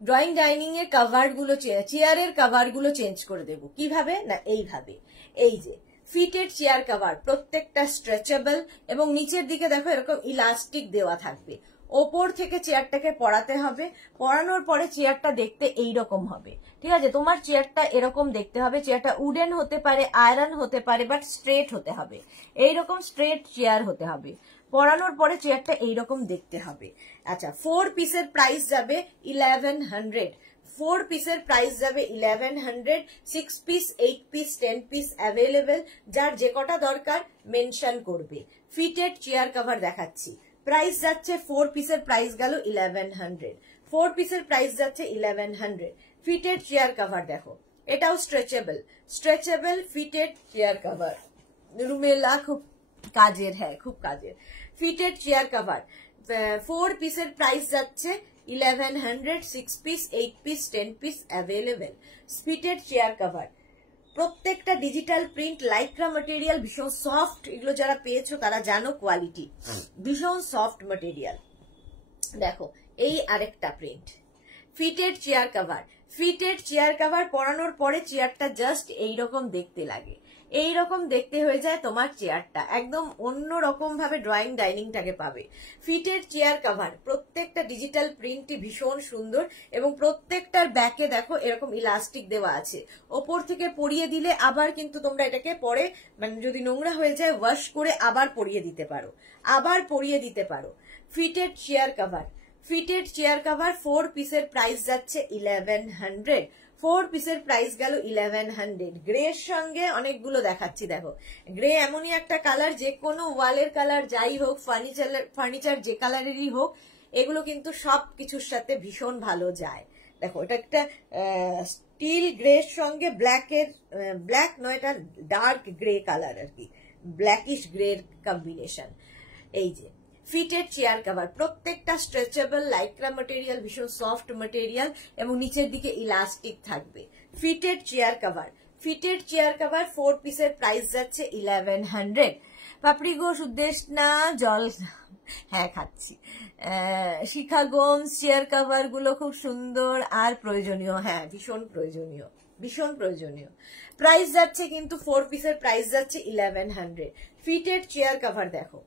ড্রয়িং ডাইনিং এর কাভার গুলো, চেয়ারের কাভার গুলো চেঞ্জ করে দেব। কিভাবে না, এইভাবে। এই যে ফিটেড চেয়ার কাভার প্রত্যেকটা স্ট্রেচেবল এবং নিচের দিকে দেখো এরকম ইলাস্টিক দেওয়া থাকবে। ওপর থেকে চেয়ারটাকে পরাতে হবে, পরানোর পরে চেয়ারটা দেখতে এইরকম হবে, ঠিক আছে? তোমার চেয়ারটা এরকম দেখতে হবে, চেয়ারটা উডেন হতে পারে, আয়রন হতে পারে, বাট স্ট্রেট হতে হবে, এইরকম স্ট্রেট চেয়ার হতে হবে। পরানোর পরে চেয়ারটা এইরকম দেখতে হবে। আচ্ছা, 4 পিসের প্রাইস যাবে 1100, 4 পিসের প্রাইস যাবে 1100, 6 পিস, 8 পিস, 10 পিস অ্যাভেলেবেল, যার যে কটা দরকার মেনশন করবে। ফিটেড চেয়ার কভার দেখাচ্ছি, প্রাইস যাচ্ছে 4 পিসের প্রাইস গেল 1100, 4 পিসের প্রাইস যাচ্ছে 1100। ফিটেড চেয়ার কভার দেখো, এটাও stretchable, stretchable fitted chair cover. Rumela খুব কাজের, হ্যাঁ খুব কাজের। ফিটেড চেয়ার কভার 4 পিসের প্রাইস যাচ্ছে 1100, 6 piece, 8 piece, 10 piece available. Fitted chair cover প্রত্যেকটা ডিজিটাল প্রিন্ট, লাইক্রা ম্যাটেরিয়াল, ভীষণ সফট, এগুলো যারা পেয়েছো তারা জানো কোয়ালিটি, ভীষণ সফট ম্যাটেরিয়াল। দেখো এই আরেকটা print, fitted chair cover. Fitted chair cover পরানোর পরে চেয়ারটা জাস্ট এইরকম দেখতে লাগে, এইরকম দেখতে হয়ে যায় তোমার চেয়ারটা, একদম অন্য রকম ভাবে ড্রয়িং ডাইনিংটাকে পাবে। ফিটেড চেয়ার কভার প্রত্যেকটা ডিজিটাল প্রিন্টই ভীষণ সুন্দর এবং প্রত্যেকটার ব্যাকে দেখো এরকম ইলাস্টিক দেওয়া আছে। ওপর থেকে পরিয়ে দিলে আবার কিন্তু তোমরা এটাকে পরে মানে যদি নোংরা হয়ে যায় ওয়াশ করে আবার পরিয়ে দিতে পারো, আবার পরিয়ে দিতে পারো। Fitted chair cover, fitted chair cover 4 পিসের প্রাইস যাচ্ছে 1100, 4 পিসের প্রাইস গেল 1100। গ্রের সঙ্গে অনেকগুলো দেখাচ্ছি, দেখো গ্রে এমনই একটা কালার, যে কোনো ওয়ালের কালার যাই হোক, ফার্নিচার যে কালারেরই হোক, এগুলো কিন্তু সব কিছুর সাথে ভীষণ ভালো যায়। দেখো এটা একটা স্টিল গ্রের সঙ্গে ব্ল্যাকের, ব্ল্যাক নয় এটা ডার্ক গ্রে কালার আর কি, ব্ল্যাকিশ গ্রের কম্বিনেশন। এই যে ফিটেড চেয়ার কভার প্রত্যেকটা স্ট্রেচেবল, লাইক্রা ম্যাটেরিয়াল, ভীষণ সফট ম্যাটেরিয়াল এবং নিচের দিকে ইলাস্টিক থাকবে। Fitted chair cover, fitted chair cover 4 পিসের প্রাইস যাচ্ছে 1100। পাপড়ি ঘোষ উদ্দেশ না জল, হ্যাঁ খাচ্ছি। শিখা গোমস চেয়ার কভার গুলো খুব সুন্দর আর প্রয়োজনীয়, হ্যাঁ ভীষণ প্রয়োজনীয়, ভীষণ প্রয়োজনীয়। প্রাইস যাচ্ছে কিন্তু 4 পিসের প্রাইস যাচ্ছে 1100। ফিটেড চেয়ার কভার দেখো,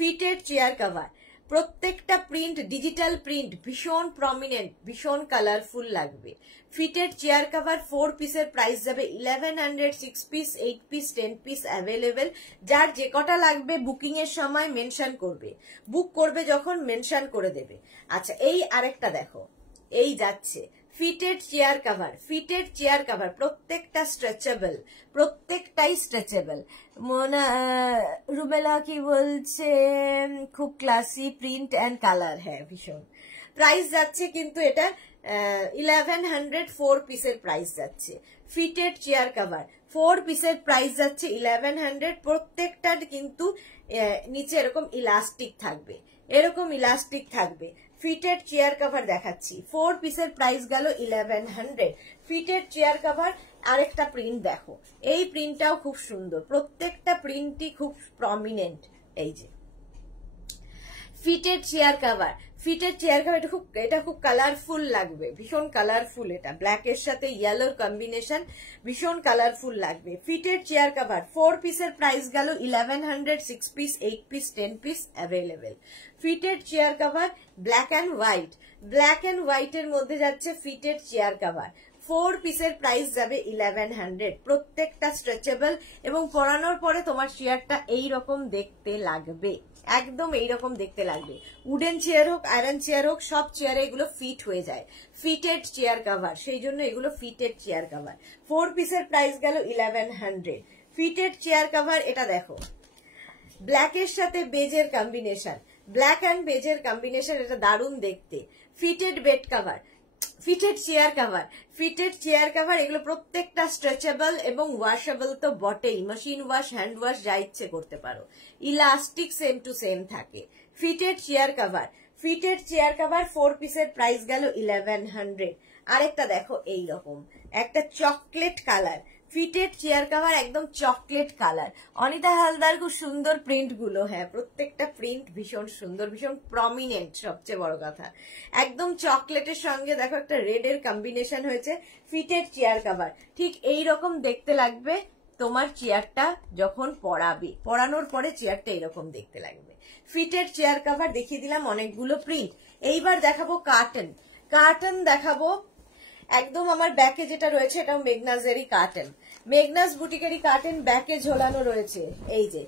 ফিটেড চেয়ার কভার প্রত্যেকটা প্রিন্ট ডিজিটাল প্রিন্ট, ভীষণ প্রমিনেন্ট, ভীষণ কালারফুল লাগবে। ফিটেড চেয়ার কভার 4 পিসের প্রাইস যাবে 1100, 6 পিস, 8 পিস, 10 পিস অ্যাভেলেবেল, যার যে কটা লাগবে বুকিং এর সময় মেনশন করবে, বুক করবে যখন মেনশন করে দেবে। আচ্ছা এই আরেকটা দেখো, এই যাচ্ছে fitted chair cover, fitted chair cover প্রত্যেকটা স্ট্রেচেবল, প্রত্যেকটাই স্ট্রেচেবল। রুবেলা কি বলছে, খুব ক্লাসি প্রিন্ট অ্যান্ড কালার, হ্যাঁ ভীষণ। প্রাইস যাচ্ছে কিন্তু এটা 1100, 4 পিসের প্রাইস যাচ্ছে। ফিটেড চেয়ার কভার 4 পিসের প্রাইস যাচ্ছে 1100, প্রত্যেকটার কিন্তু নিচে এরকম ইলাস্টিক থাকবে, এরকম ইলাস্টিক থাকবে। ফিটেড চেয়ার কভার দেখাচ্ছি, 4 পিসের প্রাইস গেল 1100। ফিটেড চেয়ার কভার আরেকটা প্রিন্ট দেখো, এই প্রিন্টটাও খুব সুন্দর, প্রত্যেকটা প্রিন্টই খুব প্রমিনেন্ট। এই যে fitted chair cover, fitted chair cover এটা খুব কালারফুল লাগবে, ভীষণ কালারফুল, এটা ব্ল্যাকের সাথে ইয়েলোর কম্বিনেশন, ভীষণ কালারফুল লাগবে। ফিটেড চেয়ার কভার 4 পিসের প্রাইস গেল 1100, 6 piece, 8 piece, 10 piece available. Fitted chair cover black and white, black and হোয়াইটের মধ্যে যাচ্ছে ফিটেড চেয়ার কভার, 4 পিসের প্রাইস যাবে 1100, প্রত্যেকটা স্ট্রেচেবল এবং পরানোর পরে তোমার চেয়ারটা এইরকম দেখতে লাগবে, একদম এইরকম দেখতে লাগবে। উডেন চেয়ার হোক, আয়রন চেয়ার হোক, সব চেয়ারে এগুলো ফিট হয়ে যায়। ফিটেড চেয়ার কভার, সেই জন্য এগুলো ফিটেড চেয়ার কভার। 4 পিসের প্রাইস গেল 1100। ফিটেড চেয়ার কভার, এটা দেখো ব্ল্যাকের সাথে বেজের কম্বিনেশন, ব্ল্যাক অ্যান্ড বেজের কম্বিনেশন, এটা দারুণ দেখতে। Fitted bed cover, fitted chair cover, fitted chair cover, এগুলো প্রত্যেকটা স্ট্রেচেবল এবং ওয়াশেবল তো বটেই, মেশিন ওয়াশ, হ্যান্ড ওয়াশ যা ইচ্ছে করতে পারো। ইলাস্টিক সেম টু সেম থাকে। Fitted chair cover, fitted chair cover 4 পিসের প্রাইস গেল 1100। আরেকটা দেখো এইরকম একটা chocolate colour fitted chair cover, একদম চকলেট কালার। অনিতা হালদার খুব সুন্দর প্রিন্ট গুলো, হ্যাঁ প্রত্যেকটা প্রিন্ট ভীষণ সুন্দর, ভীষণ প্রমিনেন্ট, সবচেয়ে বড় কথা একদম চকলেটের সঙ্গে দেখো একটা রেড এর কম্বিনেশন হয়েছে। ফিটেড চেয়ার কভার ঠিক এইরকম দেখতে লাগবে তোমার চেয়ারটা যখন পরাবে, পরানোর পরে চেয়ারটা এরকম দেখতে লাগবে। ফিটেড চেয়ার কভার দেখিয়ে দিলাম অনেকগুলো প্রিন্ট। এইবার দেখাবো কার্টন, কার্টন দেখাবো একদম আমার ব্যাকে যেটা রয়েছে এটাও মেগনাজেরই কার্টন, মেগনাস বুটিকেরই কার্টন ব্যাকে ঝোলানো রয়েছে। এই যে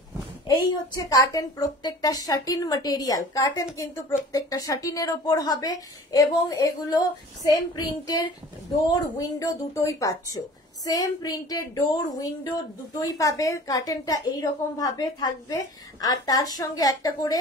এই হচ্ছে কার্টন, প্রত্যেকটা শাটিন ম্যাটেরিয়াল কার্টন, কিন্তু প্রত্যেকটা শাটিনের ওপর হবে এবং এগুলো সেম প্রিন্টের ডোর উইন্ডো দুটোই পাচ্ছ, সেম প্রিন্টের ডোর উইন্ডো দুটোই পাবে। কার্টেনটা এইরকম ভাবে থাকবে আর তার সঙ্গে একটা করে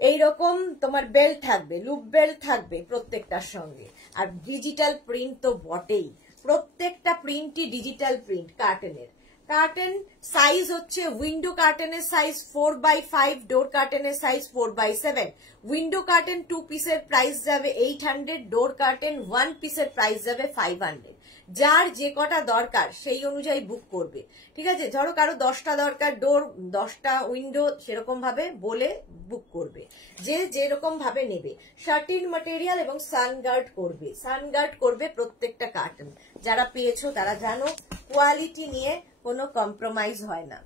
এইরকম তোমার বেল্ট থাকবে, লুপ বেল্ট থাকবে প্রত্যেকটার সঙ্গে। আর ডিজিটাল প্রিন্ট তো বটেই, প্রত্যেকটা প্রিন্টই ডিজিটাল প্রিন্ট কার্টেনের। কার্টেন সাইজ হচ্ছে উইন্ডো কার্টেনের সাইজ 4x5, ডোর কার্টেনের সাইজ 4x7। উইন্ডো কার্টেন 2 পিসের প্রাইস যাবে 800, ডোর কার্টেন 1 পিসের প্রাইস যাবে 500। যার যে কটা দরকার সেই অনুযায়ী বুক করবে, ঠিক আছে? ধরো কারো 10টা দরকার ডোর, 10টা উইন্ডো, সেরকম ভাবে বলে বুক করবে, যে যেরকম ভাবে নেবে। শার্টিন ম্যাটেরিয়াল এবং সানগার্ড করবে, সানগার্ড করবে প্রত্যেকটা কার্টন। যারা পেয়েছো তারা জানো কোয়ালিটি নিয়ে কোনো কম্প্রোমাইজ হয় না।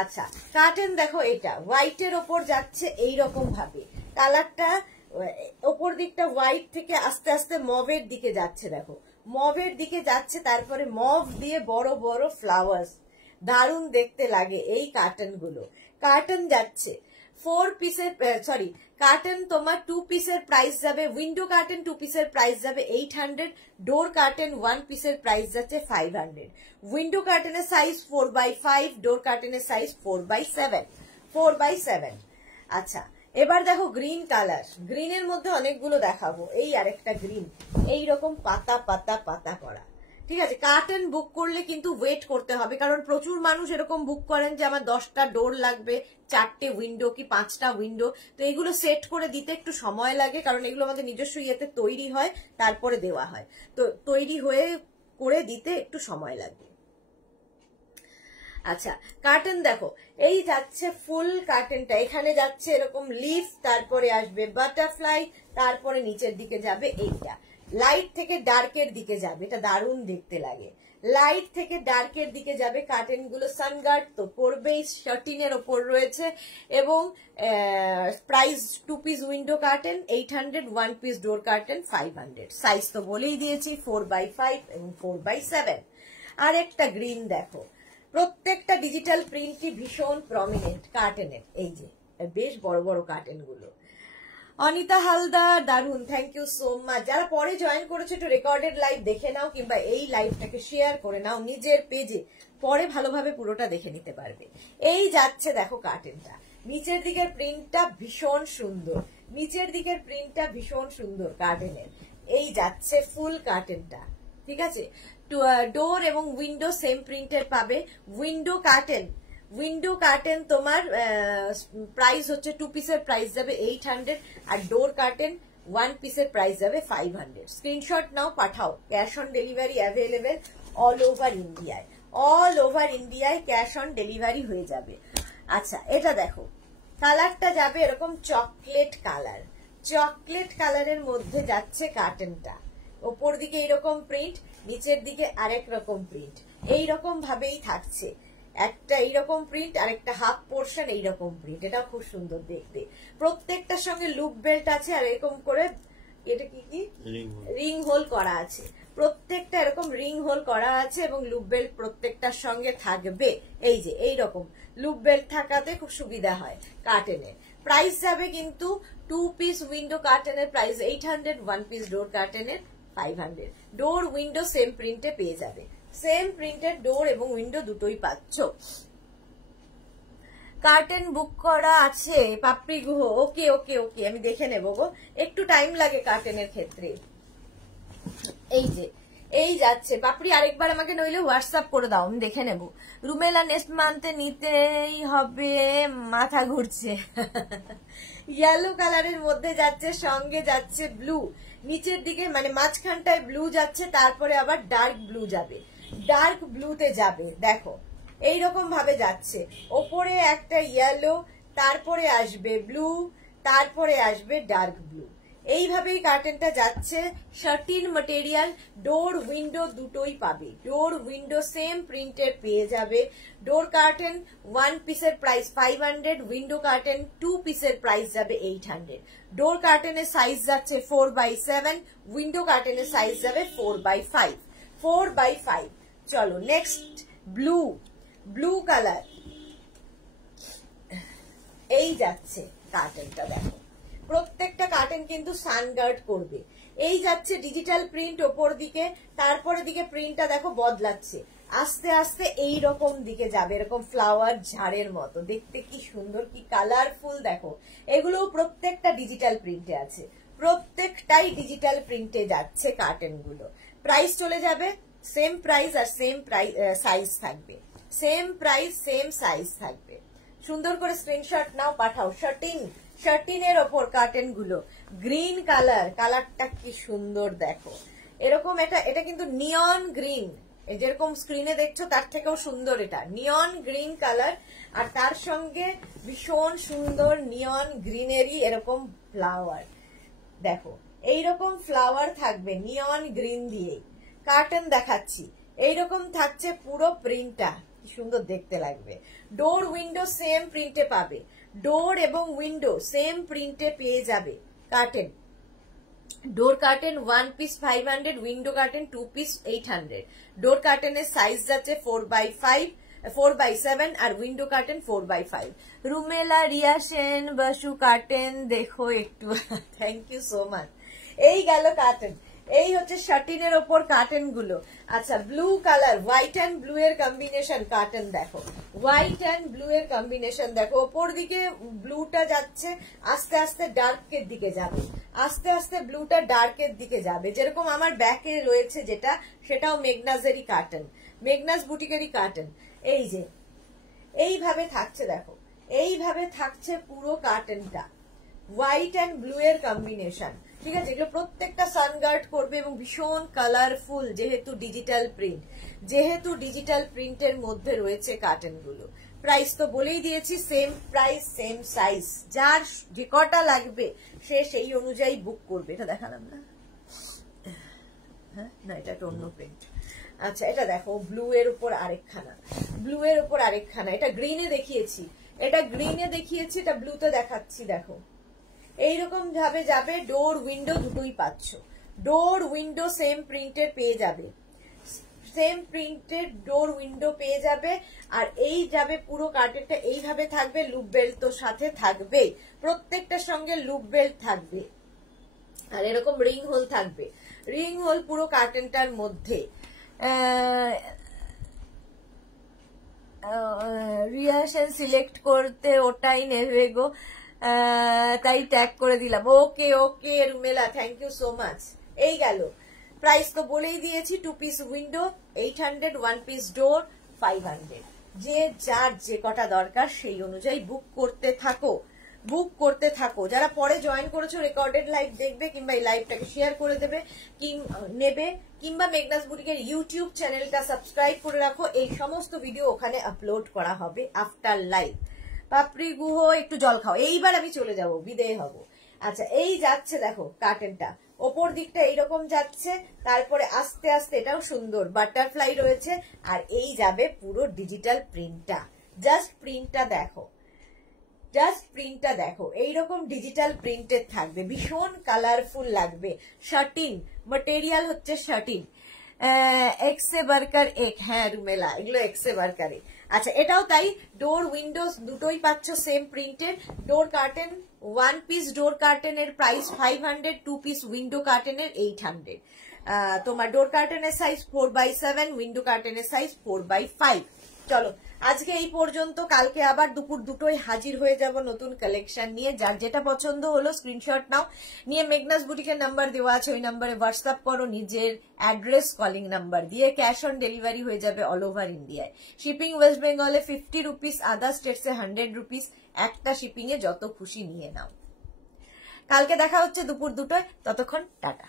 আচ্ছা কার্টেন দেখো, এটা হোয়াইটের ওপর যাচ্ছে এইরকম ভাবে, কালারটা ওপর দিকটা হোয়াইট থেকে আস্তে আস্তে মভের দিকে যাচ্ছে, দেখো মভের দিকে যাচ্ছে, তারপরে মভ দিয়ে বড় বড় ফ্লাওয়ার্স, দারুণ দেখতে লাগে এই কার্টন গুলো। কার্টন যাচ্ছে 4 পিসের, সরি কার্টন তোমার 2 পিসের প্রাইস যাবে, উইন্ডো কার্টন 2 পিসের প্রাইস যাবে 800, ডোর কার্টন 1 পিসের প্রাইস যাচ্ছে 500। উইন্ডো কার্টনের সাইজ 4x5, ডোর কার্টনের সাইজ 4x7, 4x7। আচ্ছা এবার দেখো গ্রিন কালার, গ্রিনের মধ্যে অনেকগুলো দেখাবো। এই আরেকটা গ্রিন, এইরকম পাতা পাতা পাতা করা, ঠিক আছে? কার্টন বুক করলে কিন্তু ওয়েট করতে হবে, কারণ প্রচুর মানুষ এরকম বুক করেন যে আমার 10টা ডোর লাগবে, 4টে উইন্ডো কি 5টা উইন্ডো, তো এগুলো সেট করে দিতে একটু সময় লাগে, কারণ এগুলো আমাদের নিজস্ব ইয়েতে তৈরি হয় তারপরে দেওয়া হয়, তো তৈরি হয়ে করে দিতে একটু সময় লাগবে। আচ্ছা কার্টন দেখো, এই যাচ্ছে ফুল কার্টনটা, এখানে যাচ্ছে এরকম লিফ, তারপরে আসবে বাটারফ্লাই, তারপরে নিচের দিকে যাবে এইটা, লাইট থেকে ডার্কের দিকে যাবে, এটা দারুণ দেখতে লাগে। লাইট থেকে ডার্কের দিকে যাবে কার্টেন গুলো। সানগার্ড তো পড়বেই, শার্টিনের ওপর রয়েছে এবং price 2 piece window curtain 800, 1 piece ডোর কার্টেন 500। সাইজ তো বলেই দিয়েছি 4x5 এবং 4x7। আর একটা গ্রিন দেখো, প্রত্যেকটা ডিজিটাল প্রিন্টই ভীষণ প্রমিনেন্ট কার্টেনের, এই যে বেশ বড় বড় কার্টেন গুলো। অনিতা হালদার দারুন, থ্যাংক ইউ সো মাচ। যারা পরে জয়েন করেছো একটু রেকর্ডেড লাইভ দেখে নাও, কিংবা এই লাইভটাকে শেয়ার করে নাও নিজের পেজে, পরে ভালোভাবে পুরোটা দেখে নিতে পারবে। এই যাচ্ছে দেখো কার্টেনটা, নিচের দিকের প্রিন্টটা ভীষণ সুন্দর, নিচের দিকের প্রিন্টটা ভীষণ সুন্দর কার্টেনের। এই যাচ্ছে ফুল কার্টেনটা, ঠিক আছে? ডোর এবং উইন্ডো সেম প্রিন্টের পাবে। উইন্ডো কার্টেন, উইন্ডো কার্টেন তোমার প্রাইস হচ্ছে 2 পিসের প্রাইস যাবে 800, আর ডোর কার্টেন 1 পিসের প্রাইস যাবে 500। স্ক্রিনশট নাও, পাঠাও। Cash on delivery available all over ইন্ডিয়ায়, অল ওভার ইন্ডিয়ায় ক্যাশ অন ডেলিভারি হয়ে যাবে। আচ্ছা এটা দেখো, কালারটা যাবে এরকম চকলেট কালার, চকলেট কালারের মধ্যে যাচ্ছে কার্টেনটা। ওপর দিকে এইরকম প্রিন্ট, নিচের দিকে আরেক রকম প্রিন্ট, এইরকম ভাবেই থাকছে। একটা এইরকম প্রিন্ট আর একটা হাফ পোর্শন এইরকম প্রিন্ট, এটা খুব সুন্দর দেখতে। প্রত্যেকটার সঙ্গে লুপ বেল্ট আছে আর এরকম করে এটা কি কি রিং হোল করা আছে, প্রত্যেকটা এরকম রিং হোল করা আছে এবং লুপ বেল্ট প্রত্যেকটার সঙ্গে থাকবে। এই যে এইরকম লুপ বেল্ট থাকাতে খুব সুবিধা হয় কার্টেনের। প্রাইস যাবে কিন্তু 2 পিস উইন্ডো কার্টেনের প্রাইস 800, 1 পিস ডোর কার্টেনের 500। ডোর উইন্ডো সেম প্রিন্টে পেয়ে যাবে। সেম প্রিন্টেড ডোর এবং উইন্ডো দুটোই পাচ্ছ। কার্টেন বুক করা আছে পাপড়ি গুহ, ওকে ওকে ওকে, আমি দেখে নেবো গো, একটু টাইম লাগে কার্টেনের ক্ষেত্রে। এই যে এই যাচ্ছে পাপড়ি, আরেকবার আমাকে নইলে হোয়াটসঅ্যাপ করে দাও, আমি দেখে নেব। রুমেলা নেক্সট মান্থে নিতেই হবে, মাথা ঘুরছে। ইয়েলো কালারের মধ্যে যাচ্ছে, সঙ্গে যাচ্ছে ব্লু, নিচের দিকে মানে মাঝখানটায় ব্লু যাচ্ছে, তারপরে আবার ডার্ক ব্লু যাবে, ডার্ক ব্লুতে যাবে, দেখো এইরকম ভাবে যাচ্ছে। ওপরে একটা ইয়েলো, তারপরে আসবে ব্লু, তারপরে আসবে ডার্ক ব্লু, এইভাবেই কার্টেনটা যাচ্ছে। শার্টিন ম্যাটেরিয়াল, ডোর উইন্ডো দুটোই পাবে, ডোর উইন্ডো সেম প্রিন্টের পেয়ে যাবে। ডোর কার্টেন 1 পিসের প্রাইস 500, উইন্ডো কার্টেন 2 পিসের প্রাইস যাবে 800। ডোর কার্টেনের সাইজ যাচ্ছে 4x7, উইন্ডো কার্টেনের সাইজ যাবে 4x5, 4x5। চলো নেক্সট ব্লু, ব্লু কালার, এই যাচ্ছে কার্টেনটা, দেখো প্রত্যেকটা কার্টেন কিন্তু সানগার্ড করবে। এই যাচ্ছে ডিজিটাল প্রিন্ট ওপর দিকে, তারপরে দিকে প্রিন্টটা দেখো বদলাচ্ছে, আস্তে আস্তে এই রকম দিকে যাবে, এরকম ফ্লাওয়ার ঝাড়ের মতো, দেখতে কি সুন্দর, কি কালারফুল, দেখো এগুলো প্রত্যেকটা ডিজিটাল প্রিন্টে আছে, প্রত্যেকটাই ডিজিটাল প্রিন্টে যাচ্ছে কার্টেন গুলো। প্রাইস চলে যাবে সেম প্রাইস আর সেম সাইজ থাকবে, সেম প্রাইস সেম সাইজ থাকবে। সুন্দর করে স্ক্রিনশট নাও, পাঠাও। শার্টিনের ওপর কার্টেন গুলো, গ্রিন কালার, কালারটা কি সুন্দর দেখো, এরকম এটা কিন্তু নিয়ন গ্রিন, যেরকম স্ক্রিনে দেখছো তার থেকেও সুন্দর, এটা নিয়ন গ্রিন কালার, আর তার সঙ্গে ভীষণ সুন্দর নিয়ন গ্রিনেরই এরকম ফ্লাওয়ার, দেখো এইরকম ফ্লাওয়ার থাকবে নিয়ন গ্রিন দিয়ে। কার্টেন দেখাচ্ছি, এইরকম থাকছে পুরো প্রিন্টটা, কি সুন্দর দেখতে লাগবে। ডোর উইন্ডো সেম প্রিন্টে পাবে, ডোর এবং উইন্ডো সেম প্রিন্টে পেয়ে যাবে curtain. Door curtain 1 piece 500, window curtain 2 piece 800। Door কার্টেনের সাইজ যাচ্ছে 4x5, 4x7 আর window curtain 4x5। Rumela Riya Sen Basu curtain দেখো একটু, থ্যাংক ইউ সো মাচ। এই গেল কার্টেন, এই হচ্ছে শার্টিনের ওপর কার্টেন গুলো। আচ্ছা blue colour, white and blue এর কম্বিনেশন কার্টেন দেখো, হোয়াইট অ্যান্ড ব্লু এর কম্বিনেশন দেখো, ওপর দিকে ব্লুটা যাচ্ছে, আস্তে আস্তে ডার্কের দিকে যাবে, আস্তে আস্তে ব্লুটা ডার্কের দিকে যাবে, যেরকম আমার ব্যাকে রয়েছে যেটা, সেটাও মেগনাজেরই কার্টেন, মেগনাস বুটিকেরই কার্টেন। এই যে এইভাবে থাকছে, দেখো এইভাবে থাকছে পুরো কার্টেনটা, হোয়াইট অ্যান্ড ব্লু এর কম্বিনেশন, ঠিক আছে। এগুলো প্রত্যেকটা সানগার্ড করবে এবং ভীষণ কালারফুল, যেহেতু ডিজিটাল প্রিন্ট, যেহেতু ডিজিটাল প্রিন্টের মধ্যে রয়েছে কার্টেন গুলো। প্রাইস তো বলেই দিয়েছি, সেম প্রাইস সেম সাইজ, যার যে কটা লাগবে সে সেই অনুযায়ী বুক করবে। এটা দেখালাম না, হ্যাঁ না এটা একটা অন্য প্রিন্ট। আচ্ছা এটা দেখো ব্লু এর উপর আরেকখানা, ব্লু এর উপর আরেকখানা, এটা গ্রিনে দেখিয়েছি, এটা গ্রিনে দেখিয়েছি, এটা ব্লুতে দেখাচ্ছি, দেখো এইরকম ভাবে যাবে। ডোর উইন্ডো দুটোই পাচ্ছ, ডোর উইন্ডো সেম প্রিন্টের পেয়ে যাবে, সেম প্রিন্টেড ডোর উইন্ডো পেয়ে যাবে। আর এই যাবে পুরো কার্টেনটা এইভাবে থাকবে, লুপ বেল্ট তো সাথে থাকবে, প্রত্যেকটার সঙ্গে লুপ বেল্ট থাকবে, আর এরকম রিং হোল থাকবে, রিং হোল পুরো কার্টেনটার মধ্যে। রিয়াকশন সিলেক্ট করতে ওটাই নেবে গো, তাই ট্যাগ করে দিলাম। Okay okay Rumela, thank you so much. এই গেল প্রাইস তো বলেই দিয়েছি, 2 পিস উইন্ডো 800, 1 পিস ডোর 500। যে যার যে কটা দরকার সেই অনুযায়ী বুক করতে থাকো, বুক করতে থাকো। যারা পরে জয়েন করেছো রেকর্ডেড লাইভ দেখবে, কিংবা এই লাইভটাকে শেয়ার করে দেবে নেবে, কিংবা মেগনাস বুটিকের ইউটিউব চ্যানেলটা সাবস্ক্রাইব করে রাখো, এই সমস্ত ভিডিও ওখানে আপলোড করা হবে আফটার লাইভ। পাপড়ি গুহ একটু জল খাও, এইবার আমি চলে যাব, বিদেয় হব। আচ্ছা এই যাচ্ছে দেখো কার্টেনটা, ওপর দিকটা এইরকম যাচ্ছে, তারপরে আস্তে আস্তে এটাও সুন্দর বাটারফ্লাই রয়েছে, আর এই যাবে পুরো ডিজিটাল প্রিন্টটা। জাস্ট প্রিন্টটা দেখো, জাস্ট প্রিন্টটা দেখো, এইরকম ডিজিটাল প্রিন্টের থাকবে, ভীষণ কালারফুল লাগবে। শার্টিন ম্যাটেরিয়াল হচ্ছে শার্টিন, এক্সে বার্কার এক, হ্যাঁ রুমেলা এগুলো এক্সে বার্কারে। আচ্ছা এটাও তাই, ডোর উইন্ডোজ দুটোই পাচ্ছ সেম প্রিন্টের। ডোর কার্টেন 1 পিস ডোর কার্টেনের প্রাইস 500, 2 পিস উইন্ডো কার্টেনের 800। তোমার ডোর কার্টেনের সাইজ 4x7, উইন্ডো কার্টেনের সাইজ 4x5। চলো আজকে এই পর্যন্ত, কালকে আবার দুপুর 2টোয় হাজির হয়ে যাব নতুন কালেকশন নিয়ে। যার যেটা পছন্দ হলো স্ক্রিনশট নাও, নিয়ে মেঘনাস বুটিকের নাম্বার দেওয়া আছে, ওই নাম্বারে হোয়াটসঅ্যাপ করো নিজের অ্যাড্রেস কলিং নাম্বার দিয়ে। ক্যাশ অন ডেলিভারি হয়ে যাবে অল ওভার ইন্ডিয়ায়। শিপিং ওয়েস্ট বেঙ্গলে 50 রুপিস, আদার স্টেটসে 100 রুপিস। একটা শিপিং এ যত খুশি নিয়ে নাও। কালকে দেখা হচ্ছে দুপুর 2টোয়, ততক্ষণ টাটা।